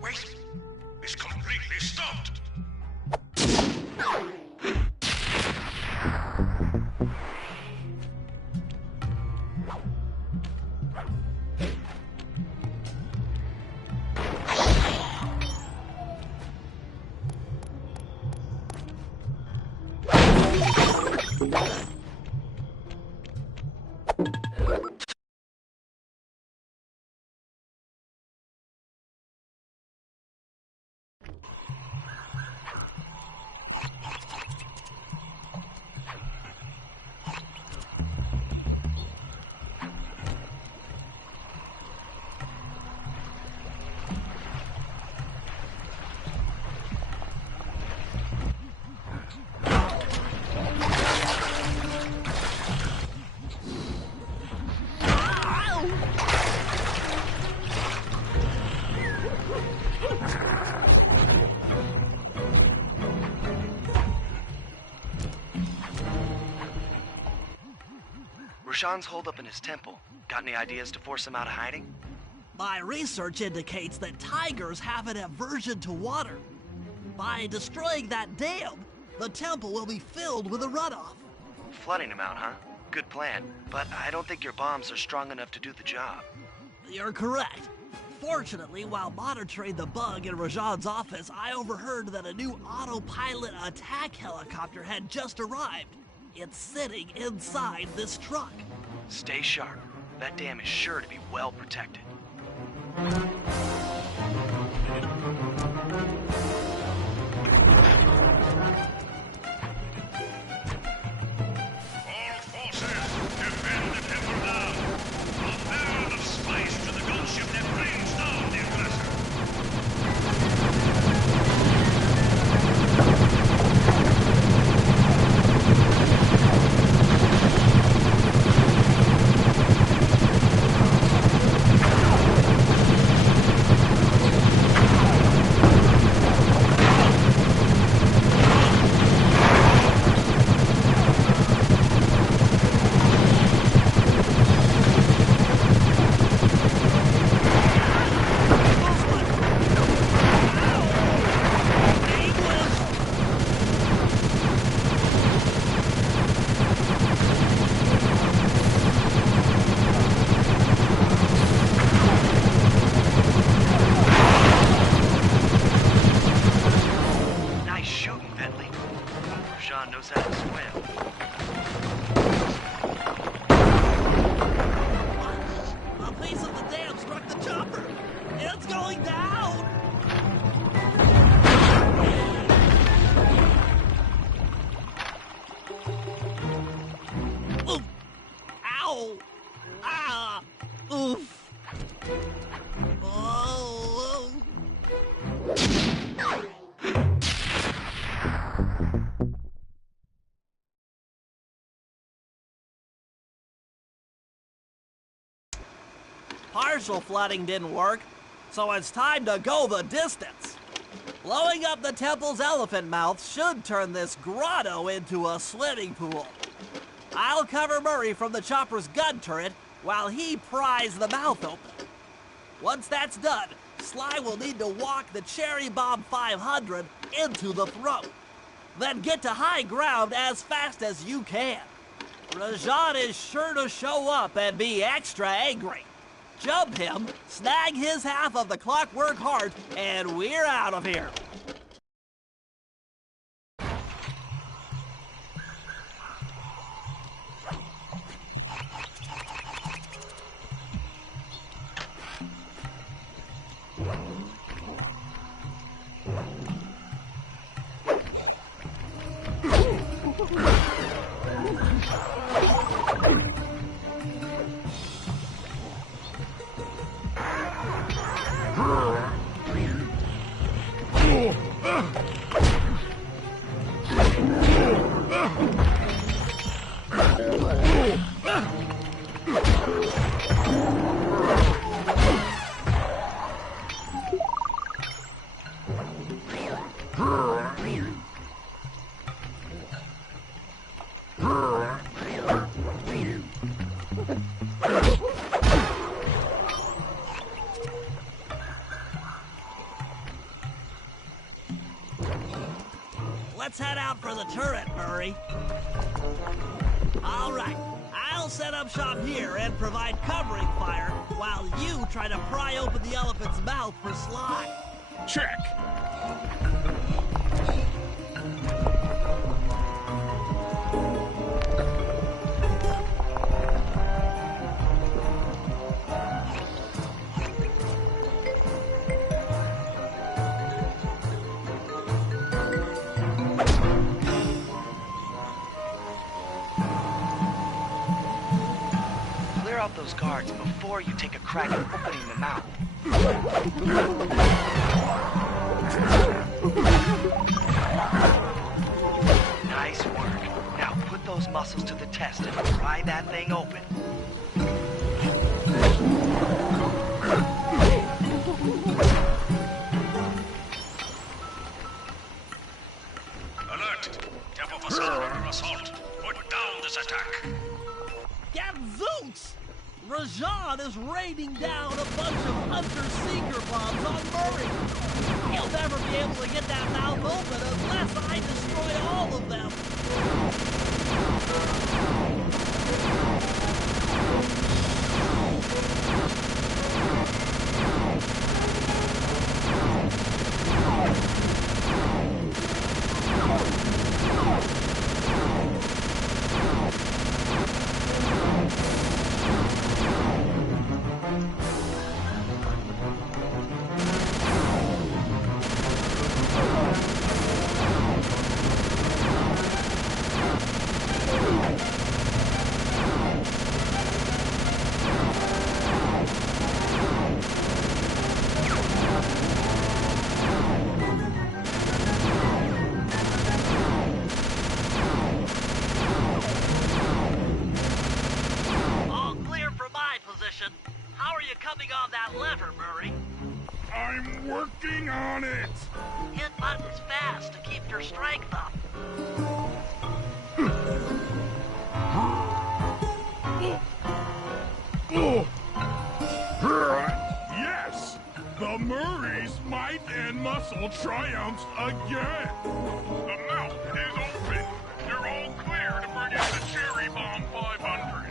Wait, it's completely stopped. Rashawn's holed up in his temple. Got any ideas to force him out of hiding? My research indicates that tigers have an aversion to water. By destroying that dam, the temple will be filled with a runoff. Flooding him out, huh? Good plan. But I don't think your bombs are strong enough to do the job. You're correct. Fortunately, while monitoring the bug in Rajan's office, I overheard that a new autopilot attack helicopter had just arrived. It's sitting inside this truck. Stay sharp. That dam is sure to be well protected. Partial flooding didn't work, so it's time to go the distance. Blowing up the temple's elephant mouth should turn this grotto into a swimming pool. I'll cover Murray from the chopper's gun turret while he pries the mouth open. Once that's done, Sly will need to walk the Cherry Bomb 500 into the throat. Then get to high ground as fast as you can. Rajan is sure to show up and be extra angry. Jump him, snag his half of the clockwork heart, and we're out of here. Let's head out for the turret, Murray. All right, I'll set up shop here and provide covering fire while you try to pry open the elephant's mouth for Sly. Check. Out those guards before you take a crack at opening the mouth. Nice work. Now put those muscles to the test and pry that thing open. Alert! Temple facade under assault. Put down this attack. Gadzooks! Rajan is raining down a bunch of Hunter-Seeker bombs on Murray. He'll never be able to get that mouth open unless I destroy all of them. How are you coming on that lever, Murray? I'm working on it! Hit buttons fast to keep your strength up. Yes! The Murray's might and muscle triumphs again! The mouth is open! You're all clear to bring in the Cherry Bomb 500!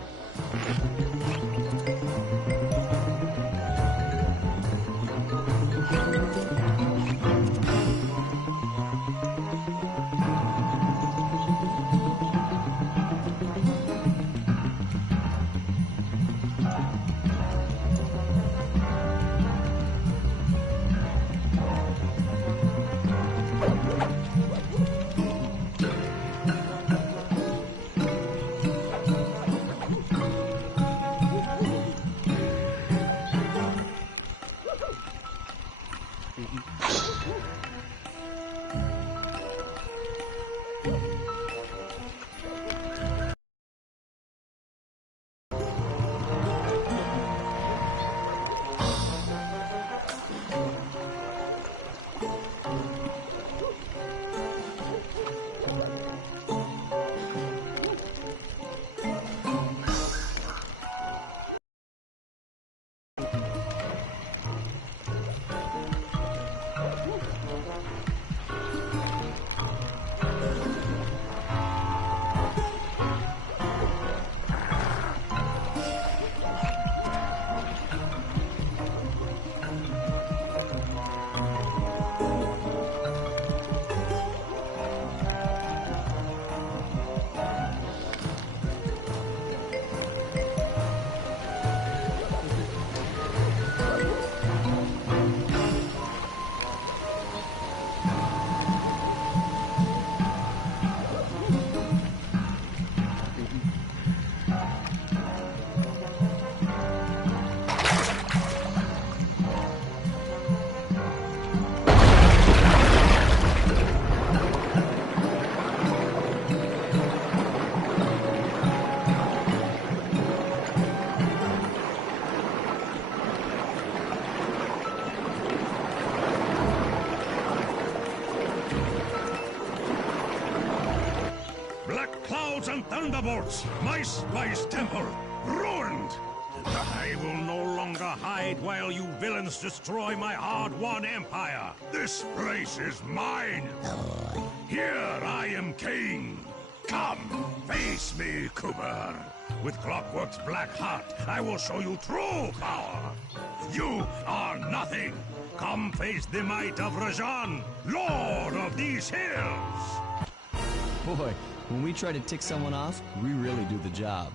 And thunderbolts! My spice temple ruined! I will no longer hide while you villains destroy my hard-won empire! This place is mine! Here I am king! Come, face me, Coopeh! With Clockwork's black heart, I will show you true power! You are nothing! Come face the might of Rajan, Lord of these hills! Boy, when we try to tick someone off, we really do the job.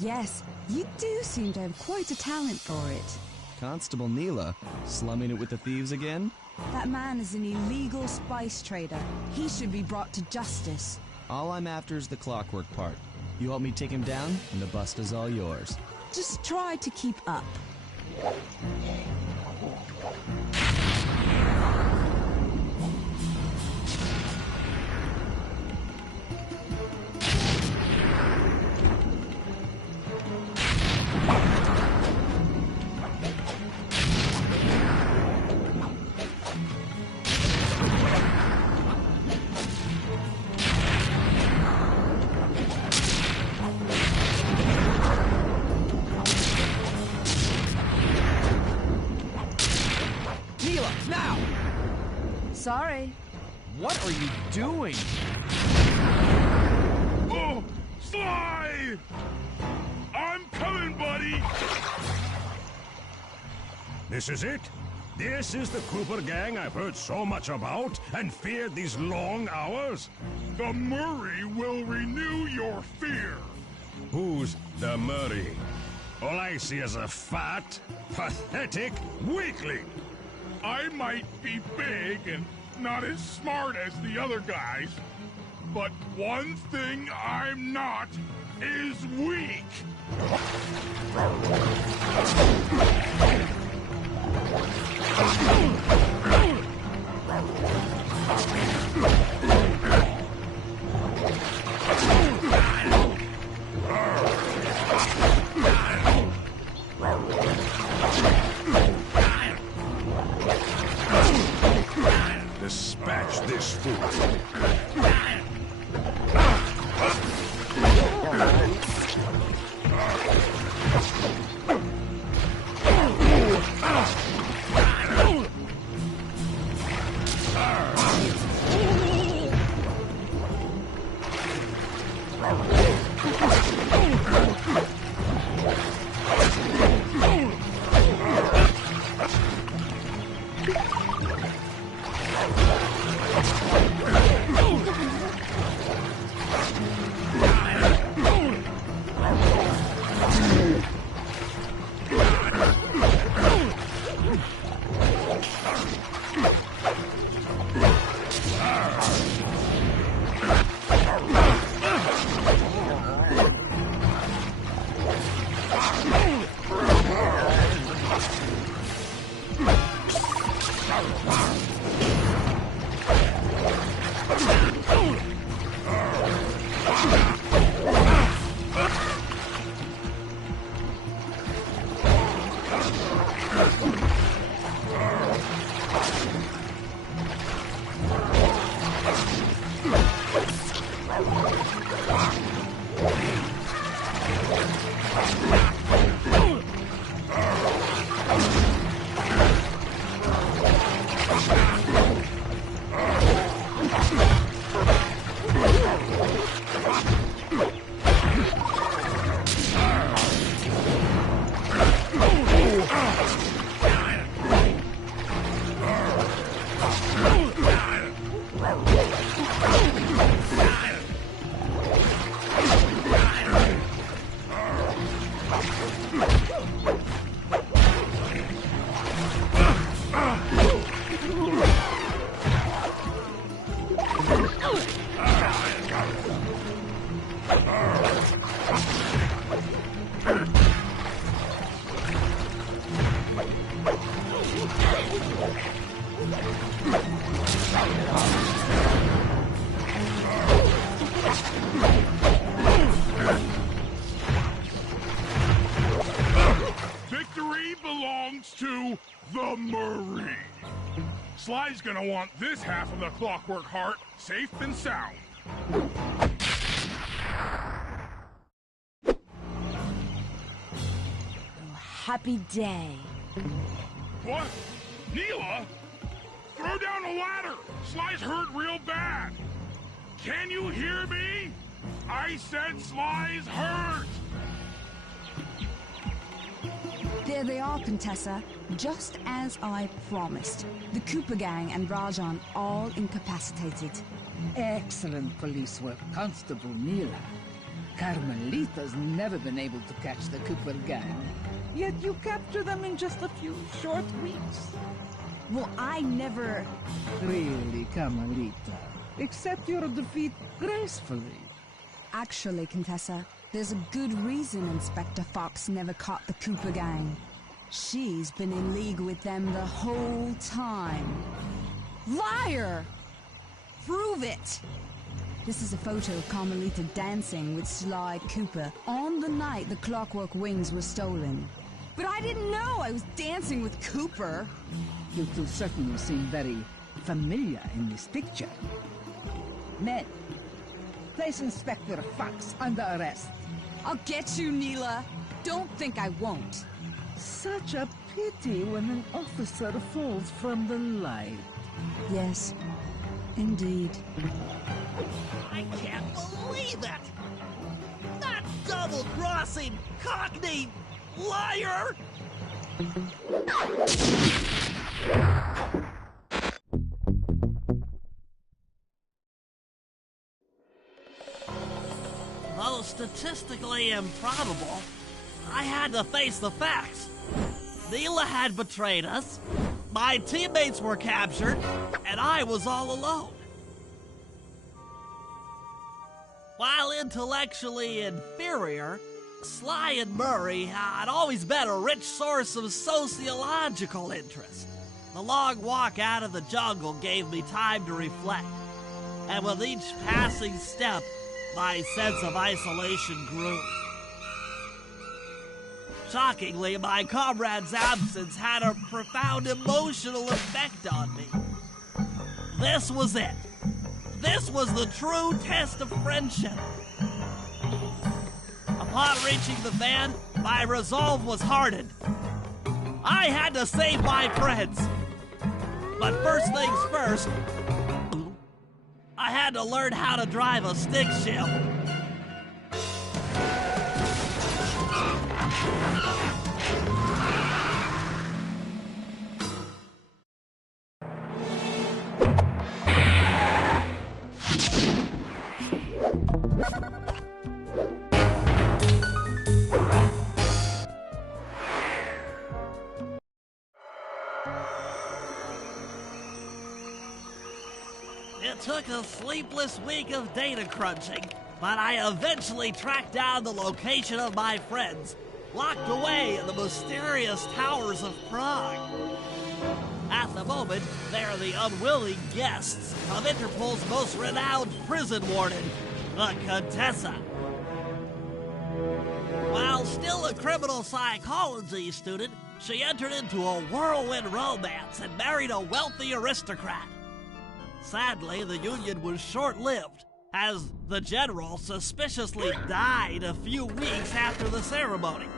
Yes, you do seem to have quite a talent for it. Constable Neela, slumming it with the thieves again? That man is an illegal spice trader. He should be brought to justice. All I'm after is the Clockwork part. You help me take him down, and the bust is all yours. Just try to keep up. Sorry. What are you doing? Oh, Sly! I'm coming, buddy! This is it? This is the Coopeh gang I've heard so much about and feared these long hours? The Murray will renew your fear. Who's the Murray? All I see is a fat, pathetic weakling. I might be big and not as smart as the other guys, but one thing I'm not is weak. Dispatch this fool. Victory belongs to the Murray. Sly's gonna want this half of the Clockwork Heart safe and sound. Happy day. What? Neela? Throw down the ladder! Sly's hurt real bad! Can you hear me? I said Sly's hurt! There they are, Contessa. Just as I promised. The Coopeh gang and Rajan all incapacitated. Excellent police work, Constable Neela. Carmelita's never been able to catch the Coopeh gang. Yet you captured them in just a few short weeks. Well, I never... Really, Carmelita. Accept your defeat gracefully. Actually, Contessa, there's a good reason Inspector Fox never caught the Coopeh gang. She's been in league with them the whole time. Liar! Prove it! This is a photo of Carmelita dancing with Sly Coopeh on the night the Clockwork Wings were stolen. But I didn't know I was dancing with Cooper. You two certainly seem very familiar in this picture. Men, place Inspector Fox under arrest. I'll get you, Neela. Don't think I won't. Such a pity when an officer falls from the light. Yes, indeed. I can't believe it! That double-crossing Cockney liar! Though statistically improbable, I had to face the facts. Neela had betrayed us, my teammates were captured, and I was all alone. While intellectually inferior, Sly and Murray had always been a rich source of sociological interest. The long walk out of the jungle gave me time to reflect, and with each passing step, my sense of isolation grew. Shockingly, my comrade's absence had a profound emotional effect on me. This was it. This was the true test of friendship. Upon reaching the van, my resolve was hardened. I had to save my friends. But first things first, I had to learn how to drive a stick shift. It took a sleepless week of data crunching, but I eventually tracked down the location of my friends, locked away in the mysterious towers of Prague. At the moment, they are the unwilling guests of Interpol's most renowned prison warden, the Contessa. While still a criminal psychology student, she entered into a whirlwind romance and married a wealthy aristocrat. Sadly, the union was short-lived, as the general suspiciously died a few weeks after the ceremony.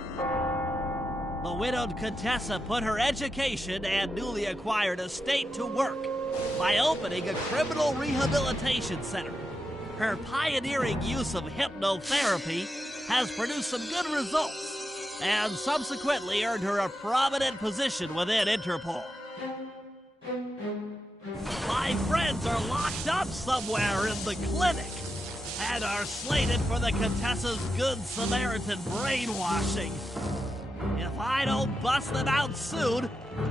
The widowed Contessa put her education and newly acquired estate to work by opening a criminal rehabilitation center. Her pioneering use of hypnotherapy has produced some good results, and subsequently earned her a prominent position within Interpol. My friends are locked up somewhere in the clinic and are slated for the Contessa's Good Samaritan brainwashing. If I don't bust them out soon,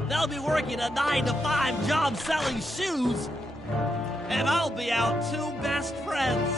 they'll be working a 9-to-5 job selling shoes, and I'll be out two best friends.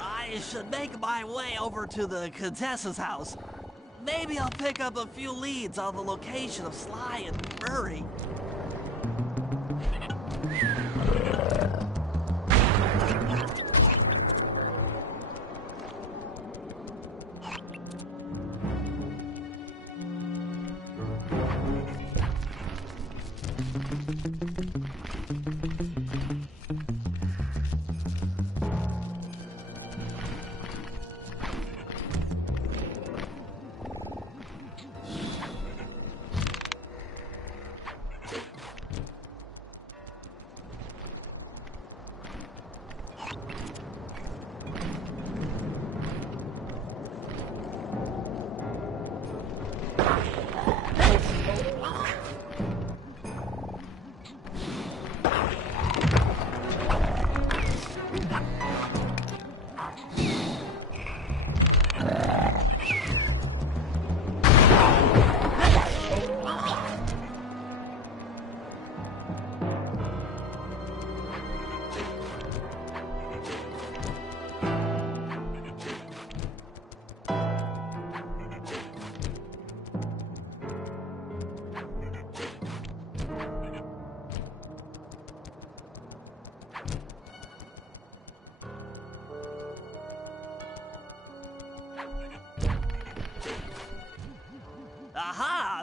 I should make my way over to the Contessa's house. Maybe I'll pick up a few leads on the location of Sly and Murray.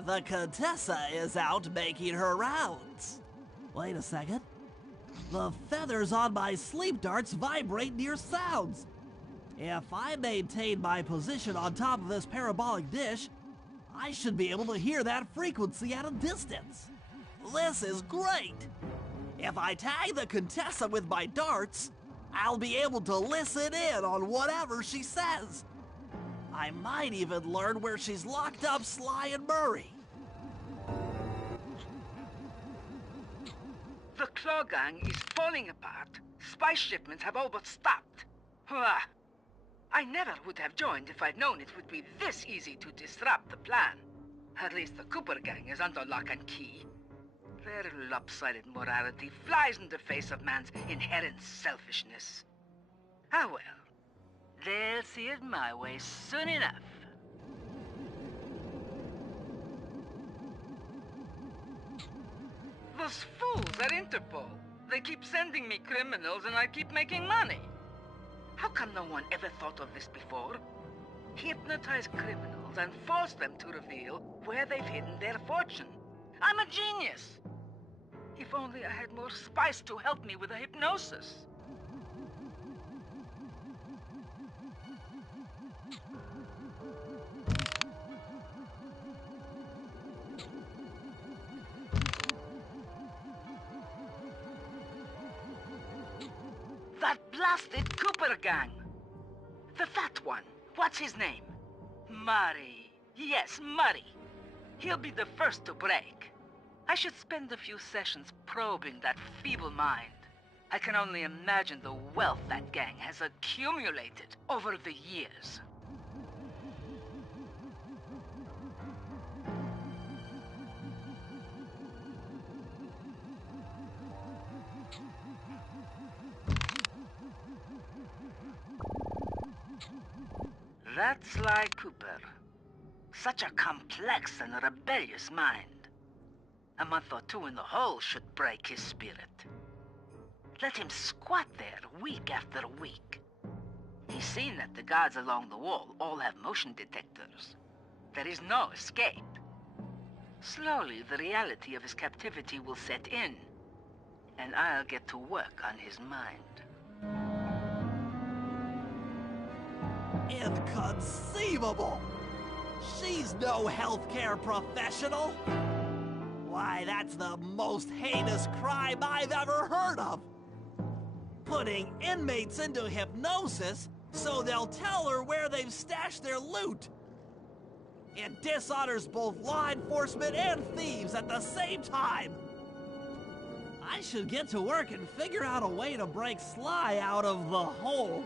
the Contessa is out making her rounds. Wait a second. The feathers on my sleep darts vibrate near sounds. If I maintain my position on top of this parabolic dish, I should be able to hear that frequency at a distance. This is great. If I tag the Contessa with my darts, I'll be able to listen in on whatever she says. I might even learn where she's locked up Sly and Murray. The Claw Gang is falling apart. Spice shipments have all but stopped. Ah, I never would have joined if I'd known it would be this easy to disrupt the plan. At least the Coopeh Gang is under lock and key. Their lopsided morality flies in the face of man's inherent selfishness. Ah well, they'll see it my way soon enough. Those fools at Interpol. They keep sending me criminals and I keep making money. How come no one ever thought of this before? Hypnotize criminals and force them to reveal where they've hidden their fortune. I'm a genius. If only I had more spice to help me with the hypnosis. That blasted Coopeh Gang! The fat one. What's his name? Murray. Yes, Murray. He'll be the first to break. I should spend a few sessions probing that feeble mind. I can only imagine the wealth that gang has accumulated over the years. That's Sly Coopeh. Such a complex and rebellious mind. A month or two in the hole should break his spirit. Let him squat there week after week. He's seen that the guards along the wall all have motion detectors. There is no escape. Slowly, the reality of his captivity will set in, and I'll get to work on his mind. Inconceivable! She's no healthcare professional! Why, that's the most heinous crime I've ever heard of! Putting inmates into hypnosis so they'll tell her where they've stashed their loot! It dishonors both law enforcement and thieves at the same time! I should get to work and figure out a way to break Sly out of the hole.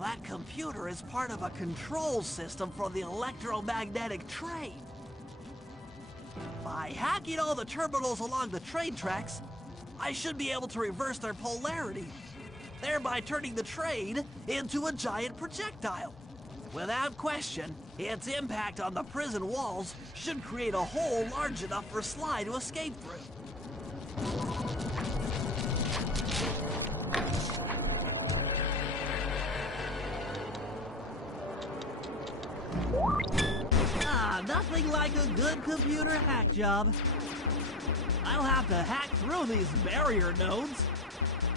That computer is part of a control system for the electromagnetic train. By hacking all the terminals along the train tracks, I should be able to reverse their polarity, thereby turning the train into a giant projectile. Without question, its impact on the prison walls should create a hole large enough for Sly to escape through. Nothing like a good computer hack job. I'll have to hack through these barrier nodes.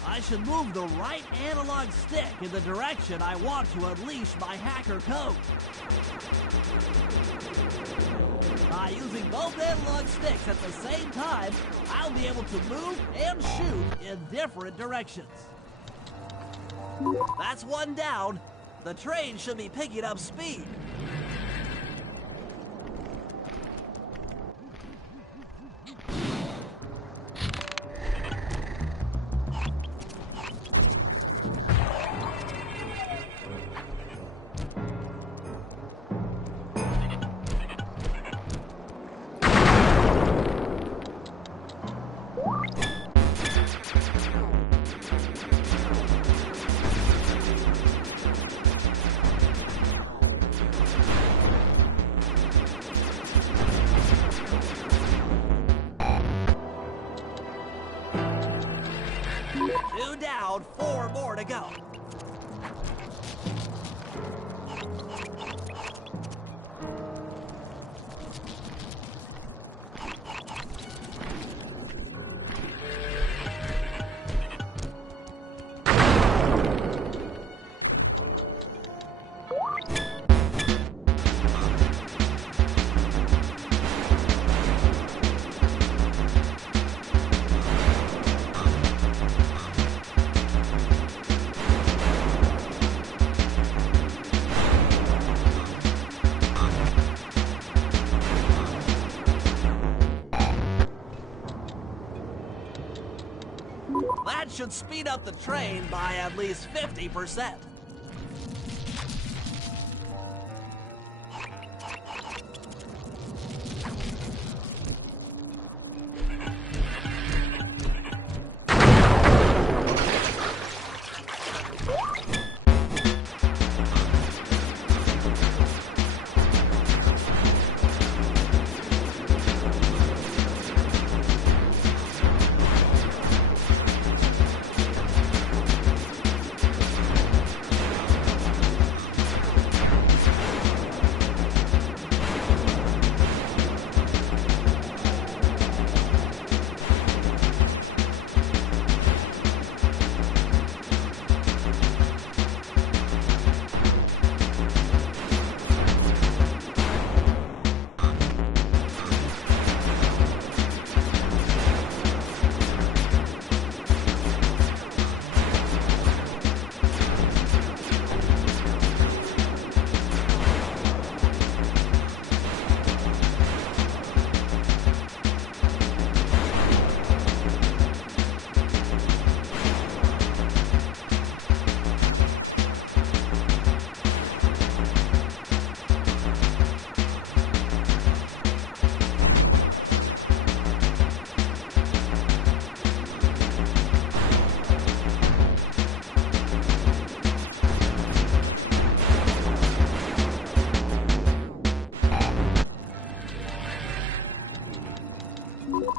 I should move the right analog stick in the direction I want to unleash my hacker code. By using both analog sticks at the same time, I'll be able to move and shoot in different directions. That's one down. The train should be picking up speed. Two down, 4 more to go. That should speed up the train by at least 50%.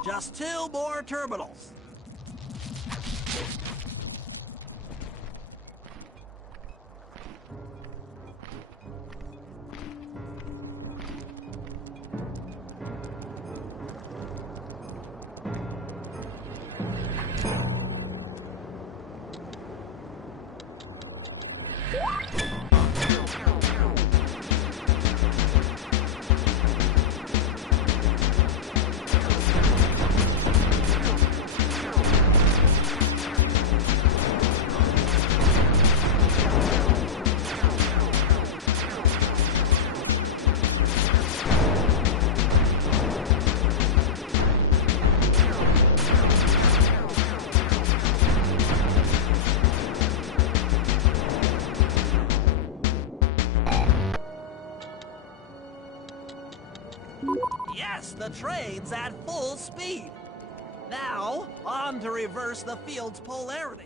Just 2 more terminals. Yes, the train's at full speed. Now, on to reverse the field's polarity.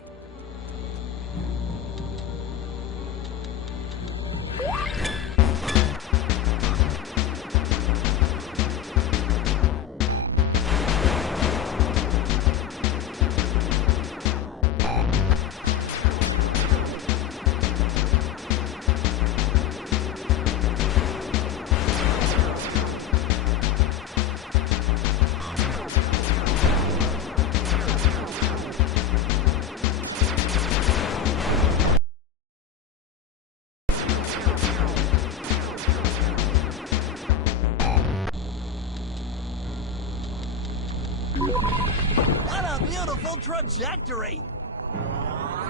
trajectory!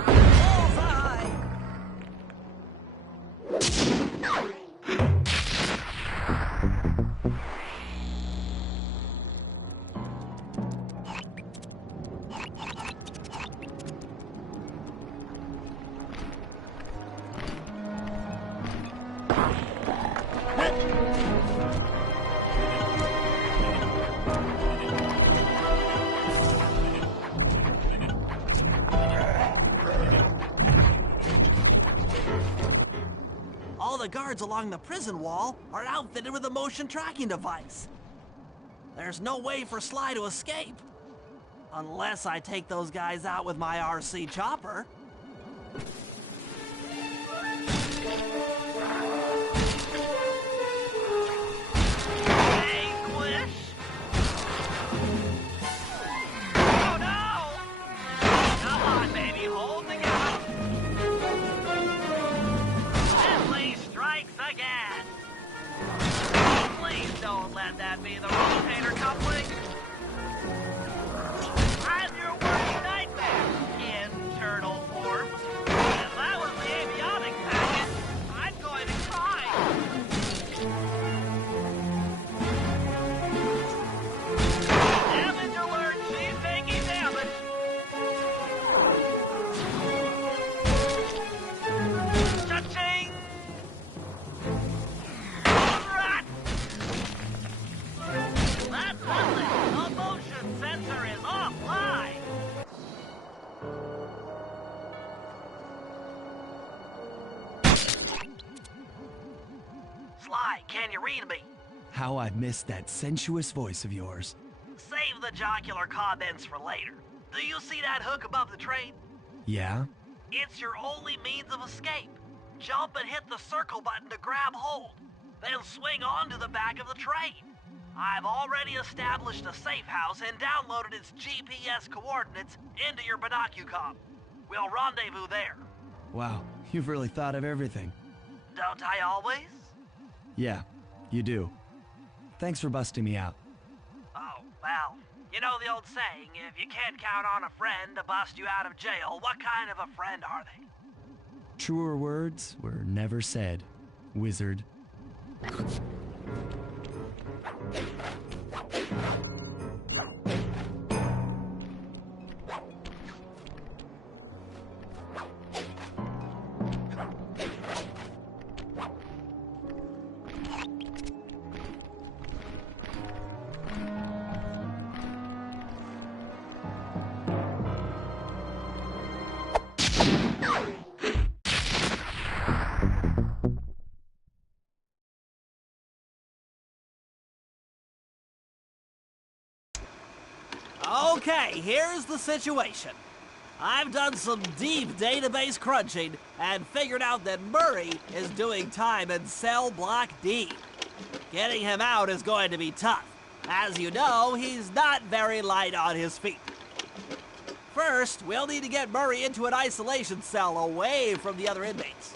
Bullseye! All the guards along the prison wall are outfitted with a motion tracking device. There's no way for Sly to escape. Unless I take those guys out with my RC chopper. Anguish! Oh no! Come on, baby, hold together. Deadly strikes again. Please don't let that be the rotator coupling. I'm your worst nightmare, internal form. If that was the avionics packet, I'm going to cry. Damage alert, she's taking damage. Cha-ching! Rat! That's nothing. The motion sensor is offline. Sly, can you read me? How I've missed that sensuous voice of yours. Save the jocular comments for later. Do you see that hook above the train? Yeah? It's your only means of escape. Jump and hit the circle button to grab hold. Then swing onto the back of the train. I've already established a safe house and downloaded its GPS coordinates into your binocucom. We'll rendezvous there. Wow, you've really thought of everything. Don't I always? Yeah, you do. Thanks for busting me out. Oh, well, you know the old saying, if you can't count on a friend to bust you out of jail, what kind of a friend are they? Truer words were never said, wizard. Okay, here's the situation. I've done some deep database crunching and figured out that Murray is doing time in cell block D. Getting him out is going to be tough. As you know, he's not very light on his feet. First, we'll need to get Murray into an isolation cell away from the other inmates.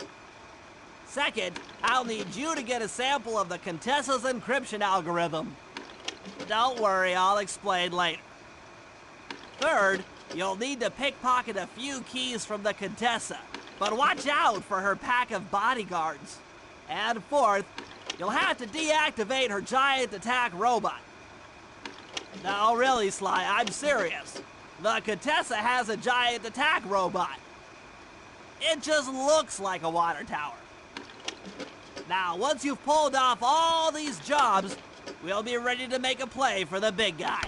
Second, I'll need you to get a sample of the Contessa's encryption algorithm. Don't worry, I'll explain later. Third, you'll need to pickpocket a few keys from the Contessa, but watch out for her pack of bodyguards. And fourth, you'll have to deactivate her giant attack robot. No, really, Sly, I'm serious. The Contessa has a giant attack robot. It just looks like a water tower. Now, once you've pulled off all these jobs, we'll be ready to make a play for the big guy.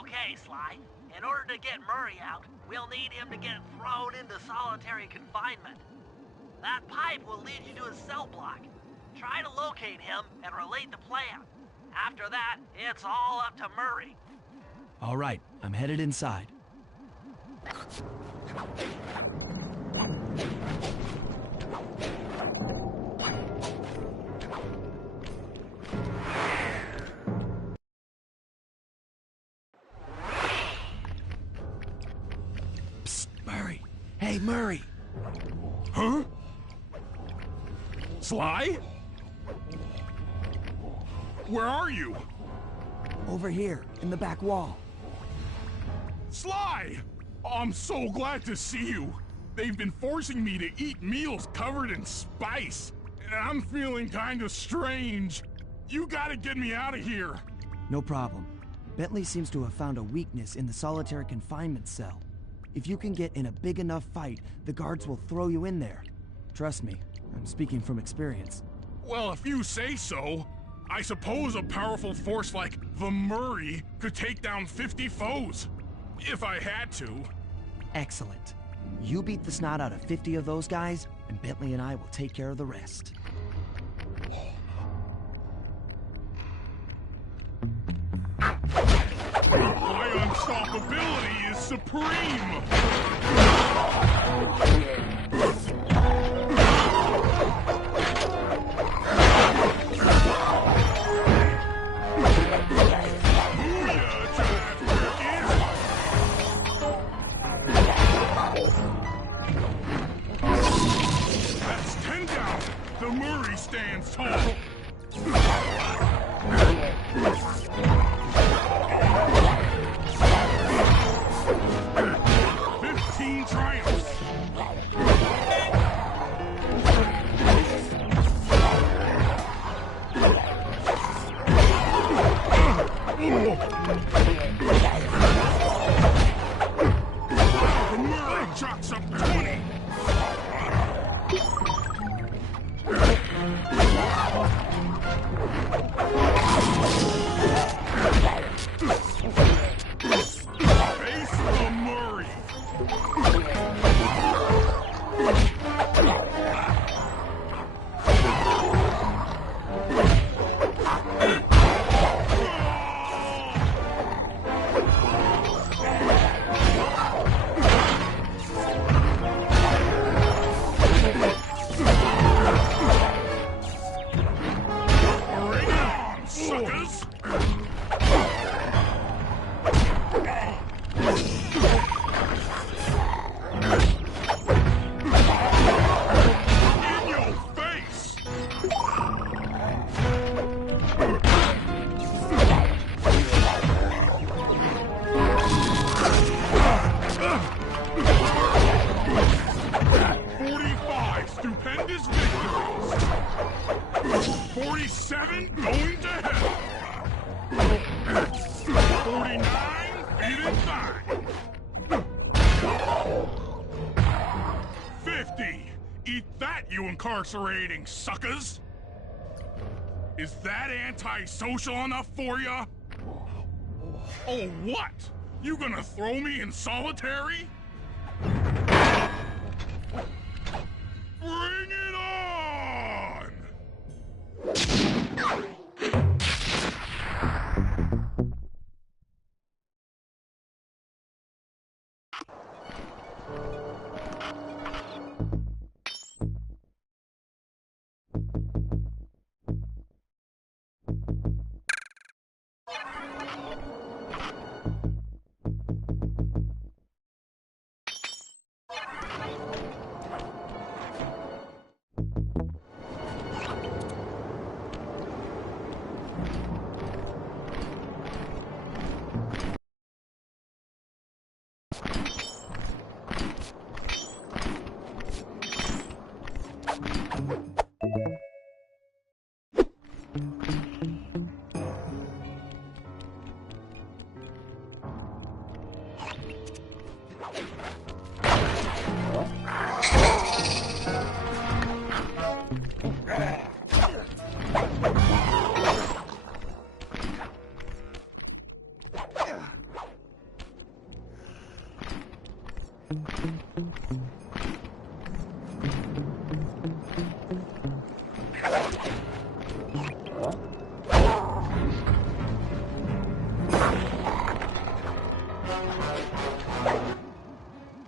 Okay, Sly. In order to get Murray out, we'll need him to get thrown into solitary confinement. That pipe will lead you to his cell block. Try to locate him and relate the plan. After that, it's all up to Murray. All right, I'm headed inside. Psst, Murray. Hey, Murray. Huh? Sly? Where are you? Over here, in the back wall. Sly! I'm so glad to see you. They've been forcing me to eat meals covered in spice, and I'm feeling kind of strange. You gotta get me out of here. No problem. Bentley seems to have found a weakness in the solitary confinement cell. If you can get in a big enough fight, the guards will throw you in there. Trust me, I'm speaking from experience. Well, if you say so, I suppose a powerful force like the Murray could take down 50 foes. If I had to. Excellent. You beat the snot out of 50 of those guys, and Bentley and I will take care of the rest. My unstoppability is supreme! 15 triumphs! The Murray chalks up 20! Face the Murray! Bring it on, suckers! In your face! 45 stupendous victories! 47 going to hell! 49 beaten fine! 50! Eat that, you incarcerating suckers! Is that antisocial enough for ya? Oh, what? You gonna throw me in solitary? Bring it on!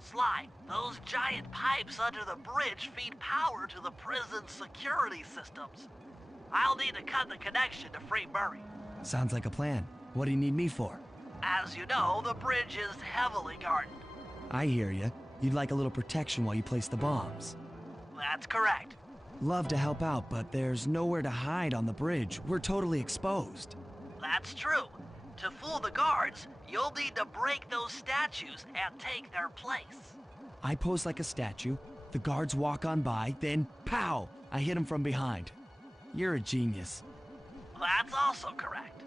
Sly, those giant pipes under the bridge feed power to the prison's security systems. I'll need to cut the connection to free Murray. Sounds like a plan. What do you need me for? As you know, the bridge is heavily guarded. I hear you. You'd like a little protection while you place the bombs. That's correct. Love to help out, but there's nowhere to hide on the bridge. We're totally exposed. That's true. To fool the guards, you'll need to break those statues and take their place. I pose like a statue, the guards walk on by, then pow! I hit them from behind. You're a genius. That's also correct.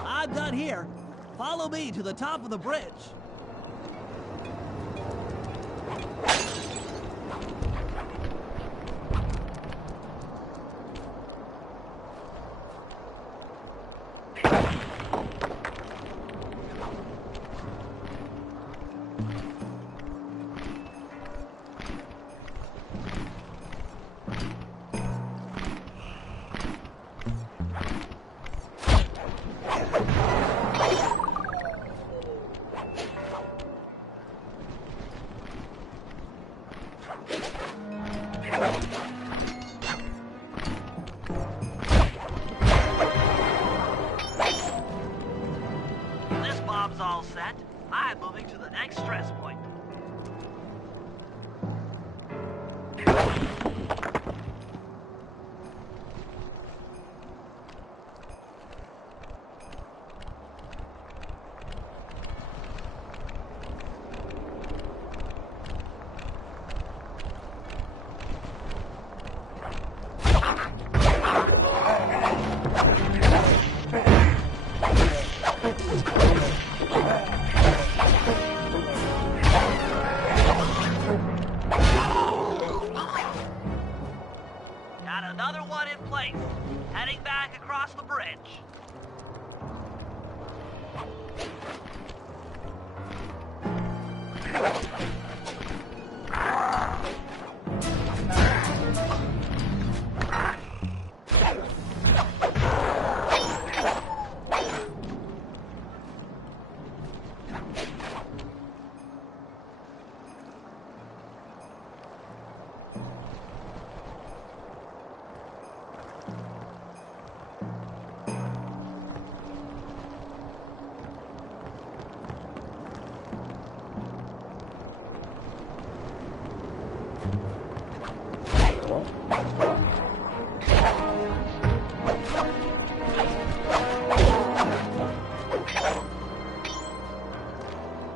I'm done here. Follow me to the top of the bridge. This bomb's all set. I'm moving to the next stress point. Got another one in place. Heading back across the bridge.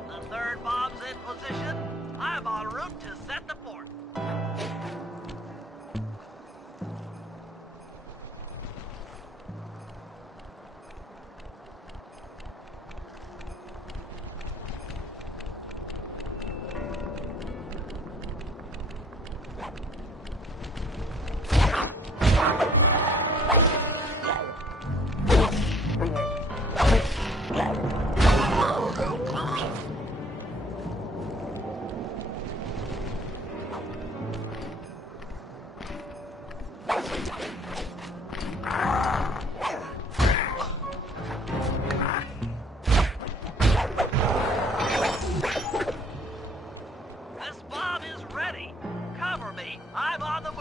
The third bomb's in position. I'm en route to set the fourth. This bomb is ready. Cover me. I'm on the move.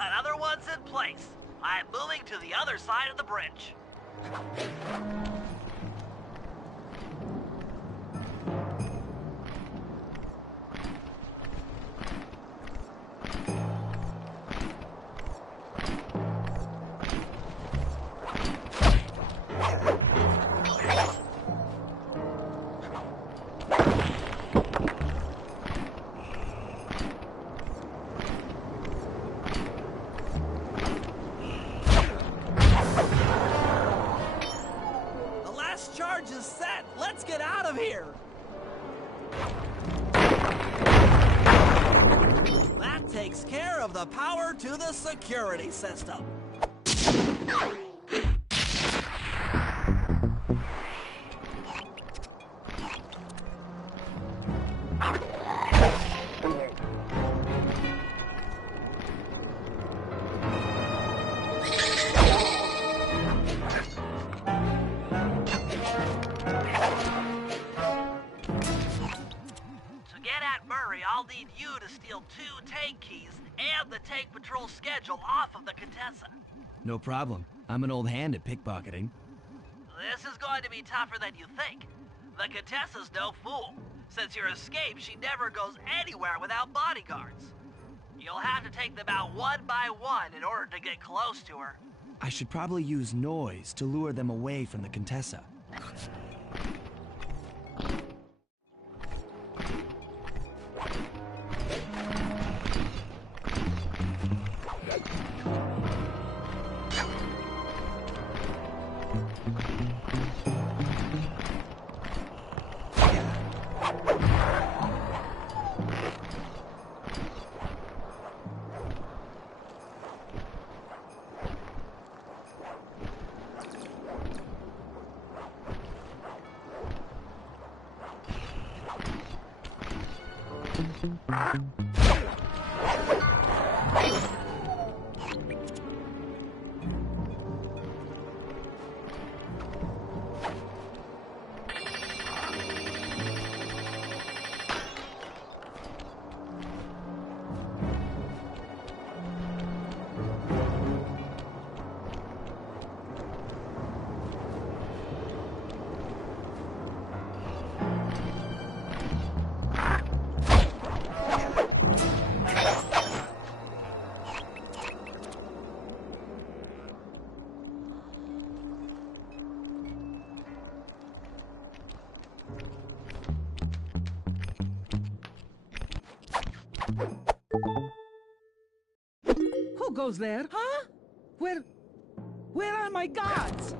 Another one's in place. I'm moving to the other side of the bridge. of the power to the security system. I'll need you to steal 2 tank keys and the tank patrol schedule off of the Contessa. No problem. I'm an old hand at pickpocketing. This is going to be tougher than you think. The Contessa's no fool. Since your escape, she never goes anywhere without bodyguards. You'll have to take them out one by one in order to get close to her. I should probably use noise to lure them away from the Contessa. Who goes there, huh? Where are my gods?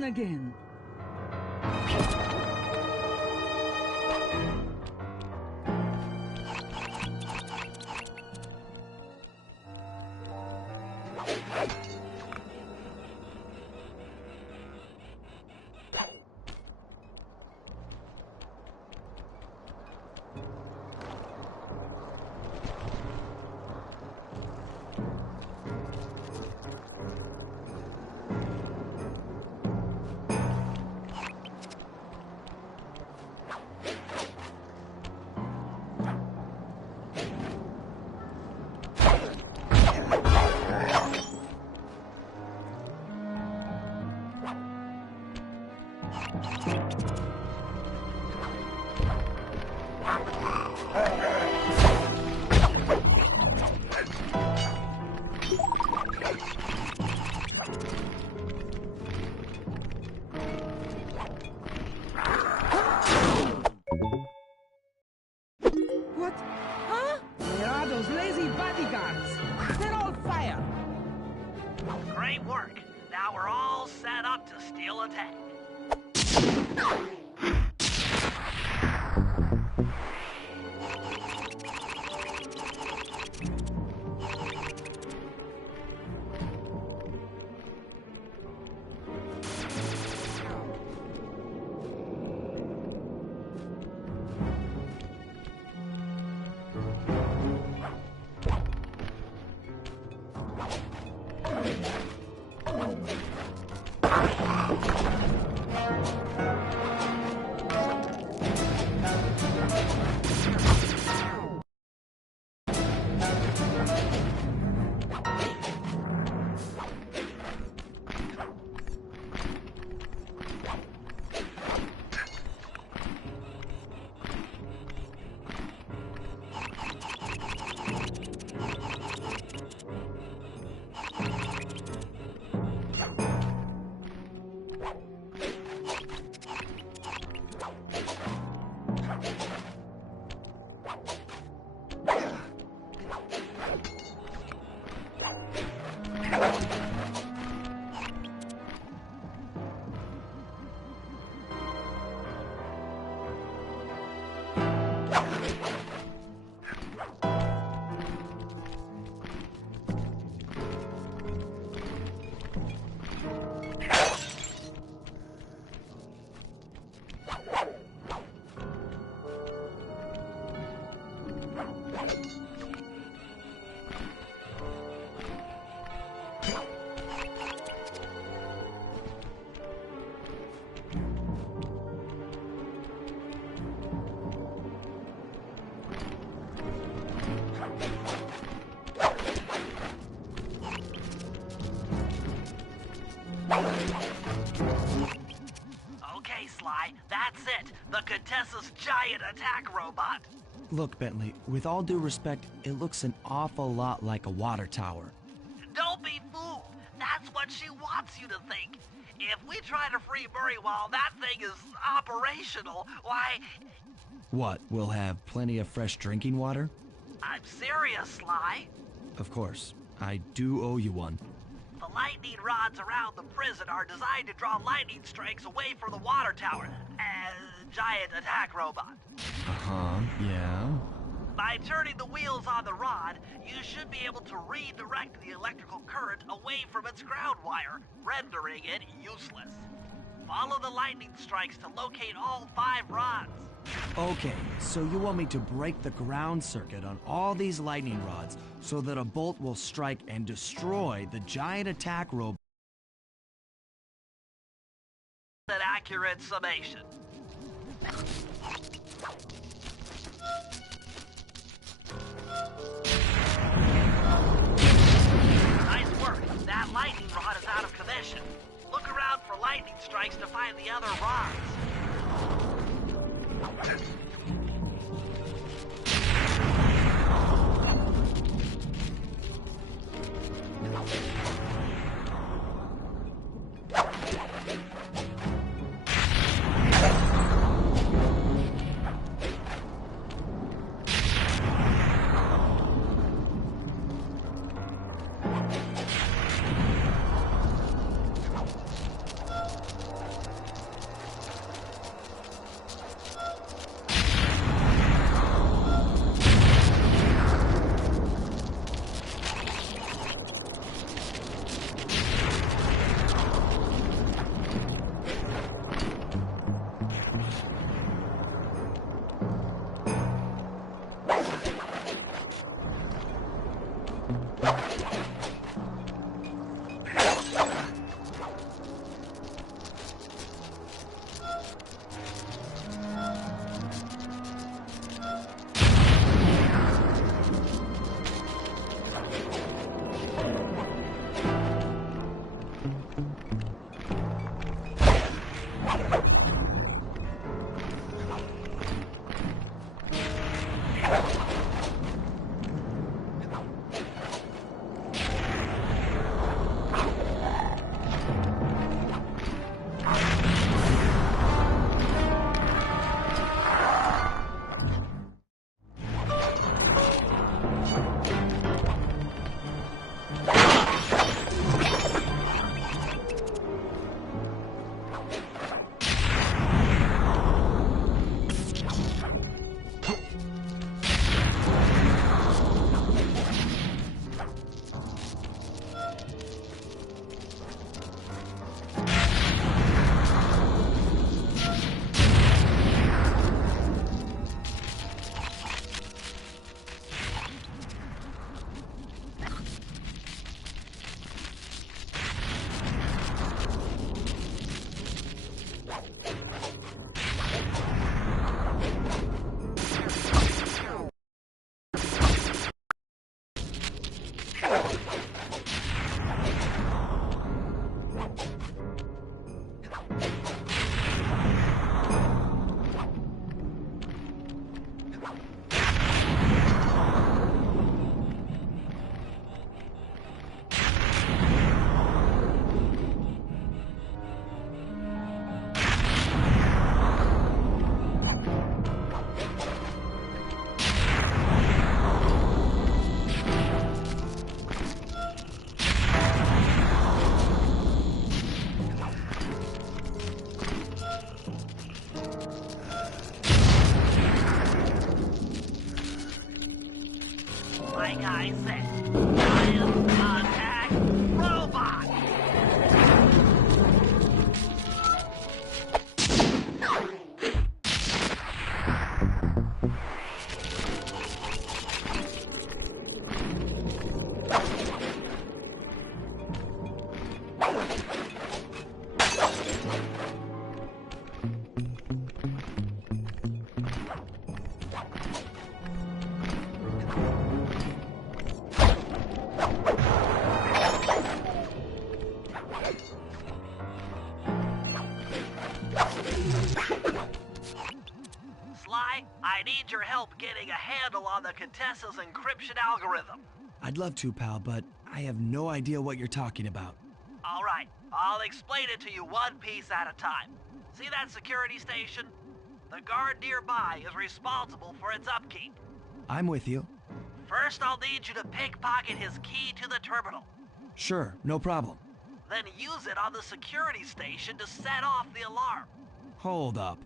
on again. What? Huh? Where are those lazy bodyguards? They're all fire. Great work. Now we're all set up to steal a tank. Okay, Sly, that's it. The Contessa's giant attack robot. Look, Bentley, with all due respect, it looks an awful lot like a water tower. Don't be fooled. That's what she wants you to think. If we try to free Murray while that thing is operational, why... What, we'll have plenty of fresh drinking water? I'm serious, Sly. Of course. I do owe you one. The lightning rods around the prison are designed to draw lightning strikes away from the water tower. Giant attack robot. Uh-huh, yeah. By turning the wheels on the rod, you should be able to redirect the electrical current away from its ground wire, rendering it useless. Follow the lightning strikes to locate all 5 rods. Okay, so you want me to break the ground circuit on all these lightning rods so that a bolt will strike and destroy the giant attack robot? An accurate summation. Nice work. That lightning rod is out of commission. Look around for lightning strikes to find the other rods. why? I need your help getting a handle on the Contessa's encryption algorithm. I'd love to, pal, but I have no idea what you're talking about. All right, I'll explain it to you one piece at a time. See that security station? The guard nearby is responsible for its upkeep. I'm with you. First, I'll need you to pickpocket his key to the terminal. Sure, no problem. Then use it on the security station to set off the alarm. Hold up.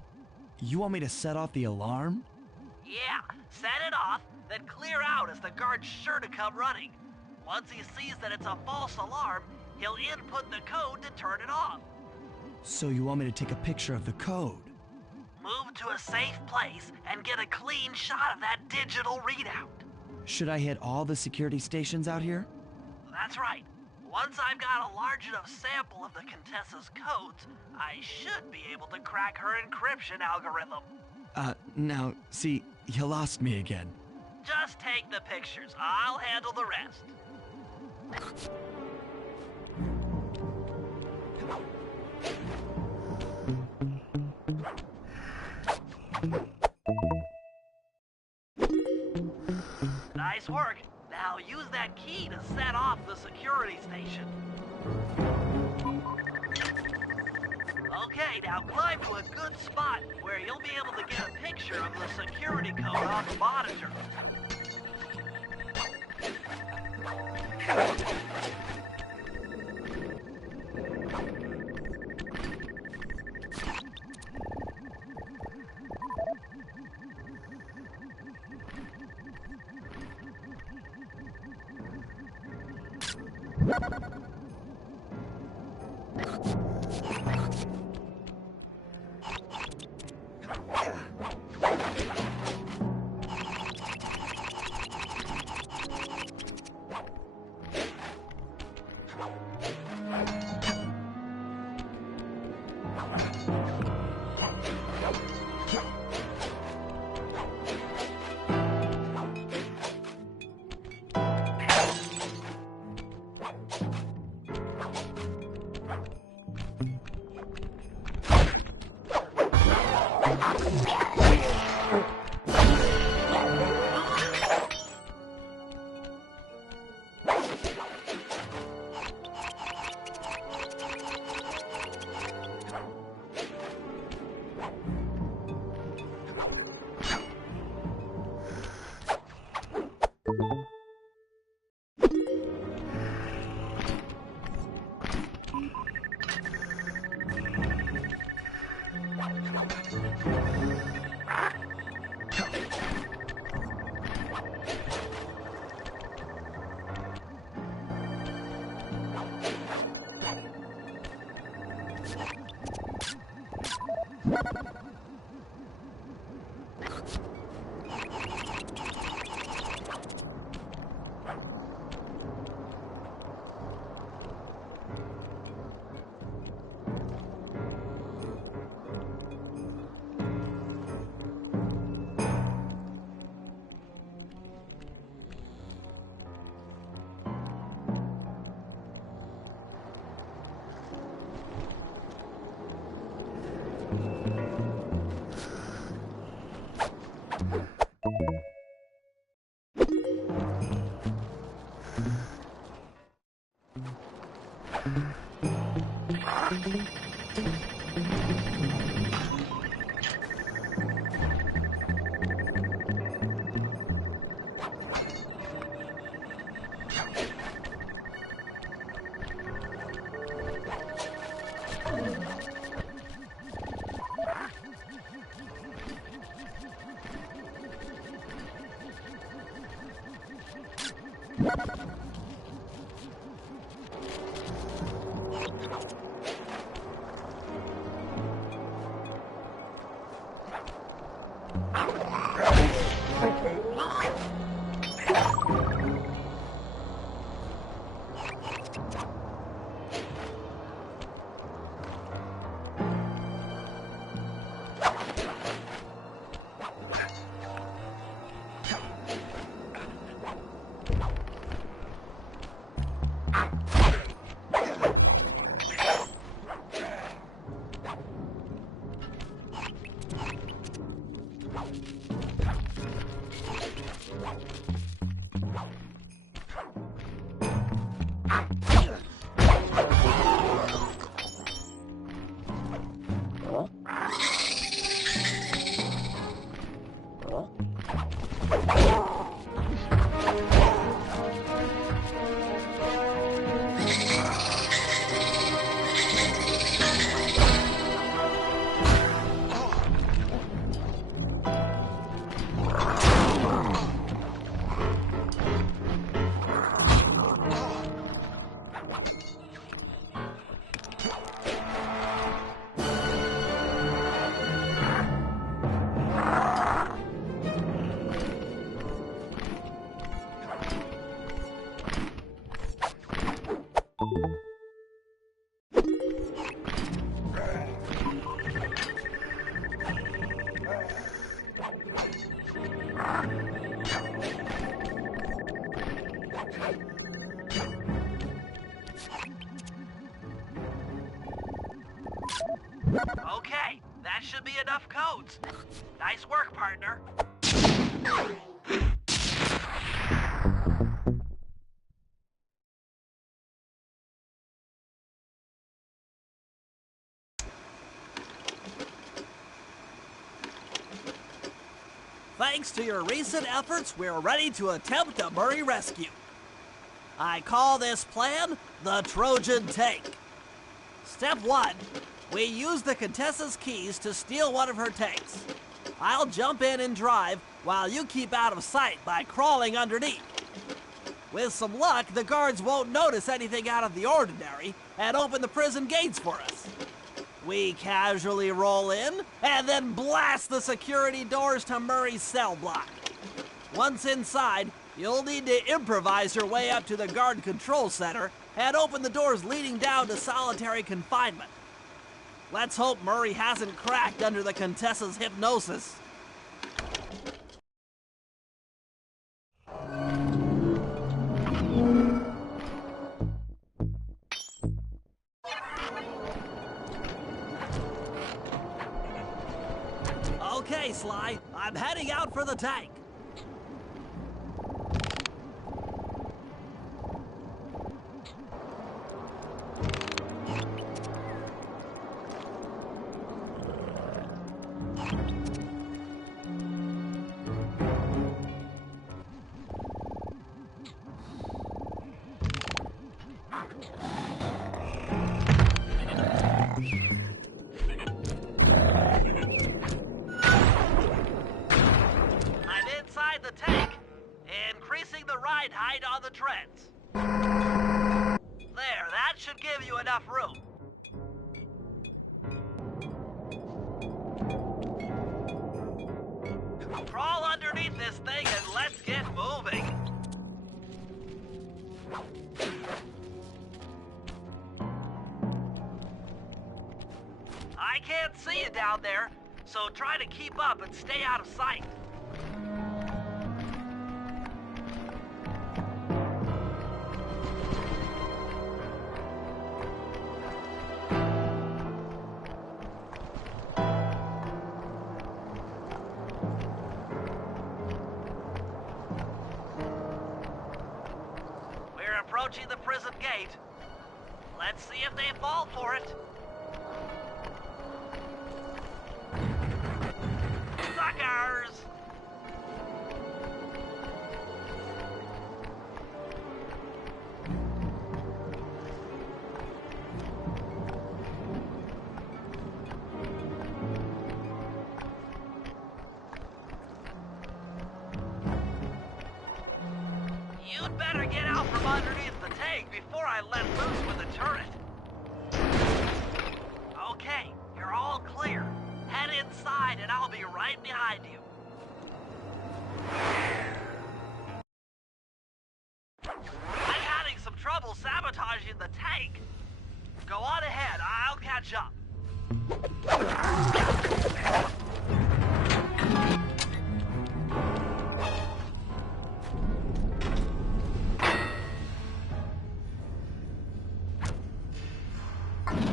You want me to set off the alarm? Yeah, set it off, then clear out as the guard's sure to come running. Once he sees that it's a false alarm, he'll input the code to turn it off. So you want me to take a picture of the code? Move to a safe place and get a clean shot of that digital readout. Should I hit all the security stations out here? That's right. Once I've got a large enough sample of the Contessa's codes, I should be able to crack her encryption algorithm. Now, see, you lost me again. Just take the pictures. I'll handle the rest. Nice work. Now use that key to set off the security station. Okay, now climb to a good spot where you'll be able to get a picture of the security code on the monitor. Okay, that should be enough codes. Nice work, partner. Thanks to your recent efforts, we're ready to attempt a Murray rescue. I call this plan the Trojan Tank. Step 1. We use the Contessa's keys to steal one of her tanks. I'll jump in and drive while you keep out of sight by crawling underneath. With some luck, the guards won't notice anything out of the ordinary and open the prison gates for us. We casually roll in and then blast the security doors to Murray's cell block. Once inside, you'll need to improvise your way up to the guard control center and open the doors leading down to solitary confinement. Let's hope Murray hasn't cracked under the Contessa's hypnosis. Okay, Sly, I'm heading out for the tank. Height on the treads. There, that should give you enough room. Crawl underneath this thing and let's get moving. I can't see you down there, so try to keep up and stay out of sight. Approaching the prison gate. Let's see if they fall for it. Suckers! You'd better get out from underneath the tank before I let loose with the turret. Okay, you're all clear. Head inside and I'll be right behind you. I'm having some trouble sabotaging the tank. Go on ahead, I'll catch up.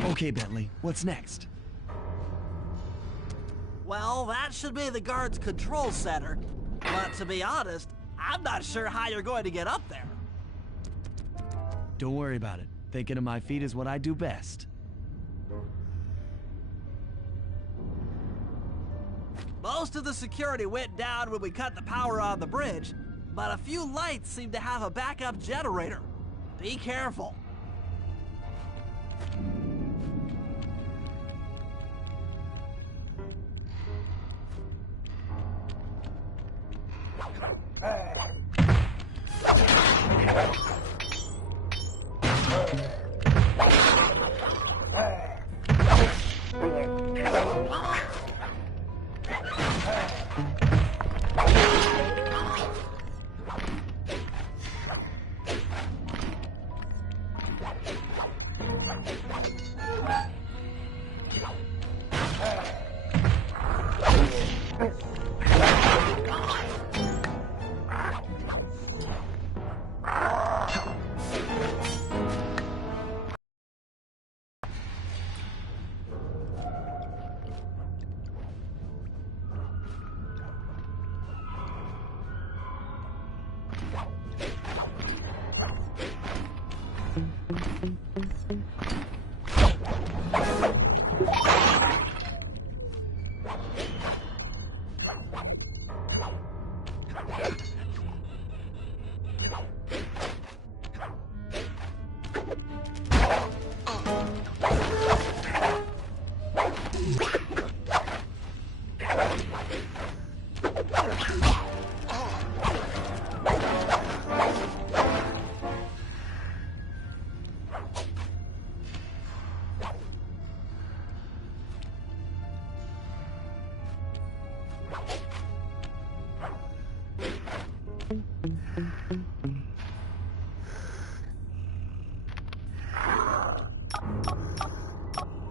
Okay, Bentley, what's next? Well, that should be the guard's control center. But to be honest, I'm not sure how you're going to get up there. Don't worry about it. Thinking of my feet is what I do best. Most of the security went down when we cut the power on the bridge, but a few lights seem to have a backup generator. Be careful.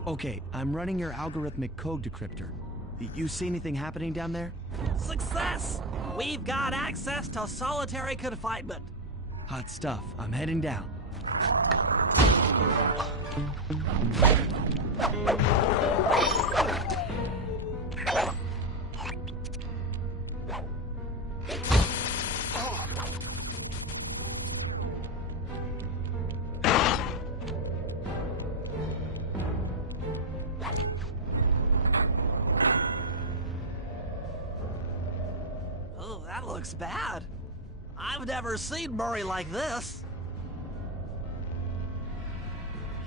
Okay, I'm running your algorithmic code decryptor. You see anything happening down there? Success! We've got access to solitary confinement. Hot stuff. I'm heading down. Oh, that looks bad. I've never seen Murray like this.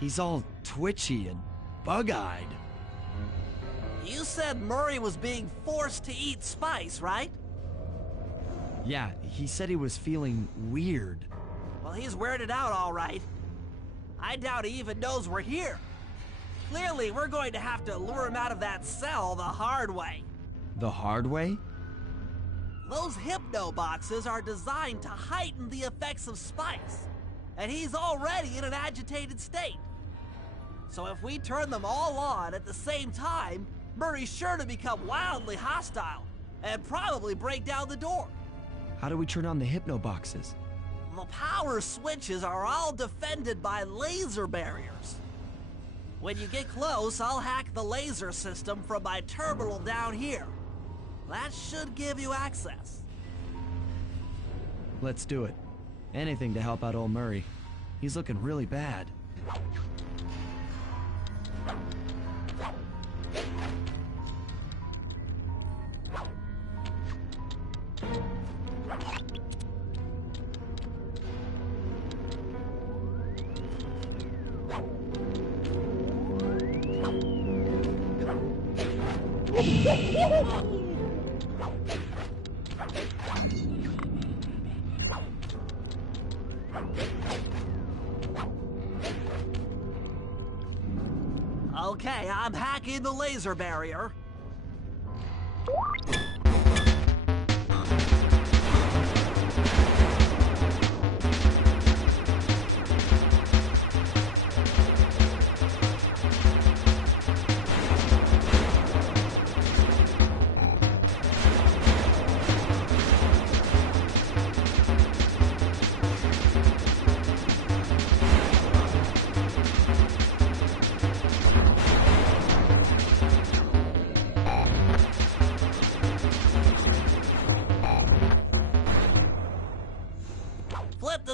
He's all twitchy and bug-eyed. You said Murray was being forced to eat spice, right? Yeah, he said he was feeling weird. Well, he's weirded out all right. I doubt he even knows we're here. Clearly, we're going to have to lure him out of that cell the hard way. The hard way? Those hypno boxes are designed to heighten the effects of spice, and he's already in an agitated state. So if we turn them all on at the same time, Murray's sure to become wildly hostile and probably break down the door. How do we turn on the hypno boxes? The power switches are all defended by laser barriers. When you get close, I'll hack the laser system from my terminal down here. That should give you access. Let's do it. Anything to help out old Murray. He's looking really bad. Okay, I'm hacking the laser barrier.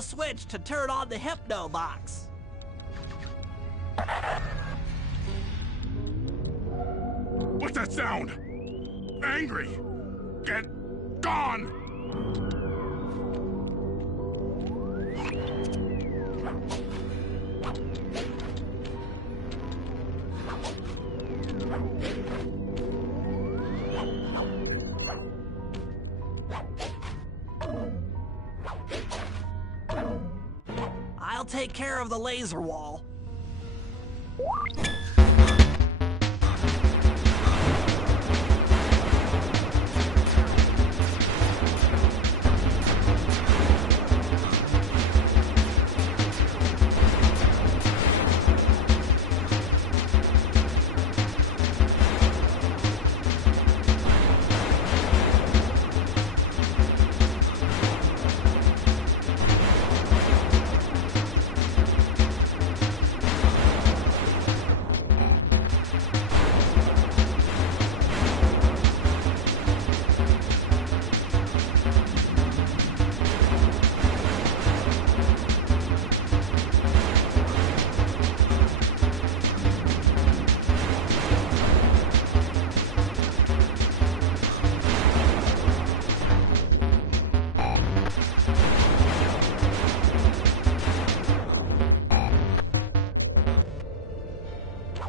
the switch to turn on the Hypno box. What's that sound? Angry! Get gone! I'll take care of the laser wall.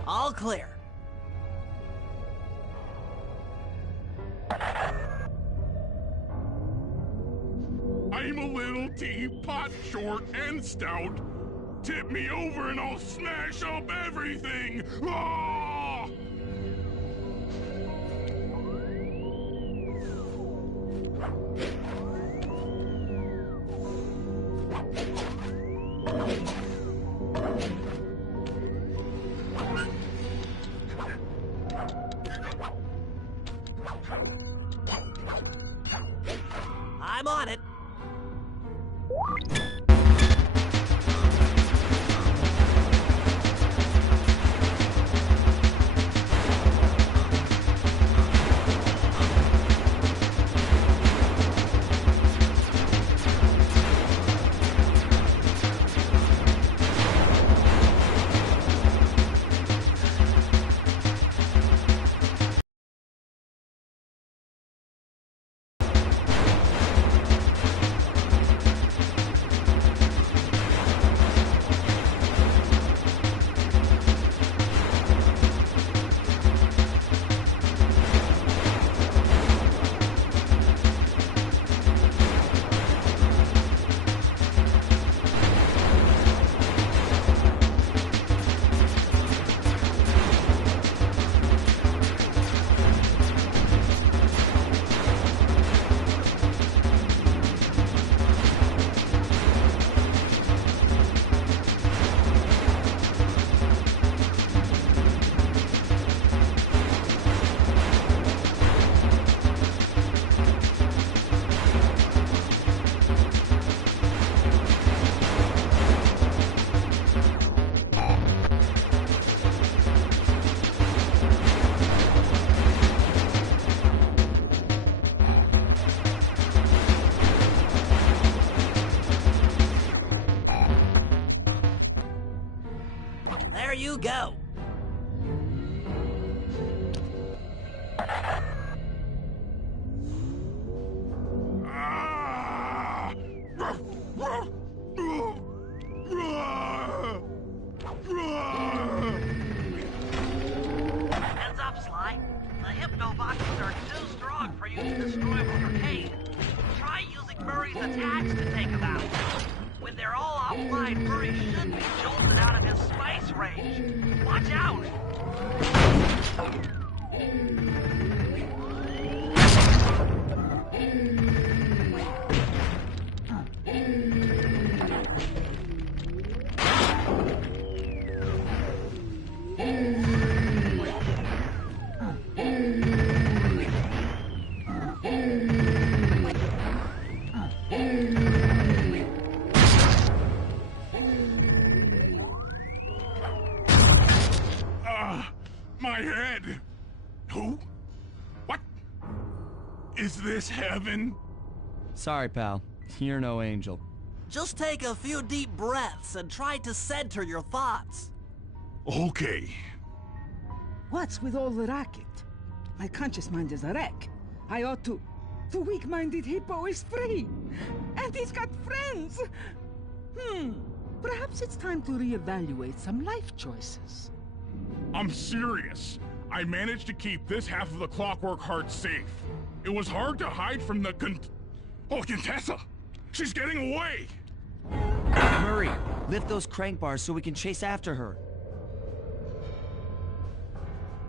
All clear. I'm a little teapot, short and stout. Tip me over and I'll smash up everything! Ah! I'm on it. There you go. Heads up, Sly. The Hypno boxes are too strong for you to destroy with your cane. Try using Murray's attacks to take them out. When they're all offline, Murray should be jolted out of his spice range. Watch out! My head! Who? What? Is this heaven? Sorry, pal. You're no angel. Just take a few deep breaths and try to center your thoughts. Okay. What's with all the racket? My conscious mind is a wreck. I ought to... The weak-minded hippo is free! And he's got friends! Perhaps it's time to reevaluate some life choices. I'm serious. I managed to keep this half of the Clockwork Heart safe. It was hard to hide from the Contessa! She's getting away! Murray, lift those crank bars so we can chase after her.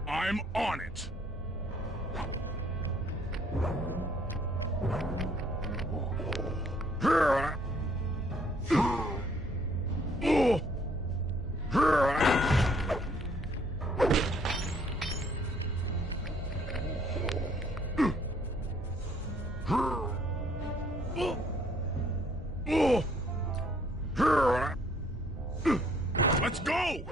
I'm on it! Let's go!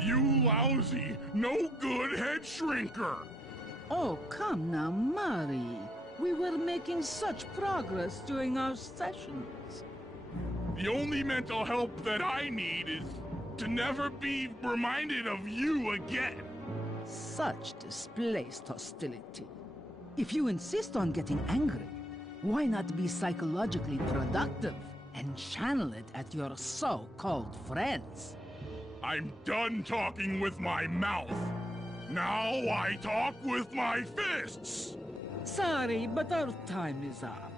You lousy, no good head shrinker! Oh, come now, Murray. We were making such progress during our sessions. The only mental help that I need is to never be reminded of you again. Such displaced hostility. If you insist on getting angry, why not be psychologically productive and channel it at your so-called friends? I'm done talking with my mouth. Now I talk with my fists! Sorry, but our time is up.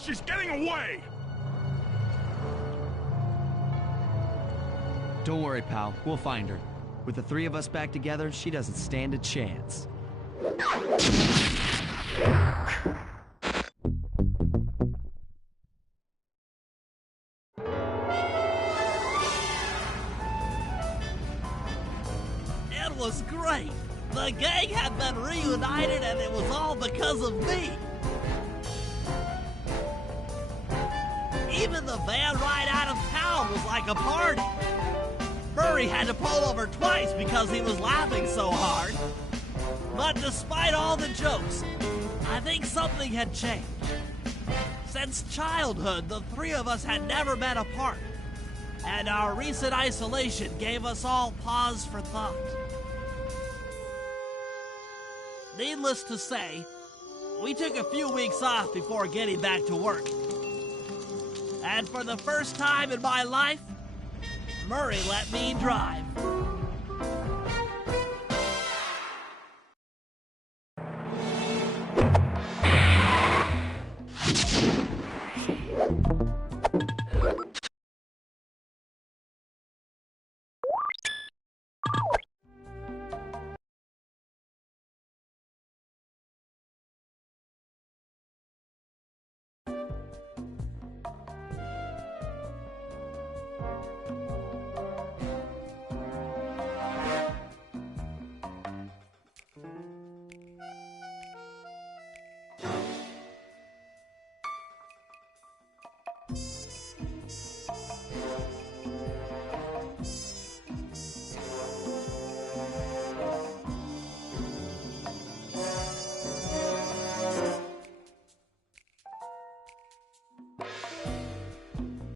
She's getting away! Don't worry, pal. We'll find her. With the three of us back together, she doesn't stand a chance. It was great. The gang had been reunited and it was all because of me. Even the van ride out of town was like a party. Murray had to pull over twice because he was laughing so hard. But despite all the jokes, I think something had changed. Since childhood, the three of us had never been apart, and our recent isolation gave us all pause for thought. Needless to say, we took a few weeks off before getting back to work. And for the first time in my life, Murray let me drive.